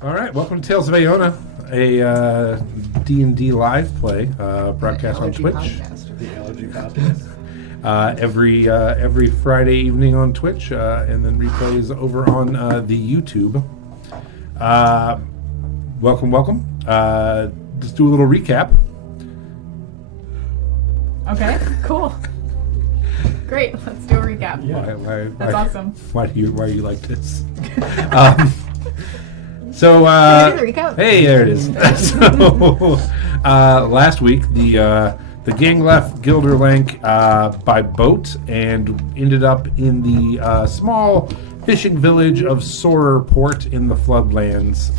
All right, welcome to Tales of Aona, a D&D live play broadcast on Twitch. The Allergy Podcast. Every Friday evening on Twitch, and then replays over on the YouTube. Welcome. Let's do a little recap. Okay, cool. Great, let's do a recap. Yeah. That's awesome. Why do you like this? Recap? Hey, there it is. So, last week the gang left Gilderlank by boat and ended up in the small fishing village of Sorer Port in the floodlands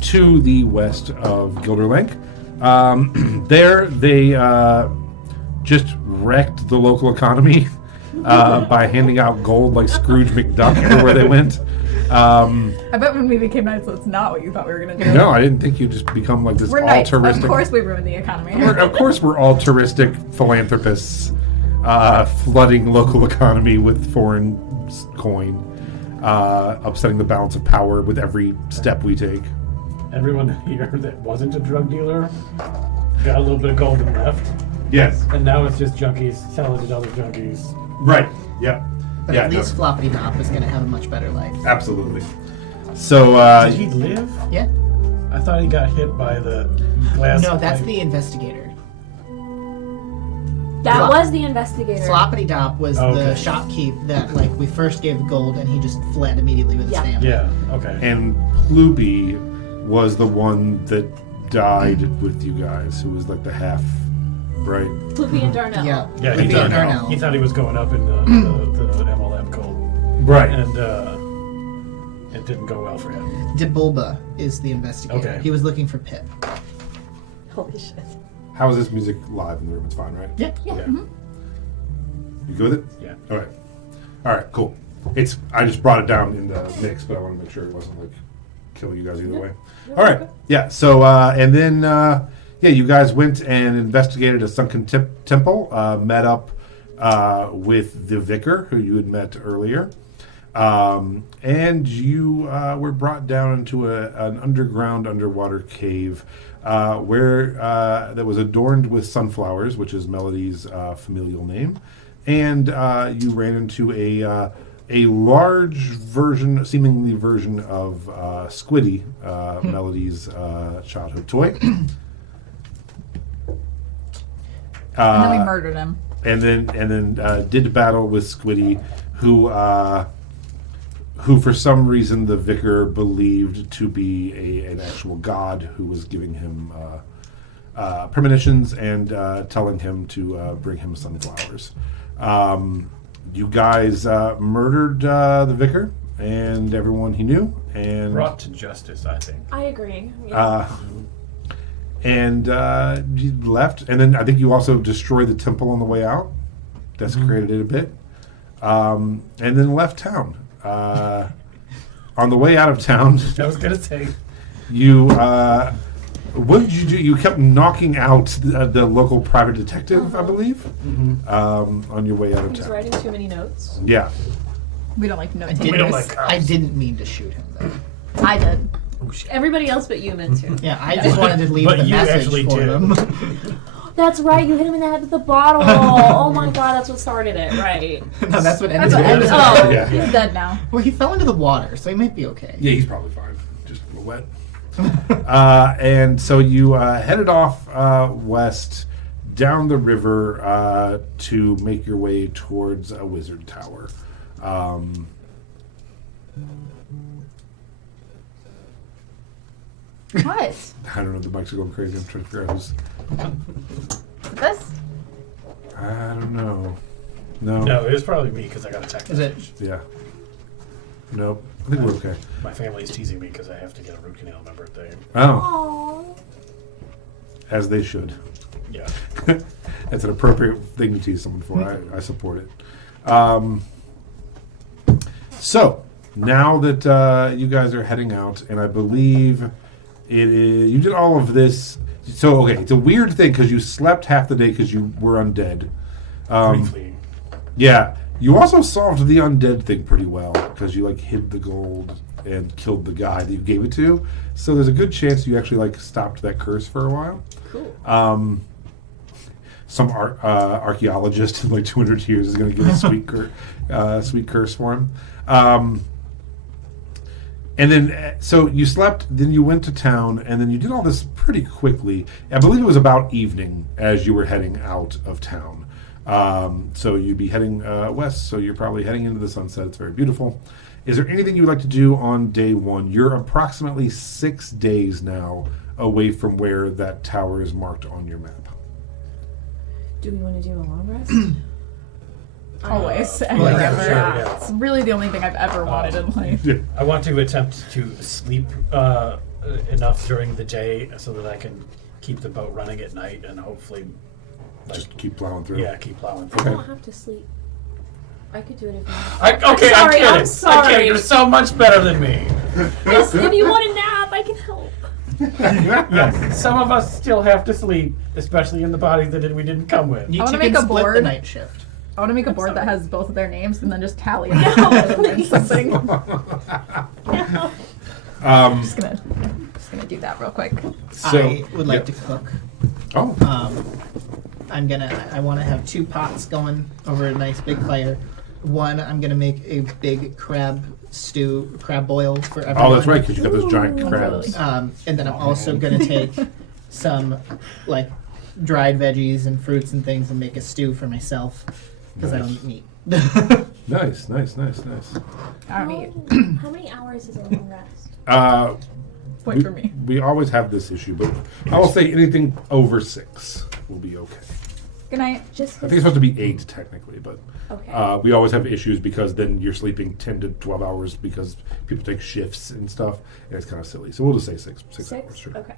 to the west of Gilderlank. There they just wrecked the local economy by handing out gold like Scrooge McDuck everywhere they went. I bet when we became knights, that's not what you thought we were going to do. No, I didn't think you'd just become like this We're knights. altruistic. Of course we ruined the economy. Of course we're altruistic philanthropists flooding local economy with foreign coin, upsetting the balance of power with every step we take. Everyone here that wasn't a drug dealer got a little bit of gold and left. Yes. And now it's just junkies selling to other junkies. Right. Yeah. But at least Floppy Dop is going to have a much better life. Absolutely. So, Did he live? Yeah. I thought he got hit by the glass. No, that's pipe. the investigator. That Flop- was the investigator. Floppity Dop was Okay. the shopkeep that, like, we first gave the gold and he just fled immediately with his Yeah. family. Yeah, okay. and Ploopy was the one that died with you guys, who was like the half, right? Floopy and Darnell. Yeah. Yeah, With he the thought, Darnell. he thought he was going up in the MLM cult. Right. And it didn't go well for him. DeBulba is the investigator. Okay. He was looking for Pip. Holy shit. How is this music live in the room? It's fine, right? Yeah. Okay. You good with it? Yeah. All right, cool. I just brought it down in the mix, but I want to make sure it wasn't like killing you guys either way. All right, yeah. So and then you guys went and investigated a sunken temple. Met up with the vicar who you had met earlier, and you were brought down into an underwater cave where that was adorned with sunflowers, which is Melody's familial name. And you ran into a large seemingly version of Squiddy, Melody's childhood toy. And then we murdered him. And then did battle with Squiddy, who for some reason the vicar believed to be an actual god who was giving him premonitions and telling him to bring him sunflowers. You guys murdered the vicar and everyone he knew, and Brought to justice, I think. I agree. Yeah. and you left. And then I think you also destroyed the temple on the way out. Desecrated it a bit, and then left town. On the way out of town, I was going to say. you what did you do? You kept knocking out the local private detective, I believe, on your way out of He was town. writing too many notes. Yeah. We don't like no I We don't like cops. I didn't mean to shoot him, though. I did. Everybody else but you meant to. Yeah, I just wanted to leave But the you message actually for did. them. That's right, you hit him in the head with the bottle. Oh my god, that's what started it, right. No, that's what ended That's what it. ended Oh. Yeah. He's dead now. Well, he fell into the water, so he might be okay. Yeah, he's probably fine. Just a little wet. And so you headed off west down the river to make your way towards a wizard tower. What? I don't know. The mics are going crazy. I'm trying to figure out who's. This? I don't know. No. No, it was probably me because I got a text Is it? message. Yeah. Nope. I think we're okay. My family's teasing me because I have to get a root canal on my birthday. Oh, Aww. as they should. Yeah. That's an appropriate thing to tease someone for. I support it. So now that you guys are heading out, and I believe it is you did all of this. So okay, it's a weird thing because you slept half the day because you were undead. Briefly. Yeah, you also solved the undead thing pretty well because you like hid the gold and killed the guy that you gave it to. So there's a good chance you actually like stopped that curse for a while. Cool. Some archaeologist in like 200 years is going to give a sweet curse for him. And then, so you slept, then you went to town, and then you did all this pretty quickly. I believe it was about evening as you were heading out of town. So you'd be heading west, so you're probably heading into the sunset. It's very beautiful. Is there anything you'd like to do on day one? You're approximately 6 days now away from where that tower is marked on your map. Do we want to do a long rest? Always. Yeah, and for forever. sure, yeah. It's really the only thing I've ever wanted in life. I want to attempt to sleep enough during the day so that I can keep the boat running at night and hopefully, like, Just keep plowing through. yeah, keep plowing I through. don't have to sleep. I could do it if you want. I'm sorry, kidding. I'm I sorry. can't. You're so much better than me. Listen, if you want a nap, I can help. Yes, some of us still have to sleep, especially in the bodies that we didn't come with. You I wanna two make can a split the board. night shift. I want to make a board that has both of their names and then just tally them. No, and then please. something. No. I'm just gonna do that real quick. So, I would like yep. to cook. Oh, I want to have 2 pots going over a nice big fire. One, I'm gonna make a big crab boil for everyone. oh, that's right, because you got those giant Ooh, crabs. totally. And then I'm also gonna take some like dried veggies and fruits and things and make a stew for myself because I don't eat meat. Nice. I don't eat. How many hours is a long rest? Point for me. We always have this issue, but I will say anything over 6 will be okay. Good night. Just I think it's supposed to be 8 technically, but okay. we always have issues because then you're sleeping 10 to 12 hours because people take shifts and stuff, and it's kind of silly. So we'll just say 6 hours, sure. Okay.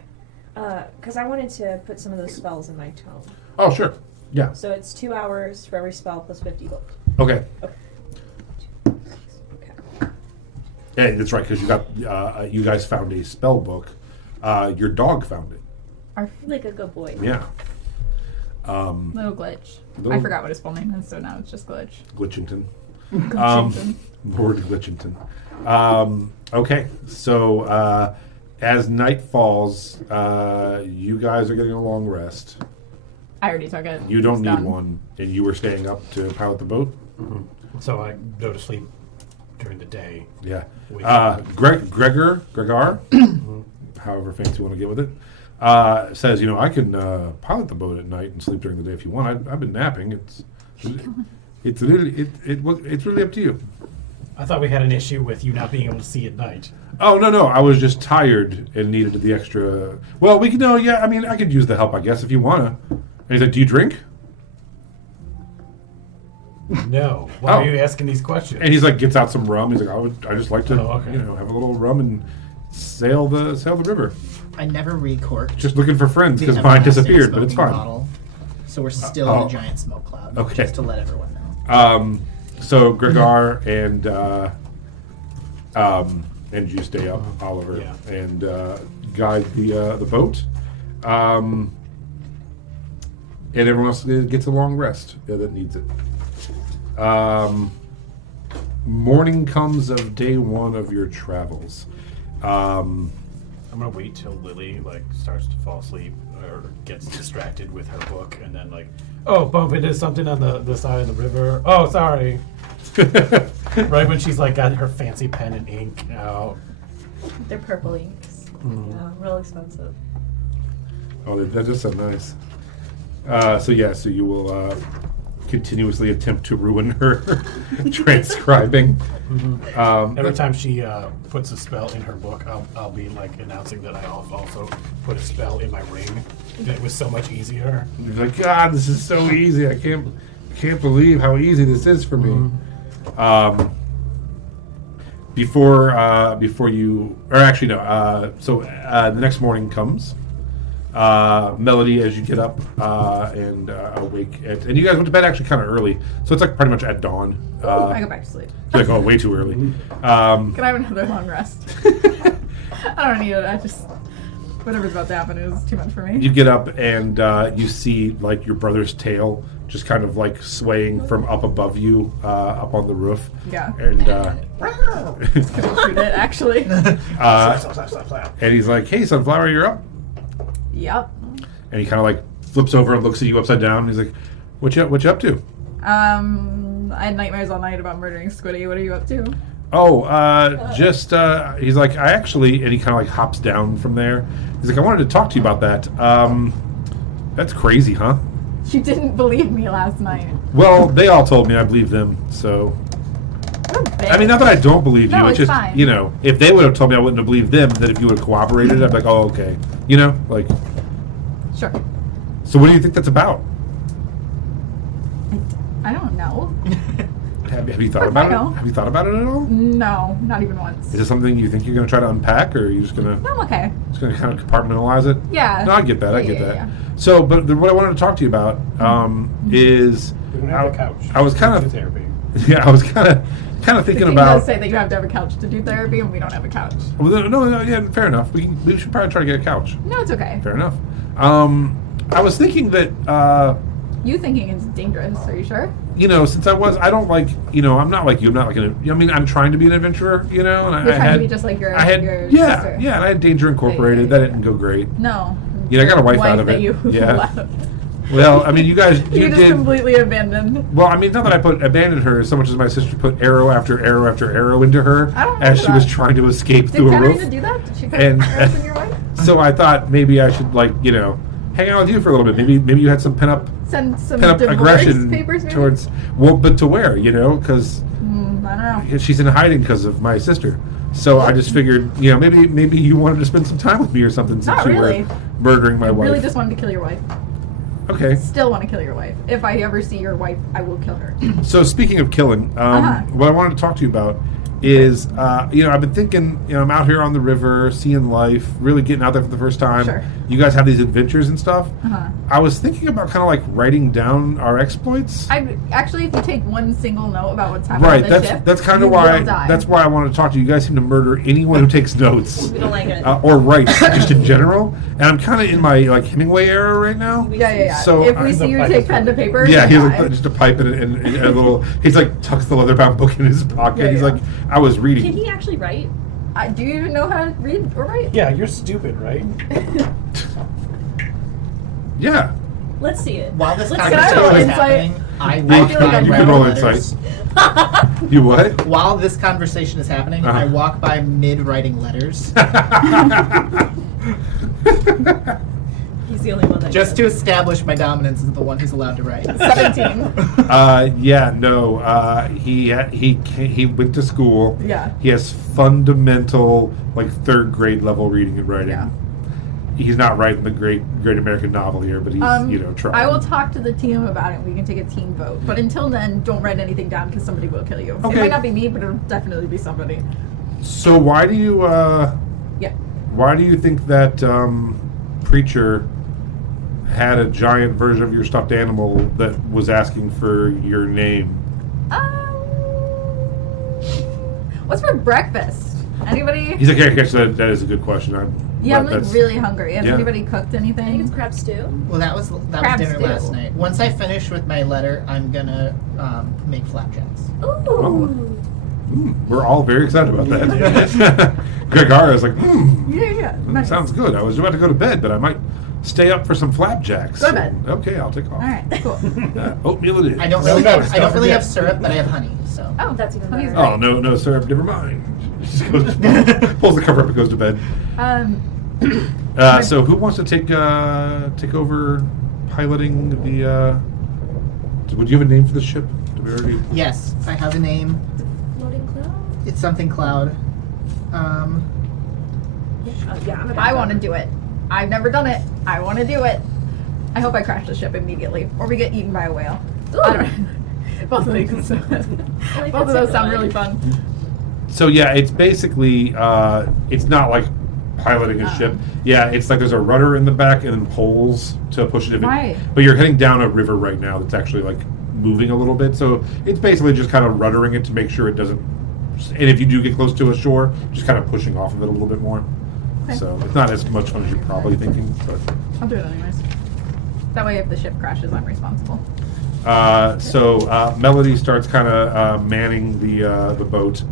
Because I wanted to put some of those spells in my tome. Oh, sure. Yeah. So it's 2 hours for every spell plus 50 gold. Okay. Okay. Yeah, that's right, because you guys found a spell book. Your dog found it. Like a good boy. Yeah. Little glitch. I forgot what his full name is, so now it's just glitch. Glitchington. Glitchington. Lord Glitchington. Okay, so as night falls, you guys are getting a long rest. I already took it. You don't It's need done. one, and you were staying up to pilot the boat? So I go to sleep during the day. Yeah. Wait. Gregor, however fancy you want to get with it, says, I can pilot the boat at night and sleep during the day if you want. I've been napping. It's really up to you. I thought we had an issue with you not being able to see at night. Oh, no. I was just tired and needed the extra. Well, we can, I could use the help, I guess, if you want to. And he's like, do you drink? No. Why Oh. are you asking these questions? And he's like, gets out some rum. He's like, I just like to, Oh, okay. have a little rum and sail the river. I never recorked. Just looking for friends the because mine everlasting disappeared, but it's smoking fine. bottle. So we're still in oh. a giant smoke cloud. Okay. Just to let everyone know. So Gregor and you stay up, Oliver, Yeah. and guide the boat. And everyone else gets a long rest that needs it. Morning comes of day 1 of your travels. I'm gonna wait till Lily starts to fall asleep or gets distracted with her book, and then bump into something on the side of the river. Oh, sorry. Right when she's got her fancy pen and ink out. They're purple inks. Yeah, real expensive. Oh, that does sound nice. So you will continuously attempt to ruin her transcribing. Every time she puts a spell in her book, I'll be announcing that I also put a spell in my ring. It was so much easier. You're like, God, this is so easy. I can't believe how easy this is for me. Before you, or actually no. So the next morning comes. Melody, as you get up and awake, and you guys went to bed actually kind of early, so it's pretty much at dawn. I go back to sleep. You're like, way too early. Can I have another long rest? I don't need it. Whatever's about to happen is too much for me. You get up and you see your brother's tail just kind of like swaying from up above you, up on the roof. Yeah. And Shoot it, actually. and he's like, "Hey, Sunflower, you're up." Yep. And he kind of like flips over and looks at you upside down. And he's like, "What you up to?" I had nightmares all night about murdering Squiddy. What are you up to? Oh, he's like, I actually, and he kind of like hops down from there. He's like, I wanted to talk to you about that. That's crazy, huh? You didn't believe me last night. Well, they all told me. I believe them. So, I mean, not that I don't believe you. No, it's it's just, fine. you know, if they would have told me, I wouldn't have believed them. Then if you would have cooperated, I'd be like, oh, okay. You know, like. Sure. So, what do you think that's about? I don't know. Have you thought about I know. it? Have you thought about it at all? No, not even once. Is it something you think you're going to try to unpack, or are you just going No, I'm okay. to kind of compartmentalize it? Yeah. No, I get that. I Yeah, get yeah, that. yeah. So, but what I wanted to talk to you about is We don't have a couch. I was kind of therapy. yeah, I was kind of The thinking thing about. does say that you have to have a couch to do therapy, and we don't have a couch. Well, no, yeah, fair enough. We should probably try to get a couch. No, it's okay. Fair enough. I was thinking that You thinking is dangerous. Are you sure? you know, since I don't like, you know, I'm not like you. I'm not like I mean, I'm trying to be an adventurer, you know, and You're I trying had to be just like your I had your yeah, sister. yeah, and I had Danger Incorporated. Yeah. That didn't go great. No. You know, I got a wife Wife out of that it. You Yeah. left. Well, I mean, you guys, You you just did. completely abandoned. Well, I mean, not that I abandoned her so much as my sister put arrow after arrow after arrow into her I don't as she remember was that. trying to escape Did through a roof. Katarina do that? Did she put And- arrows in your wife? So I thought maybe I should, like, you know, hang out with you for a little bit. Maybe you had some pent up Send some aggression divorce papers maybe? towards. Well, but to where, you know, because I don't know. she's in hiding because of my sister. So I just figured, you know, maybe you wanted to spend some time with me or something since Not you really. were murdering my wife. Really just wanted to kill your wife. Okay. Still want to kill your wife. If I ever see your wife, I will kill her. So speaking of killing, Uh-huh. what I wanted to talk to you about is, you know, I've been thinking, you know, I'm out here on the river, seeing life, really getting out there for the first time. Sure. You guys have these adventures and stuff. Uh-huh. I was thinking about kind of like writing down our exploits. Actually, if you take one single note about what's happening Right, on the that's ship, that's kind you of why will die. that's why I wanted to talk to you. You guys seem to murder anyone who takes notes We don't like it. or writes just in general. And I'm kind of in my like Hemingway era right now. Yeah. So if I- we see you pipe take is pen to perfect. paper, Yeah, he you has die. like, just a pipe and a little. He's like tucks the leather-bound book in his pocket. Yeah, He's yeah. like, I was reading. Can he actually write? Do you even know how to read or write? Yeah, you're stupid, right? Yeah. Let's see it. While this Let's Can I conversation roll is insight? happening, I You walk feel like by I'm you can writing roll letters. insight. You what? While this conversation is happening, Uh-huh. I walk by mid writing letters He's the only one that just to does. establish my dominance as the one who's allowed to write. 17. Yeah, no. He went to school. Yeah. He has fundamental, like, third grade level reading and writing. Yeah. He's not writing the great American novel here, but he's trying. I will talk to the team about it. We can take a team vote. But until then, don't write anything down because somebody will kill you. Okay. It might not be me, but it'll definitely be somebody. So why do you Yeah. why do you think that preacher had a giant version of your stuffed animal that was asking for your name? What's for breakfast? Anybody? He's like, yeah, actually, that is a good question. I'm like that's- really hungry. Has yeah. anybody cooked I think it's anything? crab stew. Well, that was Crab dinner stew. last night. Once I finish with my letter, I'm gonna make flapjacks. Ooh. Oh. We're all very excited about that. Gregara is like, Yeah. Nice. sounds good. I was about to go to bed, but I might stay up for some flapjacks. Go to bed. Okay, I'll take off. All right. Cool. Oatmeal it is. I don't No, really no, have, I stop don't really it. have syrup, but I have honey. So Oh, That's even honey's better. Oh, no syrup, never mind. She just goes, pulls the cover up and goes to bed. So who wants to take over piloting the, would you have a name for the ship? Do we already? yes, I have a name. Floating cloud? It's something cloud. Yeah, I'm I want to do it. I've never done it. I want to do it. I hope I crash the ship immediately, or we get eaten by a whale. I don't know. Both of those, both of those sound really fun. So yeah, it's basically it's not like piloting a ship. Yeah, it's like there's a rudder in the back and then poles to push it. Right. But you're heading down a river right now that's actually like moving a little bit. So it's basically just kind of ruddering it to make sure it doesn't. And if you do get close to a shore, just kind of pushing off of it a little bit more. Okay. So it's not as much fun as you're probably thinking. But I'll do it anyways. That way, if the ship crashes, I'm responsible. So Melody starts kind of manning the boat.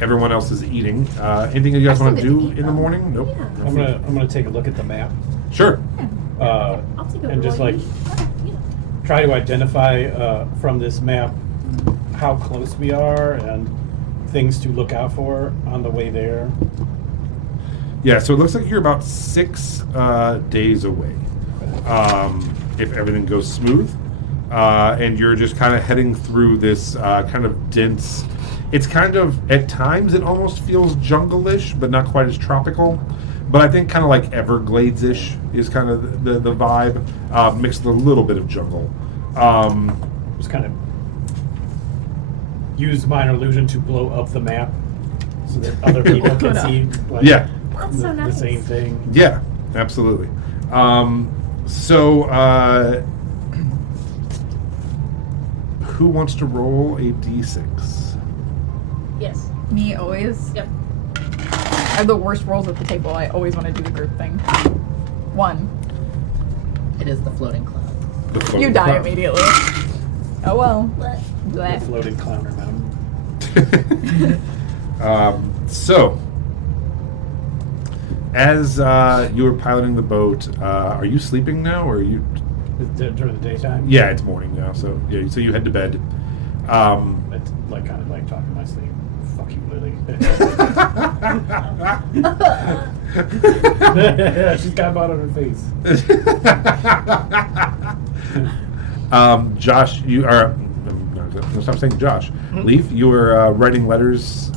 Everyone else is eating. Anything that you guys I want to still do get to in the eat, morning? Nope. Yeah. I'm gonna take a look at the map. Sure. Uh, I'll take a and just while like you eat. Okay, yeah. try to identify from this map how close we are and things to look out for on the way there. Yeah, so it looks like you're about 6 days away, if everything goes smooth. And you're just kind of heading through this kind of dense. It's kind of, at times, it almost feels jungle-ish, but not quite as tropical. But I think kind of like Everglades-ish is kind of the vibe, mixed with a little bit of jungle. Just kind of use minor illusion to blow up the map so that other people can see like, Yeah. That's so the nice. same thing. Yeah, absolutely. So, who wants to roll a d6? Yes. Me always. Yep. I have the worst rolls at the table. I always want to do the group thing. 1. It is the floating cloud. The floating You die cloud. immediately. Oh well. What? The Blech. floating clowner mountain. So, as you were piloting the boat, are you sleeping now, or are you? During the daytime? Yeah, it's morning now. So yeah, so you head to bed. It's like kind of like talking in my sleep. Fuck you, Lily. She's got mud on her face. Josh, you are. Stop saying Josh. Leaf, you were writing letters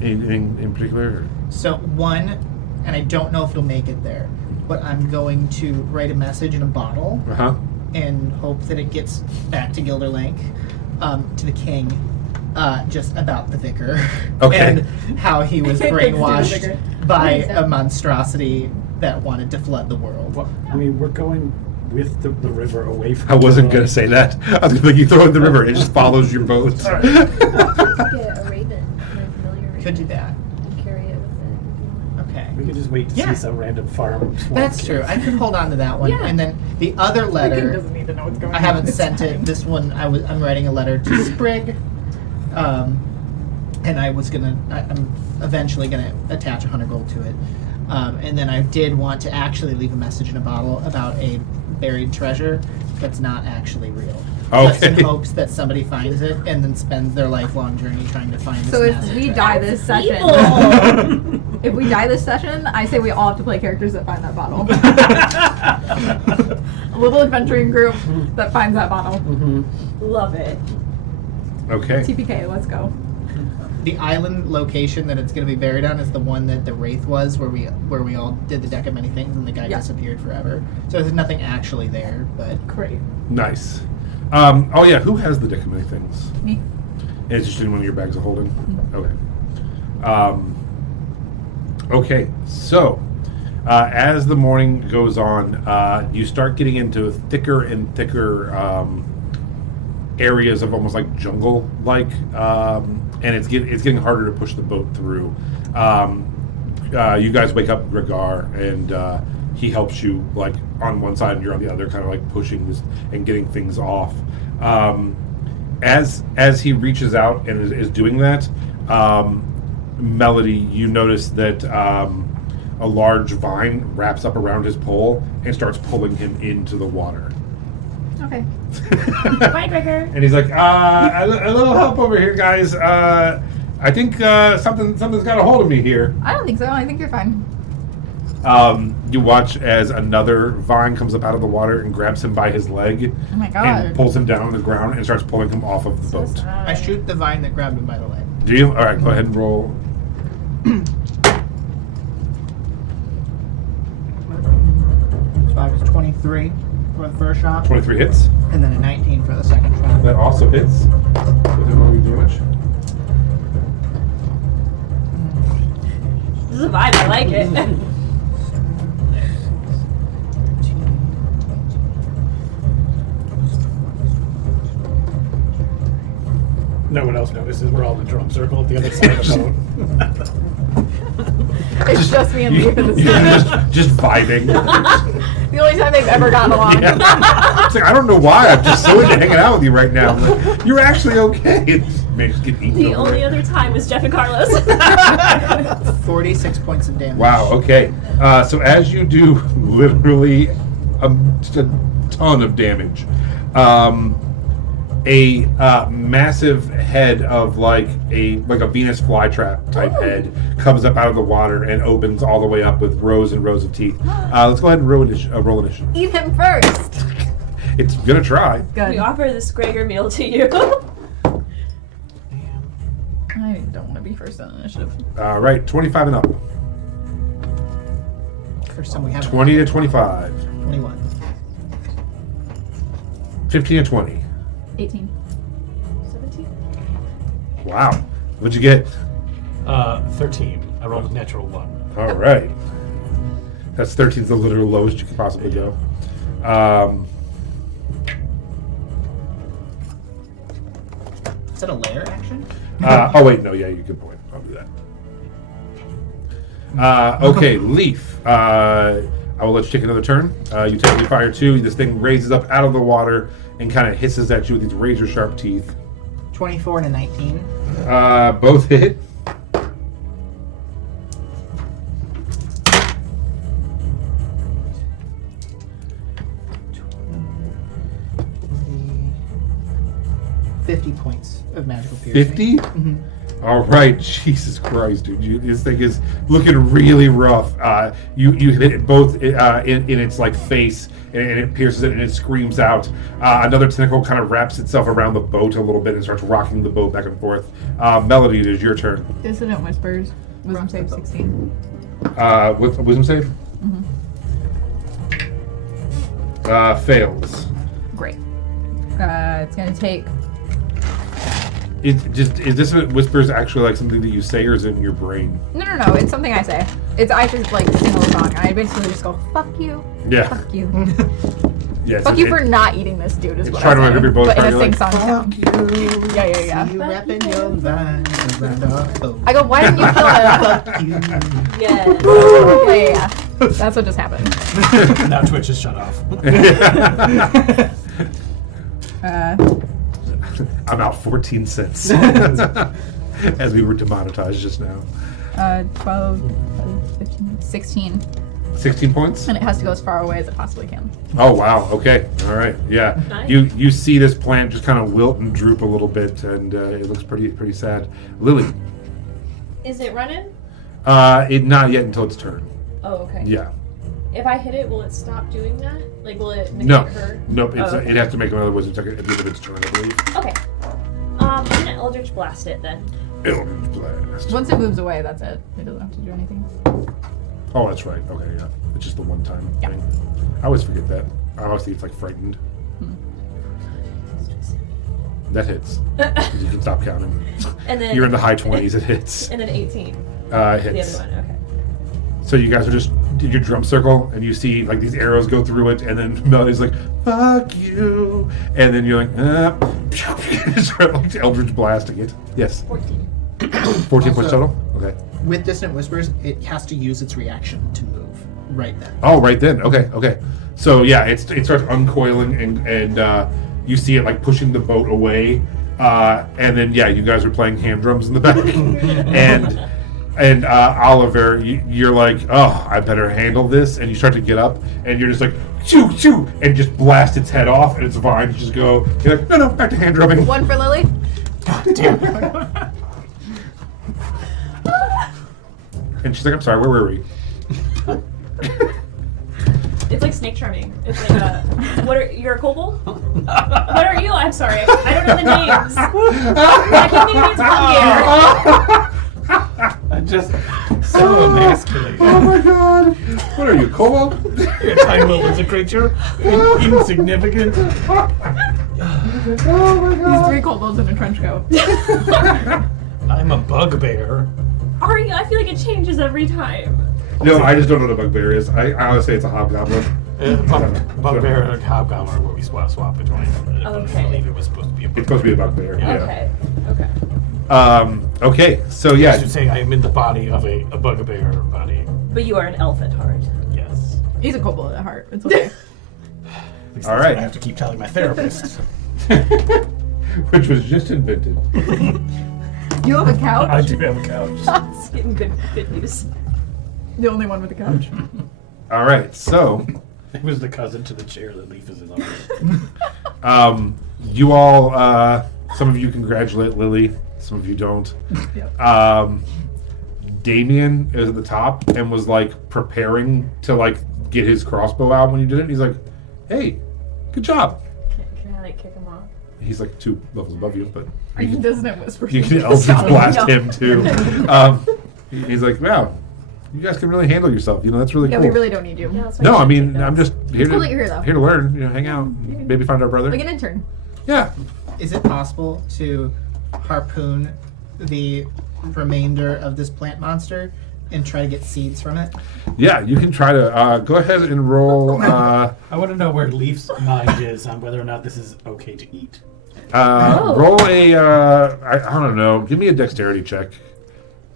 in particular. So one, and I don't know if it'll make it there, but I'm going to write a message in a bottle Uh huh. and hope that it gets back to Gilderlink, to the king, just about the vicar Okay. and how he was To the brainwashed vicar. by What is a that? monstrosity that wanted to flood the world. Well, I mean, we're going with the river away from. I wasn't the gonna say that. I was gonna think you throw it in the river. It just follows your boat. Get a raven, my familiar raven. Could do that. And carry it with it. Okay. We could just wait to Yeah. see some random farm. swamp That's kids. true. I could hold on to that one. Yeah. And then the other The king letter, doesn't need to know what's going I on. haven't It's sent fine. it. This one, I'm writing a letter to Sprig, and I'm eventually gonna attach 100 gold to it. And then I did want to actually leave a message in a bottle about a buried treasure that's not actually real. Just in Okay. hopes that somebody finds it and then spends their lifelong journey trying to find So this if massive we treasure. die this session, Evil. if we die this session, I say we all have to play characters that find that bottle. A little adventuring group that finds that bottle. Love it. Okay. TPK, let's go. The island location that it's going to be buried on is the one that the Wraith was, where we all did the deck of many things, and the guy Yeah. disappeared forever. So there's nothing actually there, but Great. Nice. Oh yeah, who has the deck of many things? Me. It's just in one of your bags of holding. Okay. Okay. So, as the morning goes on, you start getting into thicker and thicker areas of almost like jungle-like, and it's getting harder to push the boat through. You guys wake up Gregar, and he helps you like on one side, and you're on the other, kind of like pushing this and getting things off. As he reaches out and is doing that, Melody, you notice that a large vine wraps up around his pole and starts pulling him into the water. Okay. Bye, Gregor. And he's like, a little help over here, guys. I think something's got a hold of me here. I don't think so. I think you're fine. You watch as another vine comes up out of the water and grabs him by his leg Oh my and god. pulls him down on the ground and starts pulling him off of the boat. I shoot the vine that grabbed him by the leg. Do you? All right, go ahead and roll. 5 is 23 for the first shot, 23 hits. and then a 19 for the second shot. That also hits. Go ahead and roll your damage. This is a vibe. I like it. No one else notices. We're all in a drum circle at the other side of the boat. It's just me and Leaf in the You're scene. just vibing. The only time they've ever gotten along. Yeah. It's like, I don't know why. I'm just so into hanging out with you right now. I'm like, you're actually okay. Man, just get eaten The over only it. other time was Jeff and Carlos. 46 points of damage. Wow, okay. So as you do literally just a ton of damage, a massive head of like a Venus flytrap type head comes up out of the water and opens all the way up with rows and rows of teeth. Let's go ahead and roll initiative. Eat him first. It's gonna try. Good. We offer this Gregor meal to you. I don't want to be first on initiative. All right, 25 and up. First time we have 20 to 25. 21. 15 to 20. 18. 17? Wow. What'd you get? 13. I rolled a natural 1. All right. That's 13's the literal lowest you could possibly go. Is that a lair action? Oh wait, no, yeah, you good point. I'll do that. Okay, Leaf. I will let you take another turn. You take your fire 2. This thing raises up out of the water and kind of hisses at you with these razor sharp teeth. 24 and a 19. Both hit. $50 points of magical piercing. 50? Mm-hmm. All right, Jesus Christ, dude! This thing is looking really rough. You hit it both in its like face, and it pierces it, and it screams out. Another tentacle kind of wraps itself around the boat a little bit and starts rocking the boat back and forth. Melody, it is your turn. Dissonant Whispers. Wisdom save 16. With wisdom save? Mm-hmm. Fails. Great. It's gonna take. Is Dissonant Whispers actually like something that you say, or is it in your brain? No. It's something I say. I just like sing a song. I basically just go, "Fuck you." Yeah. Fuck you. Yeah. Fuck you for not eating this, dude. Is it's what trying to I wake say. up your boat. But in a You're sing like, song sound. "Fuck you." Yeah. You wrapping your vines around our boat. I go, why didn't you kill him? Fuck you. Yeah. Yeah. That's what just happened. Now Twitch is shut off. I'm out 14 cents. As we were demonetized just now. 12, 15, 16. 16 points? And it has to go as far away as it possibly can. Oh wow, okay. All right. Yeah. Nice. You see this plant just kind of wilt and droop a little bit, and it looks pretty sad. Lily. Is it running? It not yet until its turn. Oh, okay. Yeah. If I hit it, will it stop doing that? Like, will it negate No. her? Nope. Oh, okay. It has to make another wisdom check at the end of its turn, I believe. Okay. I'm gonna Eldritch Blast it then. Eldritch Blast. Once it moves away, that's it. It doesn't have to do anything. Oh, that's right. Okay, yeah. It's just the one time Yeah. thing. I always forget that. I always think it's like frightened. That hits. You can stop counting. And then You're in the high 20s. It hits. And then 18. Hits. The other one. Okay. So you guys are just did your drum circle, and you see like these arrows go through it, and then Melody's like, "Fuck you," and then you're like, start like Eldritch blasting it. Yes. 14. 14 points Also- total. Okay. With Dissonant Whispers, it has to use its reaction to move right then. Oh, right then. Okay. So yeah, it starts uncoiling, and you see it like pushing the boat away, and then yeah, you guys are playing hand drums in the back, and Oliver, you're like, oh, I better handle this, and you start to get up, and you're just like, shoo, and just blast its head off, and its vines just go. You're like, no, back to hand drumming. One for Lily. And she's like, I'm sorry, where were we? It's like snake charming. It's like you're a kobold? What are you? I'm sorry. I don't know the names. I keep thinking it's Bugbear. I'm just so emasculated. Oh my god! What are you, kobold? Your time will is a creature. Insignificant. Oh my These 3 kobolds in a trench coat. I'm a bugbear. Are you? I feel like it changes every time. No, I just don't know what a bugbear is. I want to say it's a hobgoblin. Bugbear and hobgoblin are where we swap between. Okay. I believe it was supposed to be a bugbear. It's supposed to be a bugbear. Yeah. Okay. Okay. So I yeah. should say I am in the body of a bugbear body. But you are an elf at heart. Yes. He's a kobold at heart. It's okay. At least All that's right. what I have to keep telling my therapist. Which was just invented. You have a couch? I do have a couch. It's getting good news. The only one with a couch. All right, so It was the cousin to the chair that Leaf is in on. you all, some of you congratulate Lily, some of you don't. Yep. Damien is at the top and was like preparing to like get his crossbow out when you did it. He's like, "Hey, good job." Can I like kick him off? He's like 2 levels above you, but Are you dissonant whispers? you can Eldritch blast him too. He's like, "Wow, you guys can really handle yourself. You know, that's really Yeah, cool." we really don't need you. Yeah, that's why No, you I should mean, take I'm notes. just here Cool to that you're here, though. here to learn. You know, hang out, maybe find our brother. Like an intern. Yeah. Is it possible to harpoon the remainder of this plant monster and try to get seeds from it? Yeah, you can try to go ahead and roll. I want to know where Leaf's mind is on whether or not this is okay to eat. Roll a. I don't know. Give me a dexterity check,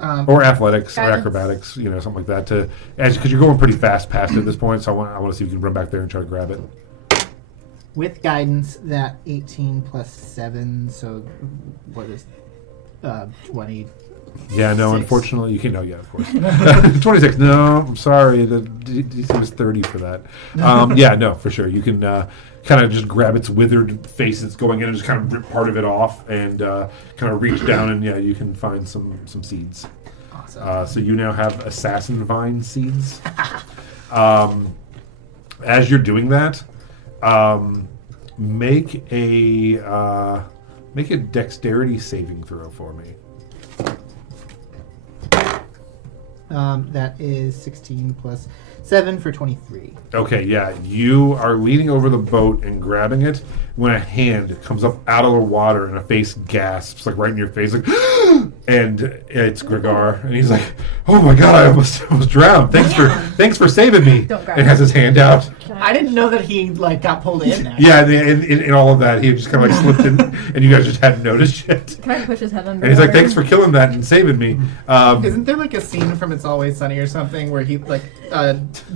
or athletics, or Guidance. acrobatics. You know, something like that. To because you're going pretty fast past it at this point. So I want to see if you can run back there and try to grab it. With guidance, that 18 plus 7, so what is 20? Yeah, no. 6. Unfortunately, you can. No, yeah, of course. 26. No, I'm sorry. The DC was 30 for that. Yeah, no, for sure. You can kind of just grab its withered face that's going in and just kind of rip part of it off and kind of reach down and yeah, you can find some seeds. Awesome. So you now have assassin vine seeds. As you're doing that, make a dexterity saving throw for me. That is 16 plus 7 for 23. Okay, yeah. You are leaning over the boat and grabbing it when a hand comes up out of the water and a face gasps, like right in your face, like, and it's Gregar, and he's like, "Oh my god, I almost drowned. Thanks for saving me." Don't grab and has his hand out. I didn't know that he like got pulled in. Actually. Yeah, in all of that, he just kind of like slipped in, and you guys just hadn't noticed yet. Can I push his head under? And he's like, water? "Thanks for killing that and saving me." Isn't there like a scene from It's Always Sunny or something where he like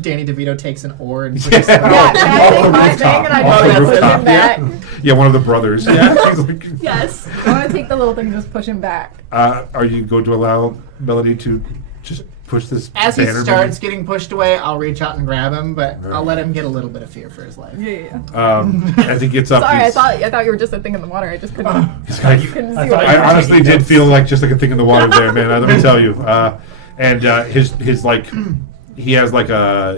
Danny DeVito takes an oar and pushes Yeah. it out? Yeah, can I Off take the my rooftop. thing and I Off just the like push rooftop, him back? Yeah, one of the brothers. Yeah, he's like, Yes. I want to take the little thing and just push him back. are you going to allow Melody to just push this As he banner? starts getting pushed away, I'll reach out and grab him, but Right. I'll let him get a little bit of fear for his life. Yeah. As he gets up, Sorry, I he's- thought you were just a thing in the water. I just couldn't. he's like, couldn't I see thought what you I were honestly taking did notes. feel like just like a thing in the water there, man. Let me tell you. And his like, he has like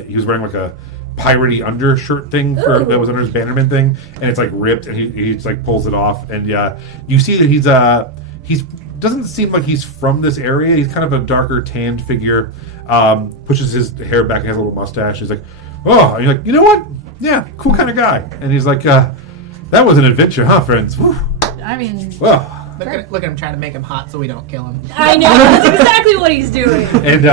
he was wearing like a piratey undershirt thing that was under his bannerman thing, and it's like ripped, and he just like pulls it off, and you see that he's doesn't seem like he's from this area. He's kind of a darker tanned figure. Pushes his hair back and has a little mustache. He's like, "Oh," and you're like, "You know what? Yeah, cool kind of guy." And he's like, "That was an adventure, huh, friends?" Whew. I mean, Well, Look at him trying to make him hot so we don't kill him. I know. That's exactly what he's doing. and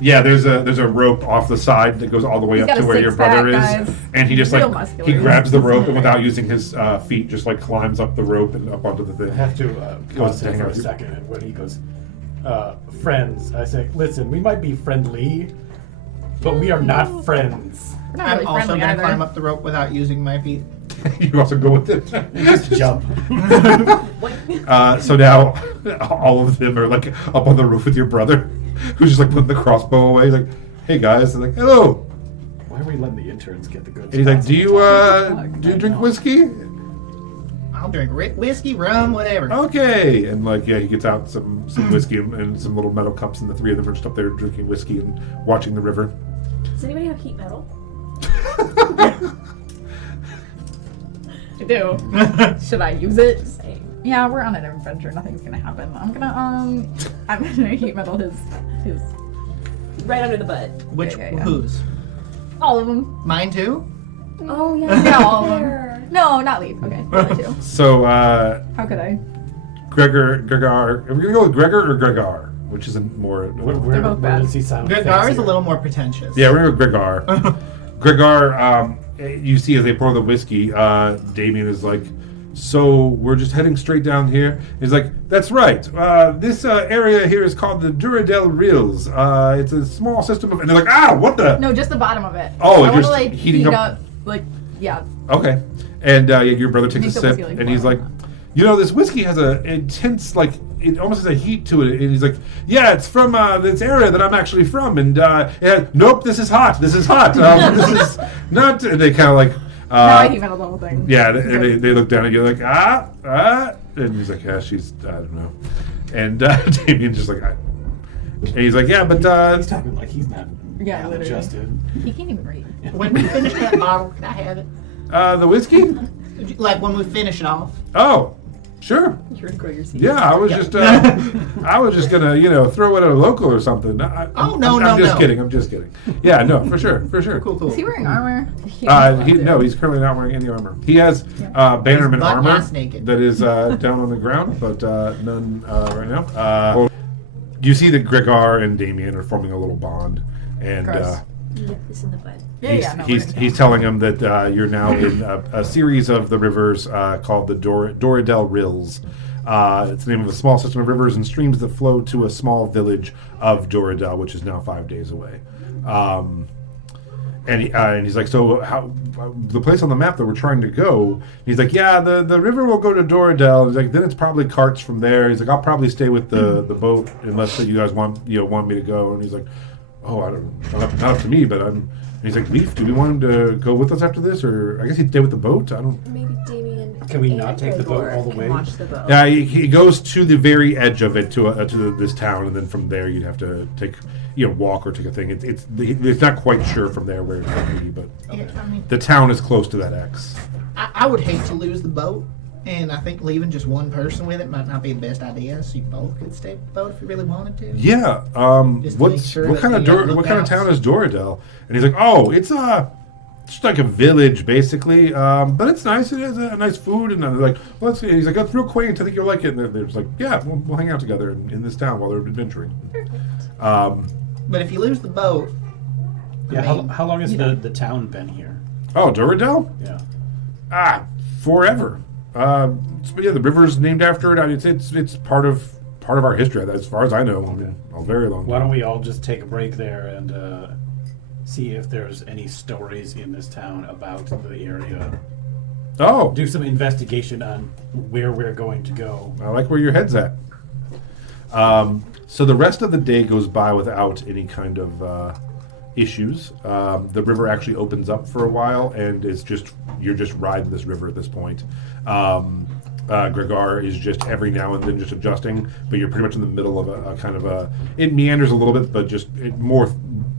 yeah, there's a rope off the side that goes all the way He's up got to a where your brother is, six-pack, guys. and he just Real like muscular. he grabs the rope and without using his feet, just like climbs up the rope and up onto the I thing. have to pause hang him for out a with you. second, and when he goes, friends, I say, listen, we might be friendly, but we are not friends. we're not I'm really also friendly going to either. climb up the rope without using my feet. You also go with it. Just jump. So now all of them are like up on the roof with your brother, who's just like putting the crossbow away. He's like, "Hey guys," they're like, "Hello." Why are we letting the interns get the good And he's like, spots? do you drink whiskey?" I'll drink whiskey, rum, whatever. Okay, and like yeah, he gets out some whiskey and some little metal cups, and the three of them are just up there drinking whiskey and watching the river. Does anybody have heat metal? I do. Should I use it? Same. Yeah, we're on an adventure. Nothing's gonna happen. I'm gonna heat metal his Right under the butt. Which, Yeah. whose? all of them. Mine too? Oh yeah. Yeah, all of them. There. No, not leave. Okay, the other two. So How could I? Gregor, are we gonna go with Gregor or Gregor? Which isn't more. Where both where bad. does he sound? Gar is a fancier? little more pretentious. Yeah, we're gonna go with Gregor. Gregor, you see as they pour the whiskey, Damien is like so we're just heading straight down here. He's like, that's right. This area here is called the Dorridale Rills. It's a small system of... And they're like, what the... No, just the bottom of it. Oh, I want to just like heating heat up- like, yeah. Okay. And your brother takes Makes a the sip, whiskey, like, and he's boil. like, this whiskey has a intense, like, it almost has a heat to it. And he's like, yeah, it's from this area that I'm actually from. And nope, this is hot. This is hot. This is not... And they kind of like... now I even know the whole thing. Yeah, and they look down and you're like, and he's like, yeah, she's, I don't know. And Damien's just like, and he's like, yeah, but He's talking like he's not Yeah, literally. adjusted. He can't even read. When we finish that bottle, can I have it? the whiskey? Like when we finish it off. Oh, sure. You're gonna grow your seeds. Yeah, I was just gonna, throw it at a local or something. I'm just kidding. I'm just kidding. Yeah, no, for sure. Cool. Is he wearing armor? He's currently not wearing any armor. He has Bannerman butt armor ass naked. that is down on the ground, but none right now. You see that Gregor and Damien are forming a little bond, and Gross. Nip this in the bud. he's telling him that you're now in a series of the rivers called the Dorridale Rills. It's the name of a small system of rivers and streams that flow to a small village of Dorridale, which is now 5 days away. And he's like, so how the place on the map that we're trying to go? He's like, yeah, the river will go to Dorridale. He's like, then it's probably carts from there. He's like, I'll probably stay with the boat unless you guys want me to go. And he's like, oh, I don't, not up to me, but I'm. And he's like, Leaf, do we want him to go with us after this, or I guess he'd stay with the boat? I don't. Maybe Damien. Can we not take the boat all the way? Watch the boat. Yeah, he goes to the very edge of it to this town, and then from there you'd have to take walk or take a thing. It's not quite sure from there where it would be, but Yeah, I mean, the town is close to that X. I would hate to lose the boat, and I think leaving just one person with it might not be the best idea. So you both could stay with the boat if you really wanted to. Yeah. Just to make sure what that kind they of look what kind of out. town is Dorridale? And he's like, oh, it's just like a village basically, but it's nice. It has a nice food, and they're like, well, let's see. He's like, that's real quaint. I think you'll like it. And they're just like, yeah, we'll hang out together in this town while they're adventuring. But if you lose the boat, Yeah, I mean, how long has the town been here? Oh, Dorridale? Yeah. Forever. But yeah, the river's named after it. I mean, it's part of our history, as far as I know. I mean, a very long. Why don't we all just take a break there and see if there's any stories in this town about the area? Oh, Do some investigation on where we're going to go. I like where your head's at. So the rest of the day goes by without any kind of issues. The river actually opens up for a while, and you're just riding this river at this point. Gregor is just every now and then just adjusting, but you're pretty much in the middle of a kind of it meanders a little bit, but just more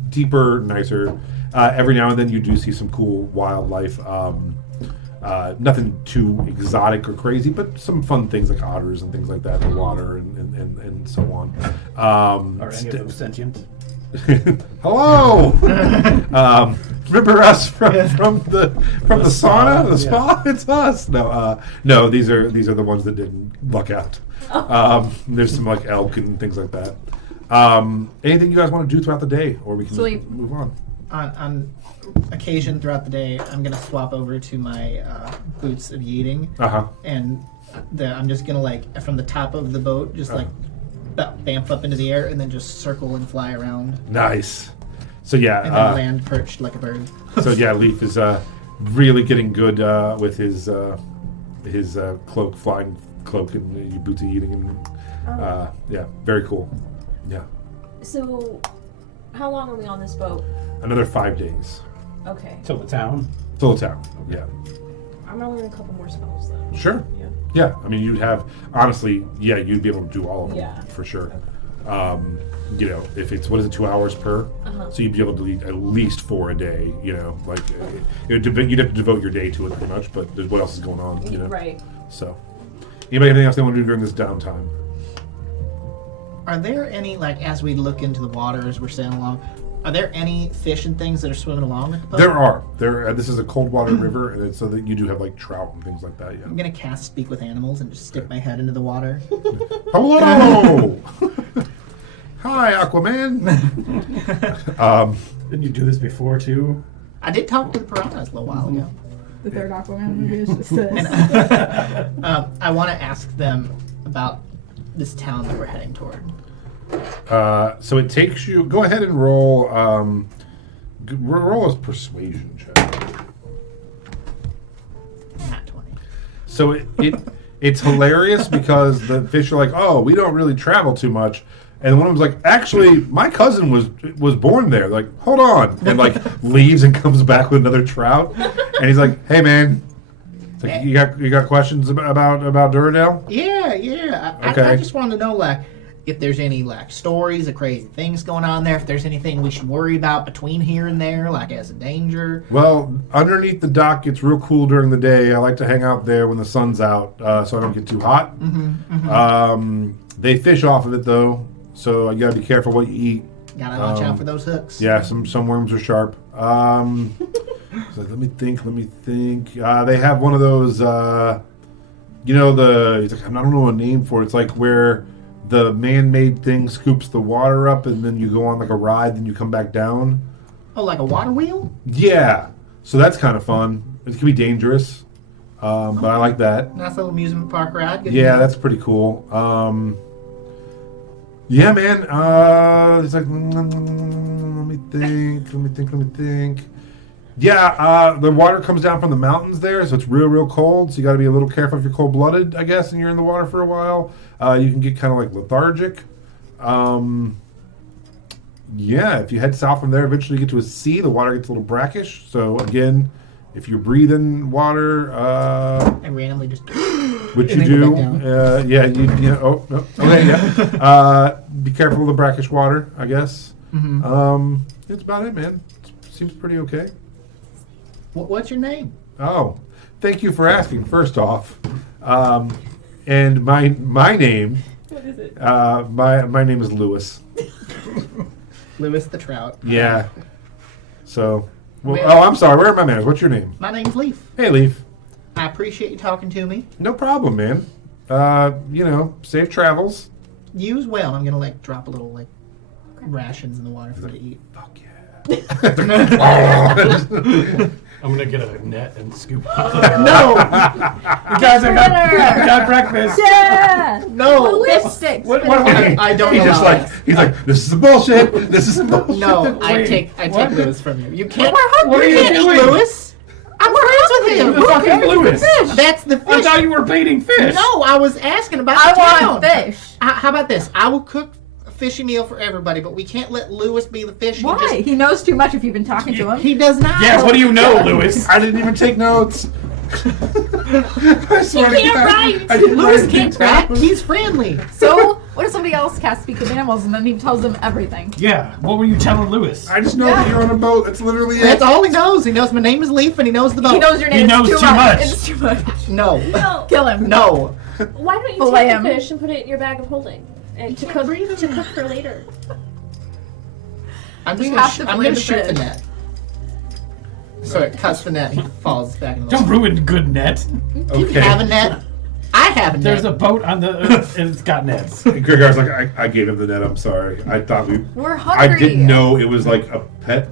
deeper, nicer. Every now and then you do see some cool wildlife. Nothing too exotic or crazy, but some fun things like otters and things like that in the water and so on. Are any of them sentient? Hello. Remember us from the sauna, the spa? It's us. No, these are the ones that didn't luck out. There's some like elk and things like that. Anything you guys want to do throughout the day, or we can Sleep. move on. on occasion throughout the day, I'm gonna swap over to my boots of yeeting, and I'm just gonna like from the top of the boat, just like bamf up into the air, and then just circle and fly around, Nice. So yeah, and then land perched like a bird. so yeah, Leaf is really getting good with his cloak, flying cloak, and your boots of eating, and yeah, very cool. Yeah, So, how long are we on this boat? another 5 days Okay. Till the town? till the town. Yeah, I'm gonna learn a couple more spells then. sure. Yeah. Yeah, I mean, you'd have honestly, yeah, you'd be able to do all of them for sure. If it's 2 hours per, so you'd be able to eat at least 4 a day. You'd have to devote your day to it pretty much. But what else is going on? Right. So, anybody have anything else they want to do during this downtime? Are there any, like, as we look into the water as we're sailing along, are there any fish and things that are swimming along with the boat? There are. This is a cold water river, and so that you do have like trout and things like that. Yeah. I'm gonna cast Speak with Animals and just stick my head into the water. Hello. Hi, Aquaman. Didn't you do this before too? I did talk to the piranhas a little while ago. The third Aquaman movie is just this. I want to ask them about this town that we're heading toward. So it takes you. Go ahead and roll. Roll a persuasion check. Not 20. So it's hilarious because the fish are like, oh, we don't really travel too much. And one of them's like, actually, my cousin was born there. Like, hold on. And like leaves and comes back with another trout. And he's like, hey, man. It's like, you got questions about Dorridale? Yeah. Okay. I just want to know, like, if there's any, like, stories of crazy things going on there, if there's anything we should worry about between here and there, like as a danger. Well, underneath the dock, it's real cool during the day. I like to hang out there when the sun's out so I don't get too hot. They fish off of it, though, so you got to be careful what you eat. Gotta watch out for those hooks. Yeah, some worms are sharp. So let me think. They have one of those, it's like, I don't know a name for it. It's like where the man-made thing scoops the water up and then you go on like a ride, then you come back down. Oh, like a water wheel? Yeah. So that's kind of fun. It can be dangerous, but I like that. Nice little amusement park ride. Good Yeah, to know. that's pretty cool. Yeah, man. It's like, let me think. Yeah, the water comes down from the mountains there, so it's real cold. So you got to be a little careful if you're cold-blooded, I guess, and you're in the water for a while. You can get kind of like lethargic. Yeah, if you head south from there, eventually you get to a sea. The water gets a little brackish. So again, if you're breathing water, I randomly just... which And you then go do, back oh, no, okay, yeah. Be careful of the brackish water, I guess. That's about it, man. Seems pretty okay. What's your name? Oh, thank you for asking. First off, and my name. What is it? My name is Lewis. Lewis the Trout. Yeah. So, I'm sorry. Where are my manners? What's your name? My name's Leaf. Hey, Leaf. I appreciate you talking to me. No problem, man. Safe travels. You as well. I'm gonna like drop a little like rations in the water for you to eat. Fuck yeah. I'm gonna get a net and scoop. No, You guys, I got breakfast. Yeah! no, Fish sticks. What? I don't He's know. just he's like, this is bullshit. This is bullshit. No, I Wait, take what? Lewis from you. You can't. What are you you can't eat doing? Lewis. I'm friends with him. The fucking Lewis. That's the I fish. thought you were baiting fish. No, I was asking about I the town. want fish. How about this? I will cook a fishy meal for everybody, but we can't let Lewis be the fish. Why? He knows too much if you've been talking to him. He does not. Yeah, what do you know, Lewis? I didn't even take notes. I swear to can't God, write. I didn't Lewis write can't it down. crack. He's friendly. So, what if somebody else casts Speak with Animals and then he tells them everything? Yeah, what were you telling Lewis? I just know that you're on a boat. That's literally That's it. all he knows. He knows my name is Leaf, and he knows the boat. He knows your name. He It's knows too too much. much. It's too much. No, No. Kill him. no. Why don't you Fillet take him. the fish and put it in your bag of holding and to cook for later? I'm We just have to I'm fillet gonna the shoot the fish. net. So it cuts the net. He falls back in the Don't water. ruin good net. You Okay. have a net. I have a net. There's a boat on the and it's got nets. Gregor's like, I gave him the net. I'm sorry. I thought We're I hungry. didn't know it was like a pet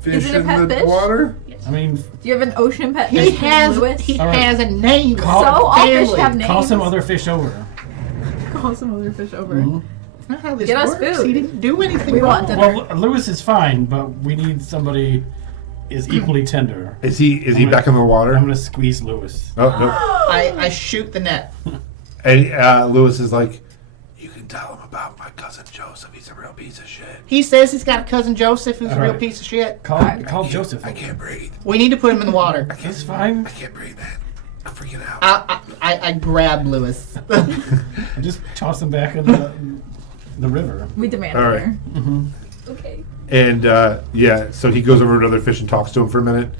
fish Is it a in pet the fish? water. I mean, Do you have an ocean pet He fish named has. Lewis? He All right. has a name. Call- So all fish family. have names. call some other fish over. Call some other fish over. That's not how this Get us works. food. He didn't do anything We wrong. want dinner. Well, Lewis is fine, but we need somebody is equally tender. Is he gonna- back in the water? I'm gonna squeeze Lewis. Oh no. I shoot the net. And Lewis is like, you can tell him about my cousin Joseph. He's a real piece of shit. He says he's got a cousin Joseph who's a All real right. piece of shit. Call Joseph. I can't breathe. We need to put him in the water. He's fine. I can't breathe, man. I'm freaking out. I grab Lewis. Just toss him back in the river. We demand All right. dinner. Okay. And so he goes over to another fish and talks to him for a minute,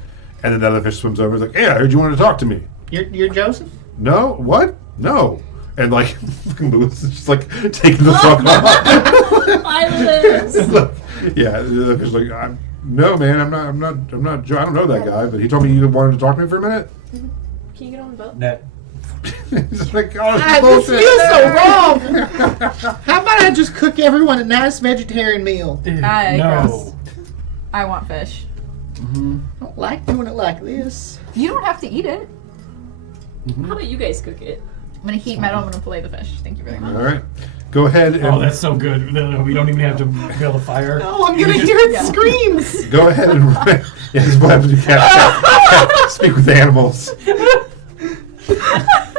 and then the other fish swims over. He's like, "Hey, I heard you wanted to talk to me." You're Joseph? No, what? No. And like, fucking Lewis is just like taking the fuck off. Islands. Yeah, the other fish is like, no, man, I'm not. I don't know that guy, but he told me you wanted to talk to me for a minute. Can you get on the boat? Net. He's like, oh, This bullshit. feels so wrong. How about I just cook everyone a nice vegetarian meal? Ew, Aye, no. gross. I want fish. I don't like doing it like this. You don't have to eat it. How about you guys cook it? I'm gonna heat metal. I'm gonna fillet the fish. Thank you very much. All right. Go ahead and Oh, that's so good. We don't even have to build a fire. No, I'm gonna hear it screams. go ahead and yeah, this is what happens when you can't speak with animals.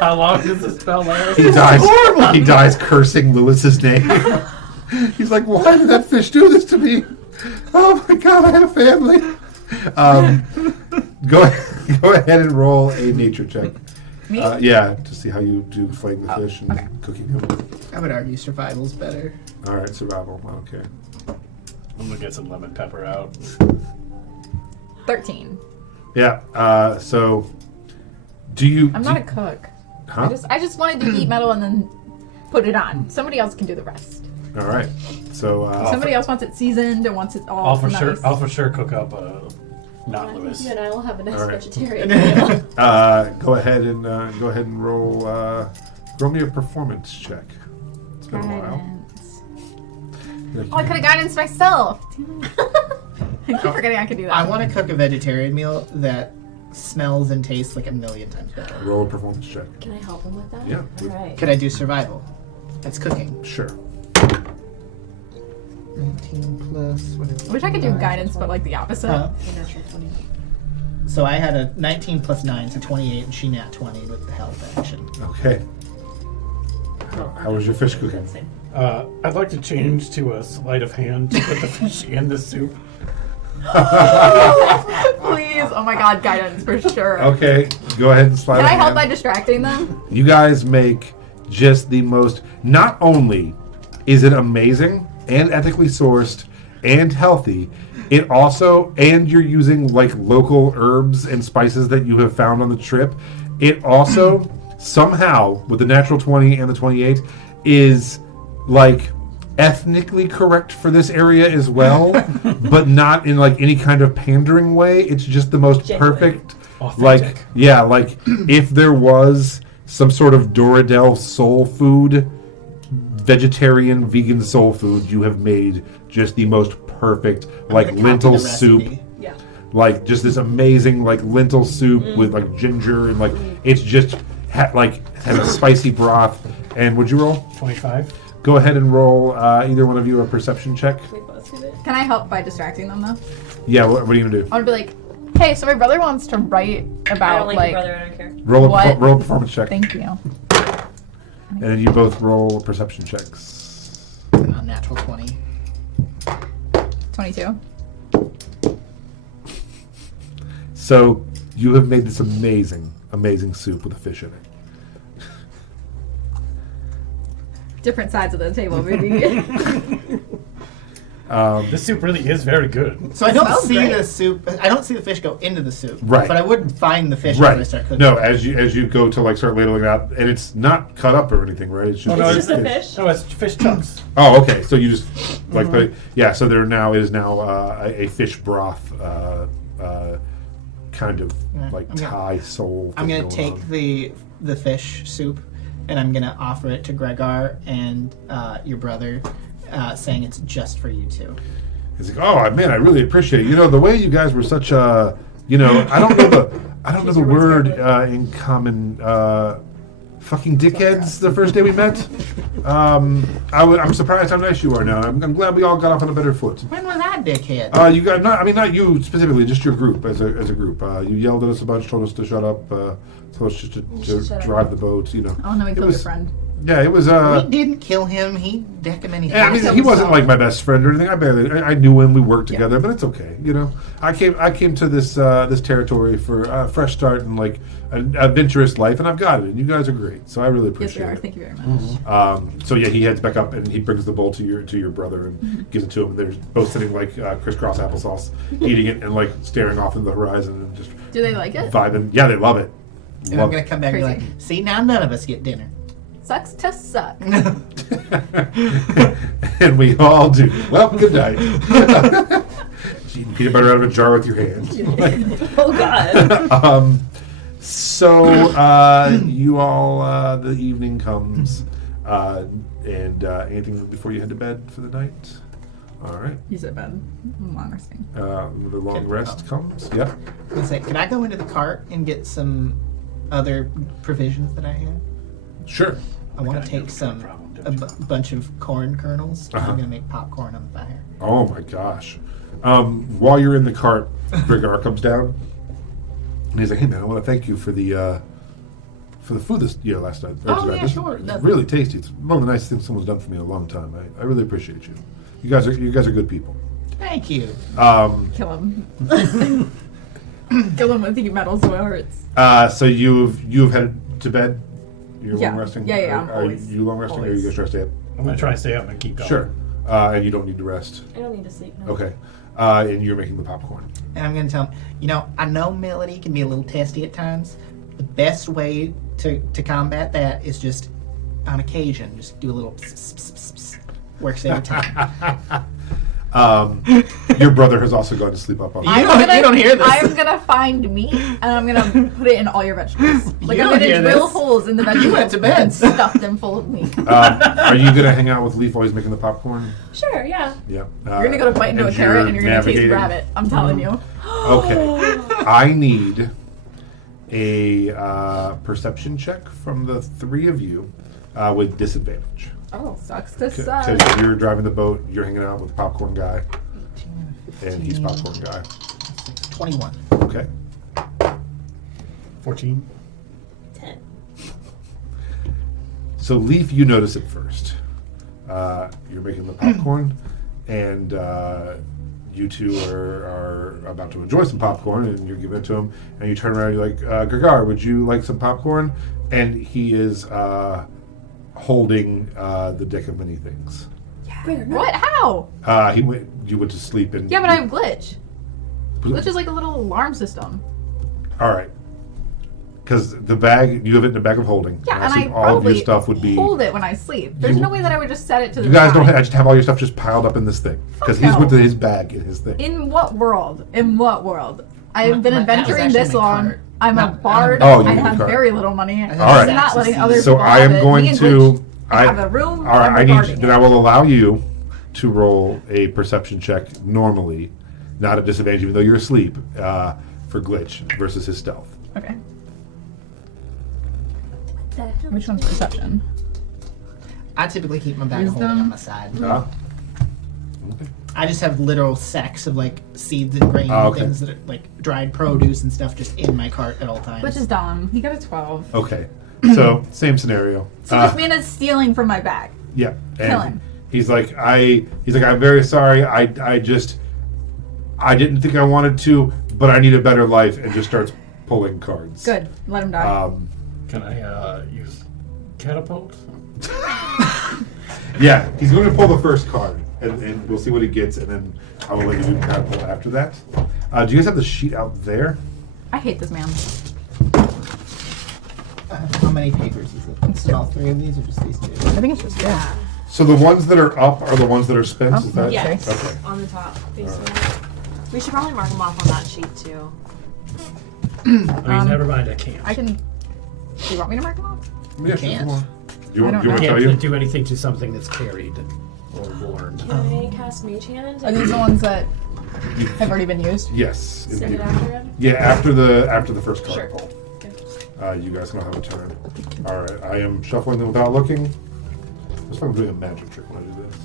How long does the spell last? He dies. horrible. He dies cursing Lewis's name. He's like, "Why did that fish do this to me? Oh my God, I had a family." Go ahead and roll a nature check. Me? Yeah, to see how you do flaying the fish and okay. cooking him. I would argue survival's better. All right, survival. I don't care. I'm gonna get some lemon pepper out. 13. Yeah. So, do you? I'm not a cook. Huh? I just wanted to eat metal and then put it on. Somebody else can do the rest. All right. So. Somebody else wants it seasoned or wants it all I'll for nice. sure cook up not I think Lewis. you and I will have a nice All right. vegetarian meal. Go ahead and roll. Roll me a performance check. It's been a while. Guidance. Oh, I could have guidance myself. I keep forgetting I could do that. I want to cook a vegetarian meal that smells and tastes like a million times better. Roll a performance check. Can I help him with that? Yeah. All right. Could I do survival? That's cooking. Sure. 19 plus. What is I wish I could do guidance, but like the opposite. Huh? A natural 20. So I had a 19 plus 9, so 28, and she nat 20 with the health action. Okay. How was your fish cooking? I'd like to change to a sleight of hand to put the fish in the soup. Please. Oh my God, guidance for sure. Okay. Go ahead and slide. Can I it help in. by distracting them? You guys make just the most. Not only is it amazing and ethically sourced and healthy, it also, and you're using like local herbs and spices that you have found on the trip. It also somehow, with the natural 20 and the 28, is like ethnically correct for this area as well, but not in like any kind of pandering way. It's just the most Genuine. perfect. Authentic. Like, yeah, like if there was some sort of Dorridale soul food, vegetarian, vegan soul food, you have made just the most perfect, like I'm gonna copy lentil the soup. recipe. Yeah. Like just this amazing, like lentil soup with like ginger and like it's just has a spicy broth. And would you roll? 25. Go ahead and roll either one of you a perception check. We both did it. Can I help by distracting them though? Yeah, what are you gonna do? I would be like, hey, so my brother wants to write I about don't like your brother. I don't care. Roll What? roll a performance check, Thank you. and then you both roll perception checks. Natural 20. 22. So you have made this amazing, amazing soup with a fish in it. Different sides of the table, baby. This soup really is very good. So I don't smells see great. the soup. I don't see the fish go into the soup. Right. But I would find the fish Right. as I start cooking. No, as you go to like start ladling it out, and it's not cut up or anything, right? It's just, no, It's just a fish. No, it's fish chunks. Oh, okay. So you just like the yeah. So there now is a fish broth, kind of Yeah, like I'm gonna- Thai soul. I'm thing gonna going take on. the fish soup, and I'm gonna offer it to Gregor and your brother, saying it's just for you two. He's like, oh man, I really appreciate it. You know the way you guys were such a, you know, I don't know the word in common. Fucking dickheads. The first day we met. I'm surprised how nice you are now. I'm glad we all got off on a better foot. When was that dickhead? You guys, not you specifically, just your group as a group. You yelled at us a bunch, told us to shut up, told us just to shut up. drive the boat. You know. Oh no, we It killed was- your friend. Yeah, it was. We didn't kill him. He decked him anything. Yeah, I mean, he wasn't like my best friend or anything. I knew him. We worked together, but it's okay. You know, I came to this this territory for a fresh start and like an adventurous life, and I've got it. And you guys are great, so I really Yes, we appreciate are. it. Thank you very much. So yeah, he heads back up and he brings the bowl to your brother and gives it to him. They're both sitting like crisscross applesauce, eating it and like staring off into the horizon and just Do they like it? vibing. Yeah, they love it. And I'm Love gonna it. come back and be Crazy. like, see, now none of us get dinner. Sucks to suck. And we all do. Well, good night. Eating peanut butter out of a jar with your hands. Oh God. So you all, the evening comes, and anything before you head to bed for the night? All right. Use it, Ben. Long resting. The long rest comes. Yep. I was like, can I go into the cart and get some other provisions that I have? Sure. I want Okay, to you take have some a problem, a don't you? bunch of corn kernels. Uh-huh. I'm gonna make popcorn on the fire. Oh my gosh. While you're in the cart, Grigar comes down and he's like, "Hey man, I want to thank you for the food this last night. Oh, tonight. yeah, This sure. It's That's- really tasty. It's one of the nicest things someone's done for me in a long time. I really appreciate you. You guys are good people." Thank you. Kill him. Kill him with heat metal so it hurts. So you've headed to bed. You're Yeah. long resting. Yeah, I'm Are always- you long resting, or are you always. just trying to stay up? I'm gonna try and stay up and keep going. Sure. And you don't need to rest. I don't need to sleep. No. Okay. And you're making the popcorn. And I'm gonna tell him, I know melody can be a little testy at times. The best way to combat that is just, on occasion, just do a little pss, pss, pss, pss. Works every time. Your brother has also gone to sleep up on You don't hear this. I'm gonna find meat and I'm gonna put it in all your vegetables. Like You I'm don't gonna hear drill this. holes in the vegetables went to bed. and stuff them full of meat. Are you gonna hang out with Leaf while he's making the popcorn? Sure, yeah. Yeah. You're gonna go to bite into a carrot and you're gonna taste rabbit. I'm telling you. Okay. I need a perception check from the three of you with disadvantage. Oh, sucks to Because suck. you're driving the boat, you're hanging out with the popcorn guy, and he's popcorn guy. 21. Okay. 14. 10. So Leaf, you notice it first. You're making the popcorn, and you two are about to enjoy some popcorn, and you're giving it to him, and you turn around and you're like, Gagar, would you like some popcorn? And he is holding the deck of many things. What? How? You went to sleep and Yeah, but I have glitch. Glitch is like a little alarm system. all right. Because the bag, you have it in a bag of holding. Yeah, and I assume all of your probably stuff would be. hold it when I sleep. There's You- no way that I would just set it to the You guys side. don't just have all your stuff just piled up in this thing. Because Fuck he's no. went to his bag in his thing. In what world? In what world? I've been That was adventuring actually this in the long. cart. I'm a Not- bard. Oh, you I in the have cart. very little money. All I'm right. not letting other So people I have am it. going Me and to. Glitch have a room. All right, I'm I need. guarding Then it. I will allow you to roll a perception check normally, not at disadvantage, even though you're asleep, for glitch versus his stealth. Okay. The hell? Which one's perception? I typically keep my bag of holding Wisdom. on my side. Ah. Okay. I just have literal sacks of like seeds and grain Oh, and okay. things that are like dried produce and stuff just in my cart at all times. Which is dumb. He got a 12. Okay. So same scenario. So this man is stealing from my bag. Yeah. And Kill him. He's like, I'm very sorry. I didn't think I wanted to, but I need a better life, and just starts pulling cards. Good. Let him die. Can I use catapult? Yeah, he's going to pull the first card, and we'll see what he gets, and then I will let you do the card pull after that. Do you guys have the sheet out there? I hate this man. How many papers is it? Is it all three of these or just these two? I think it's just yeah. So the ones that are up are the ones that are spent. Is that Yes. okay? On the top, facing it. We should probably mark them off on that sheet too. I mean, never mind, I can't. I can. Do you want me to mark him off? Yeah, can't. Do you I want don't to know. tell can't you? do anything to something that's carried or worn. Can I cast Mage Hand? Are these the ones that have already been used? Yes, Send indeed. it after him? Yeah, after the first card Sure. pull. Okay. You guys can all have a turn. All right, I am shuffling them without looking. Just like I'm doing a magic trick when I do this.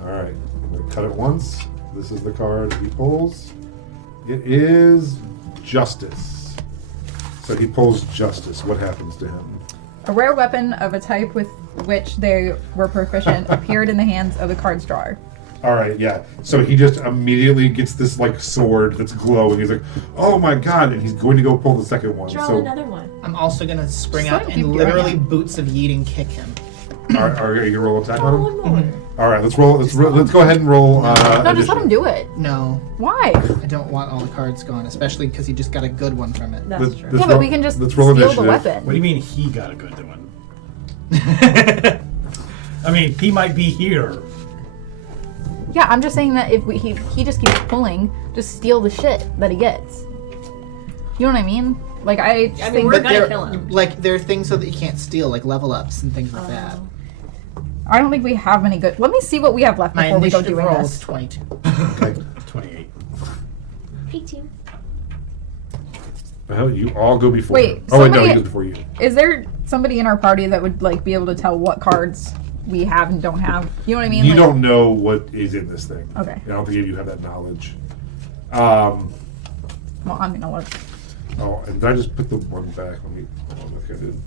All right, I'm going to cut it once. This is the card he pulls. It is Justice. So he pulls Justice. What happens to him? A rare weapon of a type with which they were proficient appeared in the hands of the card's drawer. All right, yeah. So he just immediately gets this like sword that's glowing. He's like, "Oh my god!" And he's going to go pull the second one. Draw So, another one. I'm also gonna spring Just out let him and keep literally going. boots of yeeting kick him. are you gonna roll attack Draw on one him? more. All right, let's roll. Let's go ahead and roll. No, just let initiative. him do it. No, Why? I don't want all the cards gone, especially because he just got a good one from it. That's Let's- true. let's Yeah, but roll- we can just let's roll steal initiative. the What weapon. do you mean he got a good one? I mean, he might be here. Yeah, I'm just saying that if he just keeps pulling, just steal the shit that he gets. You know what I mean? Like I mean, think we're that gonna there, kill him. like there are things so that you can't steal, like level ups and things like that. I don't think we have any good. Let me see what we have left My before we go initiative doing roll this. is 22. Okay. 28. 18. Well, you all go before. Wait, him. Oh wait, no, somebody- he goes before you. Is there somebody in our party that would like be able to tell what cards we have and don't have? You know what I mean? You Like- don't know what is in this thing. Okay. I don't think you have that knowledge. Well, I mean, what? Oh, and did I just put the one back? Let me. Oh, okay, I did.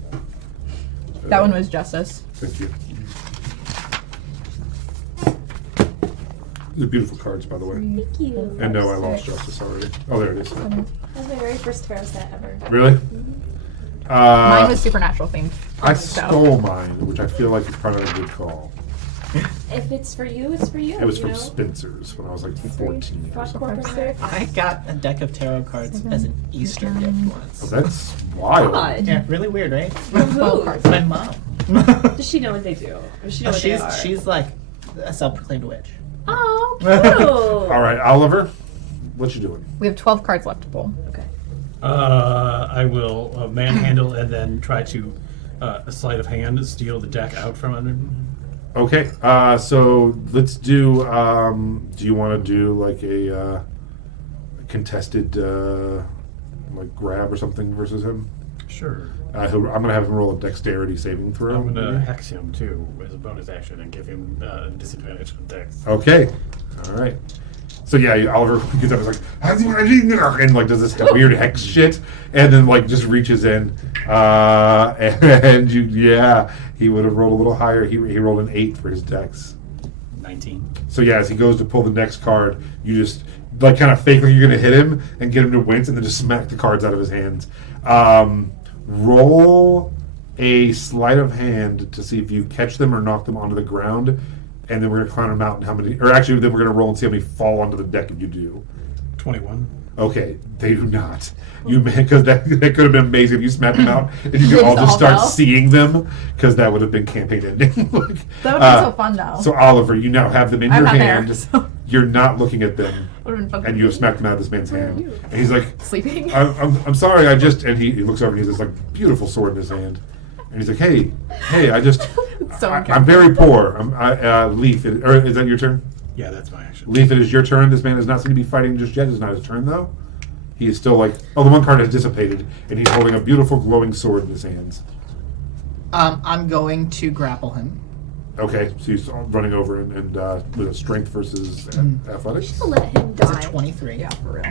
That one was Justice. Thank you. These are beautiful cards, by the way. Thank you. And no, I lost Six. Justice already. Oh, there it is. That was my very first tarot set ever. Really? Mine was supernatural themed. I so- stole mine, which I feel like is probably not a good call. If it's for you, it's for you. It was you from know? Spencer's when I was like 14 or Fuck something. corporate America. I got a deck of tarot cards as an Easter gift Oh, once. that's wild. God. Yeah, really weird, right? From who? My mom. Does she know what they do? Does she know what they are? she's like a self-proclaimed witch. Oh, cute. All right, Oliver, what you doing? We have 12 cards left to pull. Okay. I will manhandle and then try to sleight of hand steal the deck out from under. Okay, so let's do. Do you want to do like a contested like grab or something versus him? Sure. I'm gonna have him roll a dexterity saving throw. I'm gonna hex him too as a bonus action and give him disadvantage on dex. Okay, all right. So yeah, Oliver gets up and is like, and like does this weird hex shit, and then like just reaches in, and he would have rolled a little higher. He rolled an 8 for his dex. 19. So yeah, as he goes to pull the next card, you just like kind of fake like you're gonna hit him and get him to wince, and then just smack the cards out of his hands. Roll a sleight of hand to see if you catch them or knock them onto the ground, and then we're gonna climb them out and how many. Or actually, then we're gonna roll and see how many fall onto the deck if you do. 21. Okay, they do not. You because that could have been amazing if you smacked them out and you could They all just just all start fell? seeing them, because that would have been campaign ending. Like, That would be so fun, though. So Oliver, you now have them in I'm your not there, hand. so- You're not looking at them, Would've been fucking and you have smacked them out of this man's hand. And he's like, sleeping. I'm sorry, I just, and he looks over and he has this like beautiful sword in his hand, and he's like, hey, I just, So I'm very poor. Leaf, or is that your turn? Yeah, that's my action. Leaf, it is your turn. This man is not going to be fighting just yet. It's not his turn though. He is still like, the one card has dissipated, and he's holding a beautiful glowing sword in his hands. I'm going to grapple him. Okay, so he's running over and with a strength versus athletics. I'll let him It's a die. 23. Yeah, for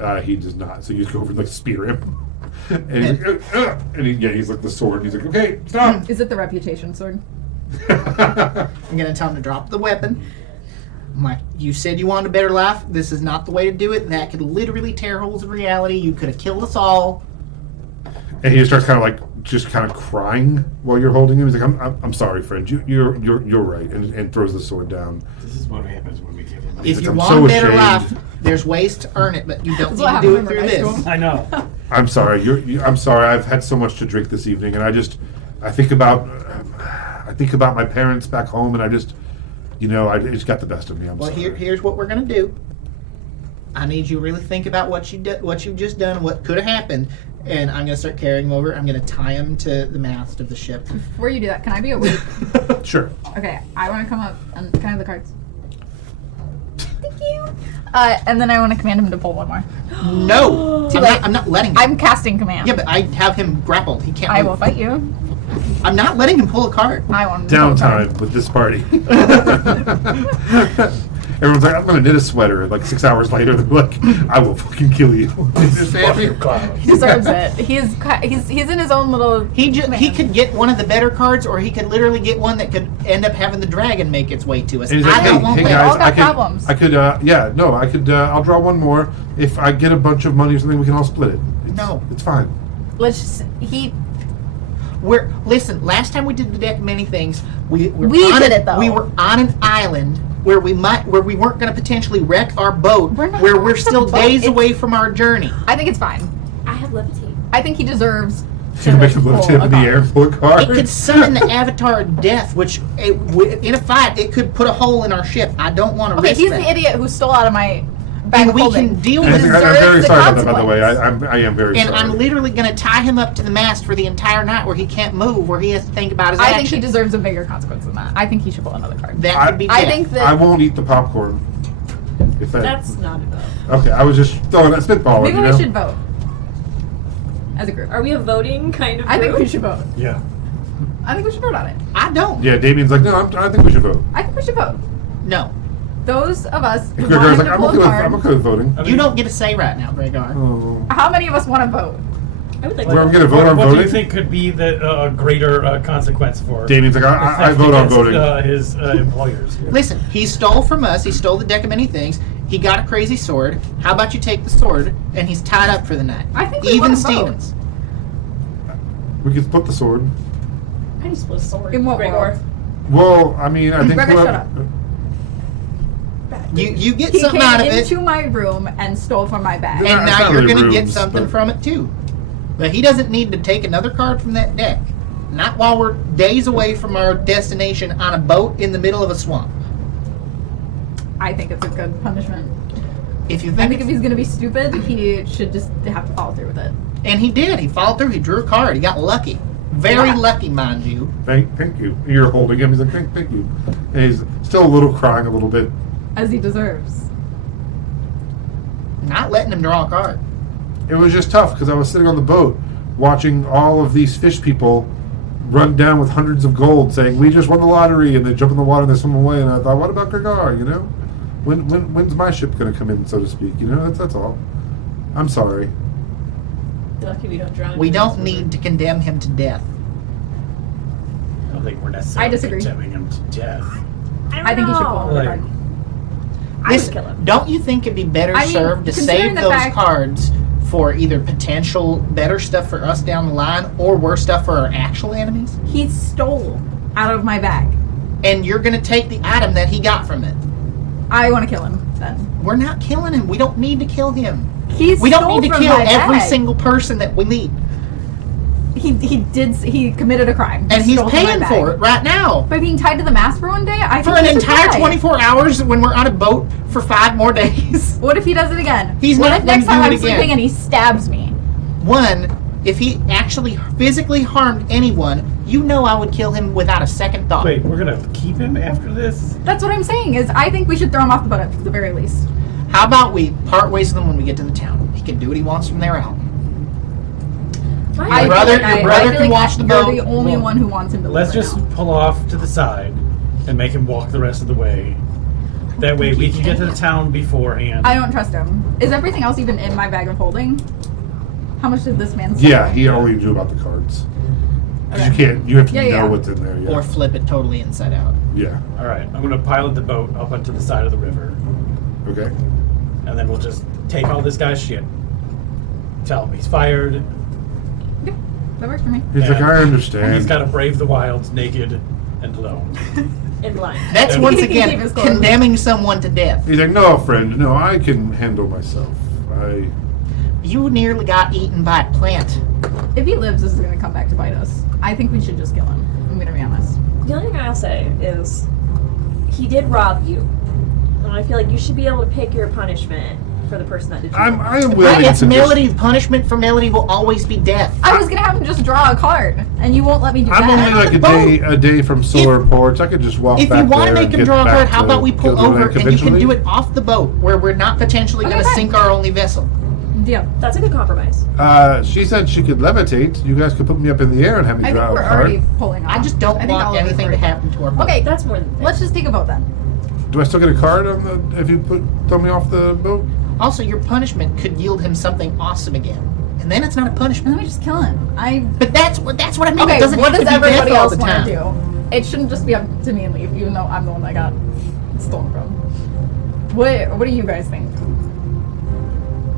real. He does not. So you just go over and like spear him, and he's like, he's like the sword. And he's like, okay, stop. Is it the reputation sword? I'm gonna tell him to drop the weapon. I'm like, you said you wanted a better life. This is not the way to do it. That could literally tear holes in reality. You could have killed us all. And he starts kind of like just kind of crying while you're holding him. He's like, I'm sorry, friend. You're right, and throws the sword down. This is what happens when we give him. If you I'm want so a better ashamed. life, there's ways to earn it, but you don't That's what need to do it happened through in high this. school. I know. I'm sorry. I'm sorry. I've had so much to drink this evening, and I think about my parents back home, and it's got the best of me. I'm Well, sorry. here's what we're gonna do. I need you to really think about what you've just done, what could have happened, and I'm gonna start carrying him over. I'm gonna tie him to the mast of the ship. Before you do that, can I be awake? Sure. Okay, I want to come up and can I have the cards? Thank you. And then I want to command him to pull one more. No, Too I'm late. not, I'm not letting him. I'm casting command. Yeah, but I have him grappled. He can't. I move. will fight you. I'm not letting him pull a card. I want him to pull a card. Downtime with this party. Everyone's like, I'm going to knit a sweater. And like 6 hours later, they're like, I will fucking kill you. He deserves it. He's in his own little. He could get one of the better cards, or he could literally get one that could end up having the dragon make its way to us. And he's like, I don't want hey that. guys, all got problems. I could, I'll draw one more. If I get a bunch of money or something, we can all split it. No. It's fine. Let's just, Listen, last time we did the deck of many things, we did it, though. We were on an island where we weren't going to potentially wreck our boat, We're not where on we're the still boat. days It's- away from our journey. I think it's fine. I have levitate. I think he deserves You can make him pull lift a him in the card. air and pull a card. It could summon the Avatar of Death, which in a fight it could put a hole in our ship. I don't want to Okay, risk he's that. the idiot who stole out of my bag And of we holding. can deal He with I'm it. deserves very the sorry about that, by the way. consequence. I am very And sorry. I'm literally going to tie him up to the mast for the entire night where he can't move, where he has to think about his I actions. think he deserves a bigger consequence than that. I think he should pull another card. That would be I death. think that I won't eat the popcorn. If that, That's not enough. okay, I was just throwing that spitball. maybe you we know? should vote as a group. Are we a voting kind of I think group? we should vote. Yeah. I think we should vote on it. I don't. Yeah, Damien's like, no, I think we should vote. I think we should vote. No. Those of us who Gregor's want like, him to I'm pull okay, a card. I'm okay with voting. I mean, You don't get a say right now, Gregor. Oh. How many of us want to vote? I would like We're to. gonna vote on what do you voting. think could be the greater consequence for Damien's like, I vote on against, voting. his employers? Listen, he stole from us. He stole the deck of many things. He got a crazy sword. How about you take the sword and he's tied up for the night? I think we Even wanna vote. Stevens. We could split the sword. I need to split a sword. In what Gregor. world? Well, I mean, I think Gregor, whoever- shut up. You get He something came out of it, into my room and stole from my bag. Yeah. and It's now not you're really going to get rooms, something but- from it too. But he doesn't need to take another card from that deck. Not while we're days away from our destination on a boat in the middle of a swamp. I think it's a good punishment. If you I think, think if he's going to be stupid, he should just have to follow through with it. and he did. He followed through. He drew a card. He got lucky. Very Yeah. lucky, mind you. Thank you. You're holding him. He's like, thank you. And he's still a little crying a little bit. As he deserves. Not letting him draw a card. It was just tough because I was sitting on the boat watching all of these fish people run down with hundreds of gold saying, we just won the lottery, and they jump in the water and they swim away. And I thought, what about Gregor, you know? When's my ship going to come in, so to speak? You know, that's all. I'm sorry. You're lucky we don't drown. We in don't this need river. to condemn him to death. I don't think we're necessarily I disagree. condemning him to death. I think he should pull know. another Like- card. I would Listen, kill him. don't you think it'd be better I mean, served to considering save the those fact- cards for either potential better stuff for us down the line or worse stuff for our actual enemies? He stole out of my bag. And you're going to take the item that he got from it. I want to kill him then. We're not killing him. We don't need to kill him. He We don't stole need to from kill my every bag. single person that we meet. He committed a crime. And he's stole from my paying bag. for it right now. By being tied to the mast for one day, I For think an he should entire die. 24 hours when we're on a boat for 5 more days. What if he does it again? He's what not if next gonna time do I'm it again. sleeping and he stabs me? One, if he actually physically harmed anyone, you know I would kill him without a second thought. Wait, we're gonna keep him after this? That's what I'm saying. Is I think we should throw him off the boat at the very least. How about we part ways with him when we get to the town? He can do what he wants from there out. I Your brother- feel your like brother I feel can like watch the you're boat. the only Well, one who wants him to Let's live just right now. pull off to the side and make him walk the rest of the way. That way we can get to the town beforehand. I don't trust him. Is everything else even in my bag of holding? How much did this man steal? Yeah, he only knew about the cards. 'Cause Okay. you have to Yeah, know yeah. what's in there. Yeah. Or flip it totally inside out. Yeah. All right, I'm gonna pilot the boat up onto the side of the river, Okay. and then we'll just take all this guy's shit. Tell him he's fired. Yeah, that works for me. He's like, and- I And understand. he's got to brave the wilds, naked and alone. In blind. That's And- once He can keep again his clothes. condemning someone to death. He's like, no, friend, no, I can handle myself. You nearly got eaten by a plant. If he lives, this is going to come back to bite us. I think we should just kill him. I'm going to be honest. The only thing I'll say is he did rob you. And I feel like you should be able to pick your punishment for the person that did you. I am But willing it's to Melody. Punishment for Melody will always be death. I was going to have him just draw a card, and you won't let me do I'm that. only like a day from Solar Ports. I could just walk If back you want to there make and him get draw a back card, how to about we pull Gilder over Lake and you can eventually? do it off the boat where we're not potentially Okay, going to fine. sink our only vessel. Deal. That's a good compromise. She said she could levitate. You guys could put me up in the air and have me I think draw we're a card. already pulling off. I just don't think all want of us anything are to already- happen to our boat. Okay, That's more than let's just take a vote then. Do I still get a card on the, if you throw me off the boat? Also, your punishment could yield him something awesome again, and then it's not a And punishment. then we just kill him. But that's what I mean. Okay, It doesn't what have does to be everybody death all else the want time. to do? It shouldn't just be up to me and leave, even though I'm the one that got stolen from. What do you guys think?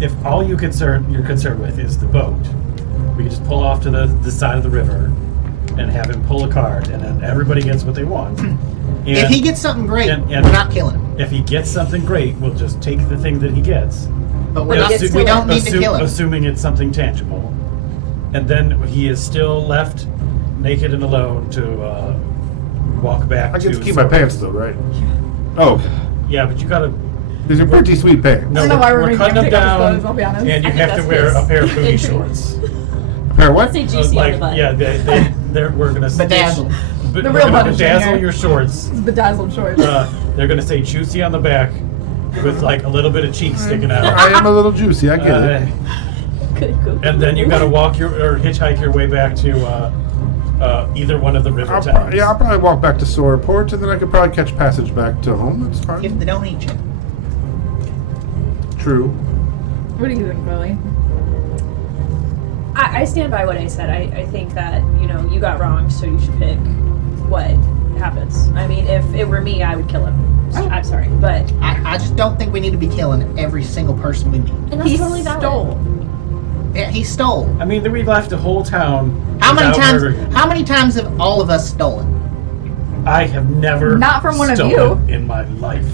If all you're concerned with is the boat, we can just pull off to the side of the river and have him pull a card, and then everybody gets what they want. And If he gets something great, and- we're not killing him. if he gets something great, we'll just take the thing that he gets. But we're But not, he gets we to don't it. need to kill him. Assuming it's something tangible. And then he is still left naked and alone to walk back I to... get to keep my pants though, right? Oh, okay. Yeah, but you gotta These are pretty sweet pants. No, I don't know why we're we're making cutting him them take off his down, clothes, I'll be honest. and you I think have to that's wear a his pair of booty entry. shorts. Pair what? Say juicy on the butt. Yeah, we're gonna Bedazzle. We're The real gonna punishment bedazzle here. your shorts. Bedazzled shorts. They're gonna say juicy on the back, with like a little bit of cheek sticking out. I am a little juicy. I get it. And then you gotta walk or hitchhike your way back to either one of the river towns. I'll probably walk back to Soraport, and then I could probably catch passage back to home. That's fine. If they don't eat you. True. What do you think, Lily? I stand by what I said. I think that, you got wronged, so you should pick what happens. I mean, if it were me, I would kill him. I'm sorry, but... I just don't think we need to be killing every single person we meet. And that's He totally valid. stole. Yeah, he stole. I mean, we left the whole town. How many without times? murdering. How many times have all of us stolen? I have never Not from one of stolen in my life.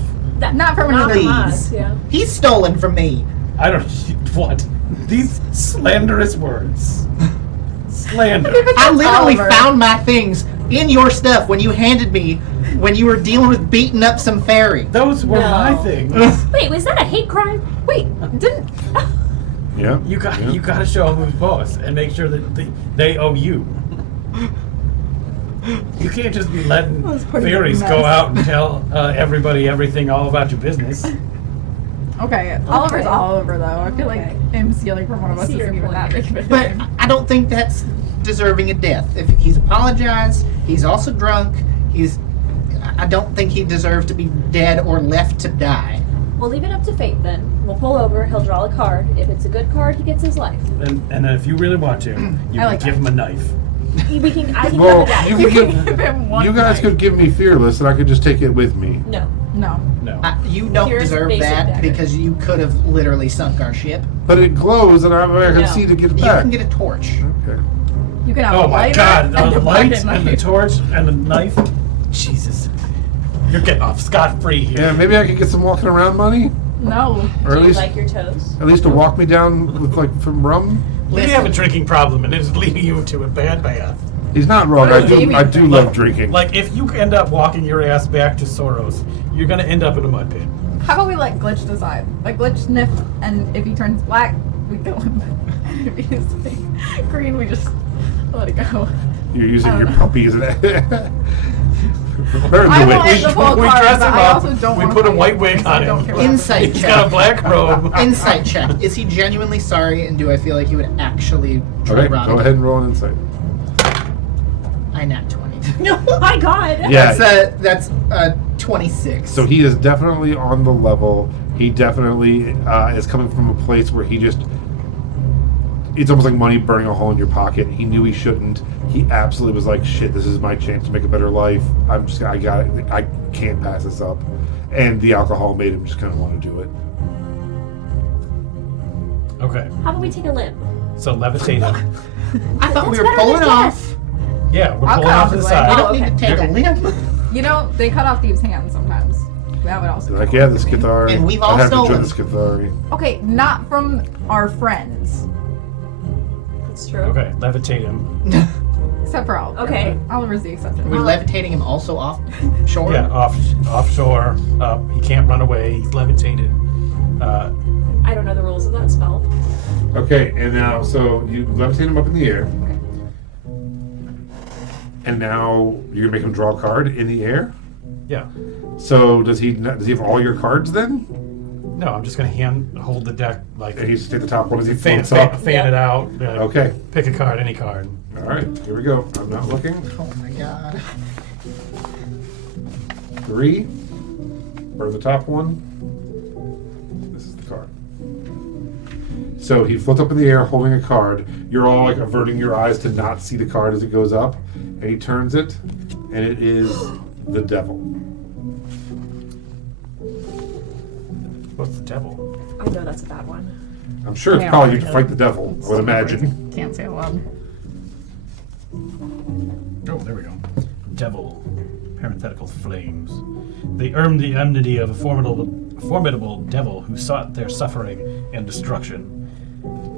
Not from one of these. us, yeah. He's stolen from me. I don't what these slanderous words. Slander. I literally Oliver. found my things in your stuff when you handed me when you were dealing with beating up some fairy. Those were No. my things. Wait, was that a hate crime? Wait, didn't... Yeah. You got to show them who's boss and make sure that they owe you. You can't just be letting That was pretty fairies mess. go out and tell everybody everything all about your business. Okay, Oliver's Okay. Oliver, though. I feel Okay. like him stealing from one of I us see your isn't even point. that big of a But thing. I don't think that's deserving of death. If he's apologized, he's also drunk. I don't think he deserves to be dead or left to die. We'll leave it up to fate then. We'll pull over, he'll draw a card. If it's a good card, he gets his life. And then if you really want to, you can like give that. him a knife. I can Well, cover that. you You could can give. give him one You guys knife. could give me fearless, and I could just take it with me. No. No. No. You don't Here's deserve basic that dagger. because you could have literally sunk our ship. But it glows, and I can No. see to get it You back. can get a torch. Okay. You can have Oh a my lighter god, and the a lights bucket and the knife. torch and the knife. Jesus. You're getting off scot-free here. Yeah, maybe I could get some walking around money, No. or Do at you least like your toes? to walk me down with from rum. We Listen. have a drinking problem, and it's leading you to a bad path. He's not wrong. I do. Maybe. I do love drinking. Like, if you end up walking your ass back to Soros, you're gonna end up in a mud pit. How about we let Glitch decide? Like, Glitch sniff, and if he turns black, we kill him. And if he's like green, we just let it go. You're using I your don't know. puppy as an. I want the full We card, dress but him I up, also don't we wanna put a fight white him, wig so I on don't him. care what Insight He's check. got a black robe. Insight check. Is he genuinely sorry, and do I feel like he would actually try Okay, robbing? go ahead and roll an insight. I nat 20. Oh my god. Yeah. That's 26. So he is definitely on the level. He definitely is coming from a place where he just. It's almost like money burning a hole in your pocket. He knew he shouldn't. He absolutely was like, "Shit, this is my chance to make a better life. I got it. I can't pass this up." And the alcohol made him just kind of want to do it. Okay, How about we take a limb? so levitate him. I thought we That's were better pulling than off. Yeah, we're I'll pulling cut off off to the his We leg. side. don't need to take okay. a limb. You know, they cut off thieves' hands sometimes. That would also. Like, yeah, the Skithari. And we've I all have to stolen. join the Skithari. Okay, not from our friends, That's true. Okay, levitate him. except for Oliver. Okay. Oliver's the exception. We're levitating him also offshore. Yeah, offshore. He can't run away. He's levitated. I don't know the rules of that spell. Okay, and now, so you levitate him up in the air. And now you're gonna make him draw a card in the air. Yeah. So does he have all your cards then? No, I'm just gonna hold the deck like And he's just take the top one as he fan floats up. it out. Okay. Pick a card, any card. All right, here we go. I'm not looking. Oh my god. 3. Burn the top one. This is the card. So he floats up in the air holding a card. You're all like averting your eyes to not see the card as it goes up. And he turns it, and it is the devil. What's the devil? I know that's a bad one. I'm sure it's Yeah, probably you I to know. fight the devil, I would imagine. Can't say it loud. Oh, there we go. Devil. Parenthetical flames. They earned the enmity of a formidable devil who sought their suffering and destruction.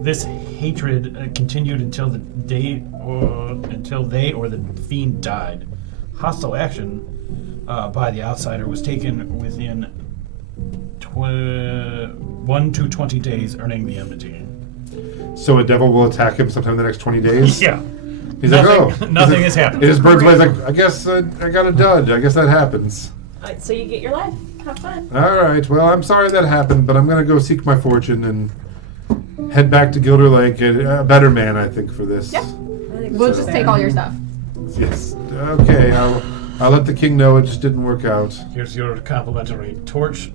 This hatred continued until they or the fiend died. Hostile action by the outsider was taken within 1 to 20 days earning the enmity. So a devil will attack him sometime in the next 20 days? Yeah. He's Nothing- like, oh. nothing has happened. It just burns away. He's like, I guess I got a dud. I guess that happens. So you get your life. Have fun. All right. Well, I'm sorry that happened, but I'm going to go seek my fortune and head back to Gilder Lake. A better man, I think, for this. Yep. I think We'll that's just fair. take all your stuff. Yes. Okay. I'll let the king know it just didn't work out. Here's your complimentary torch,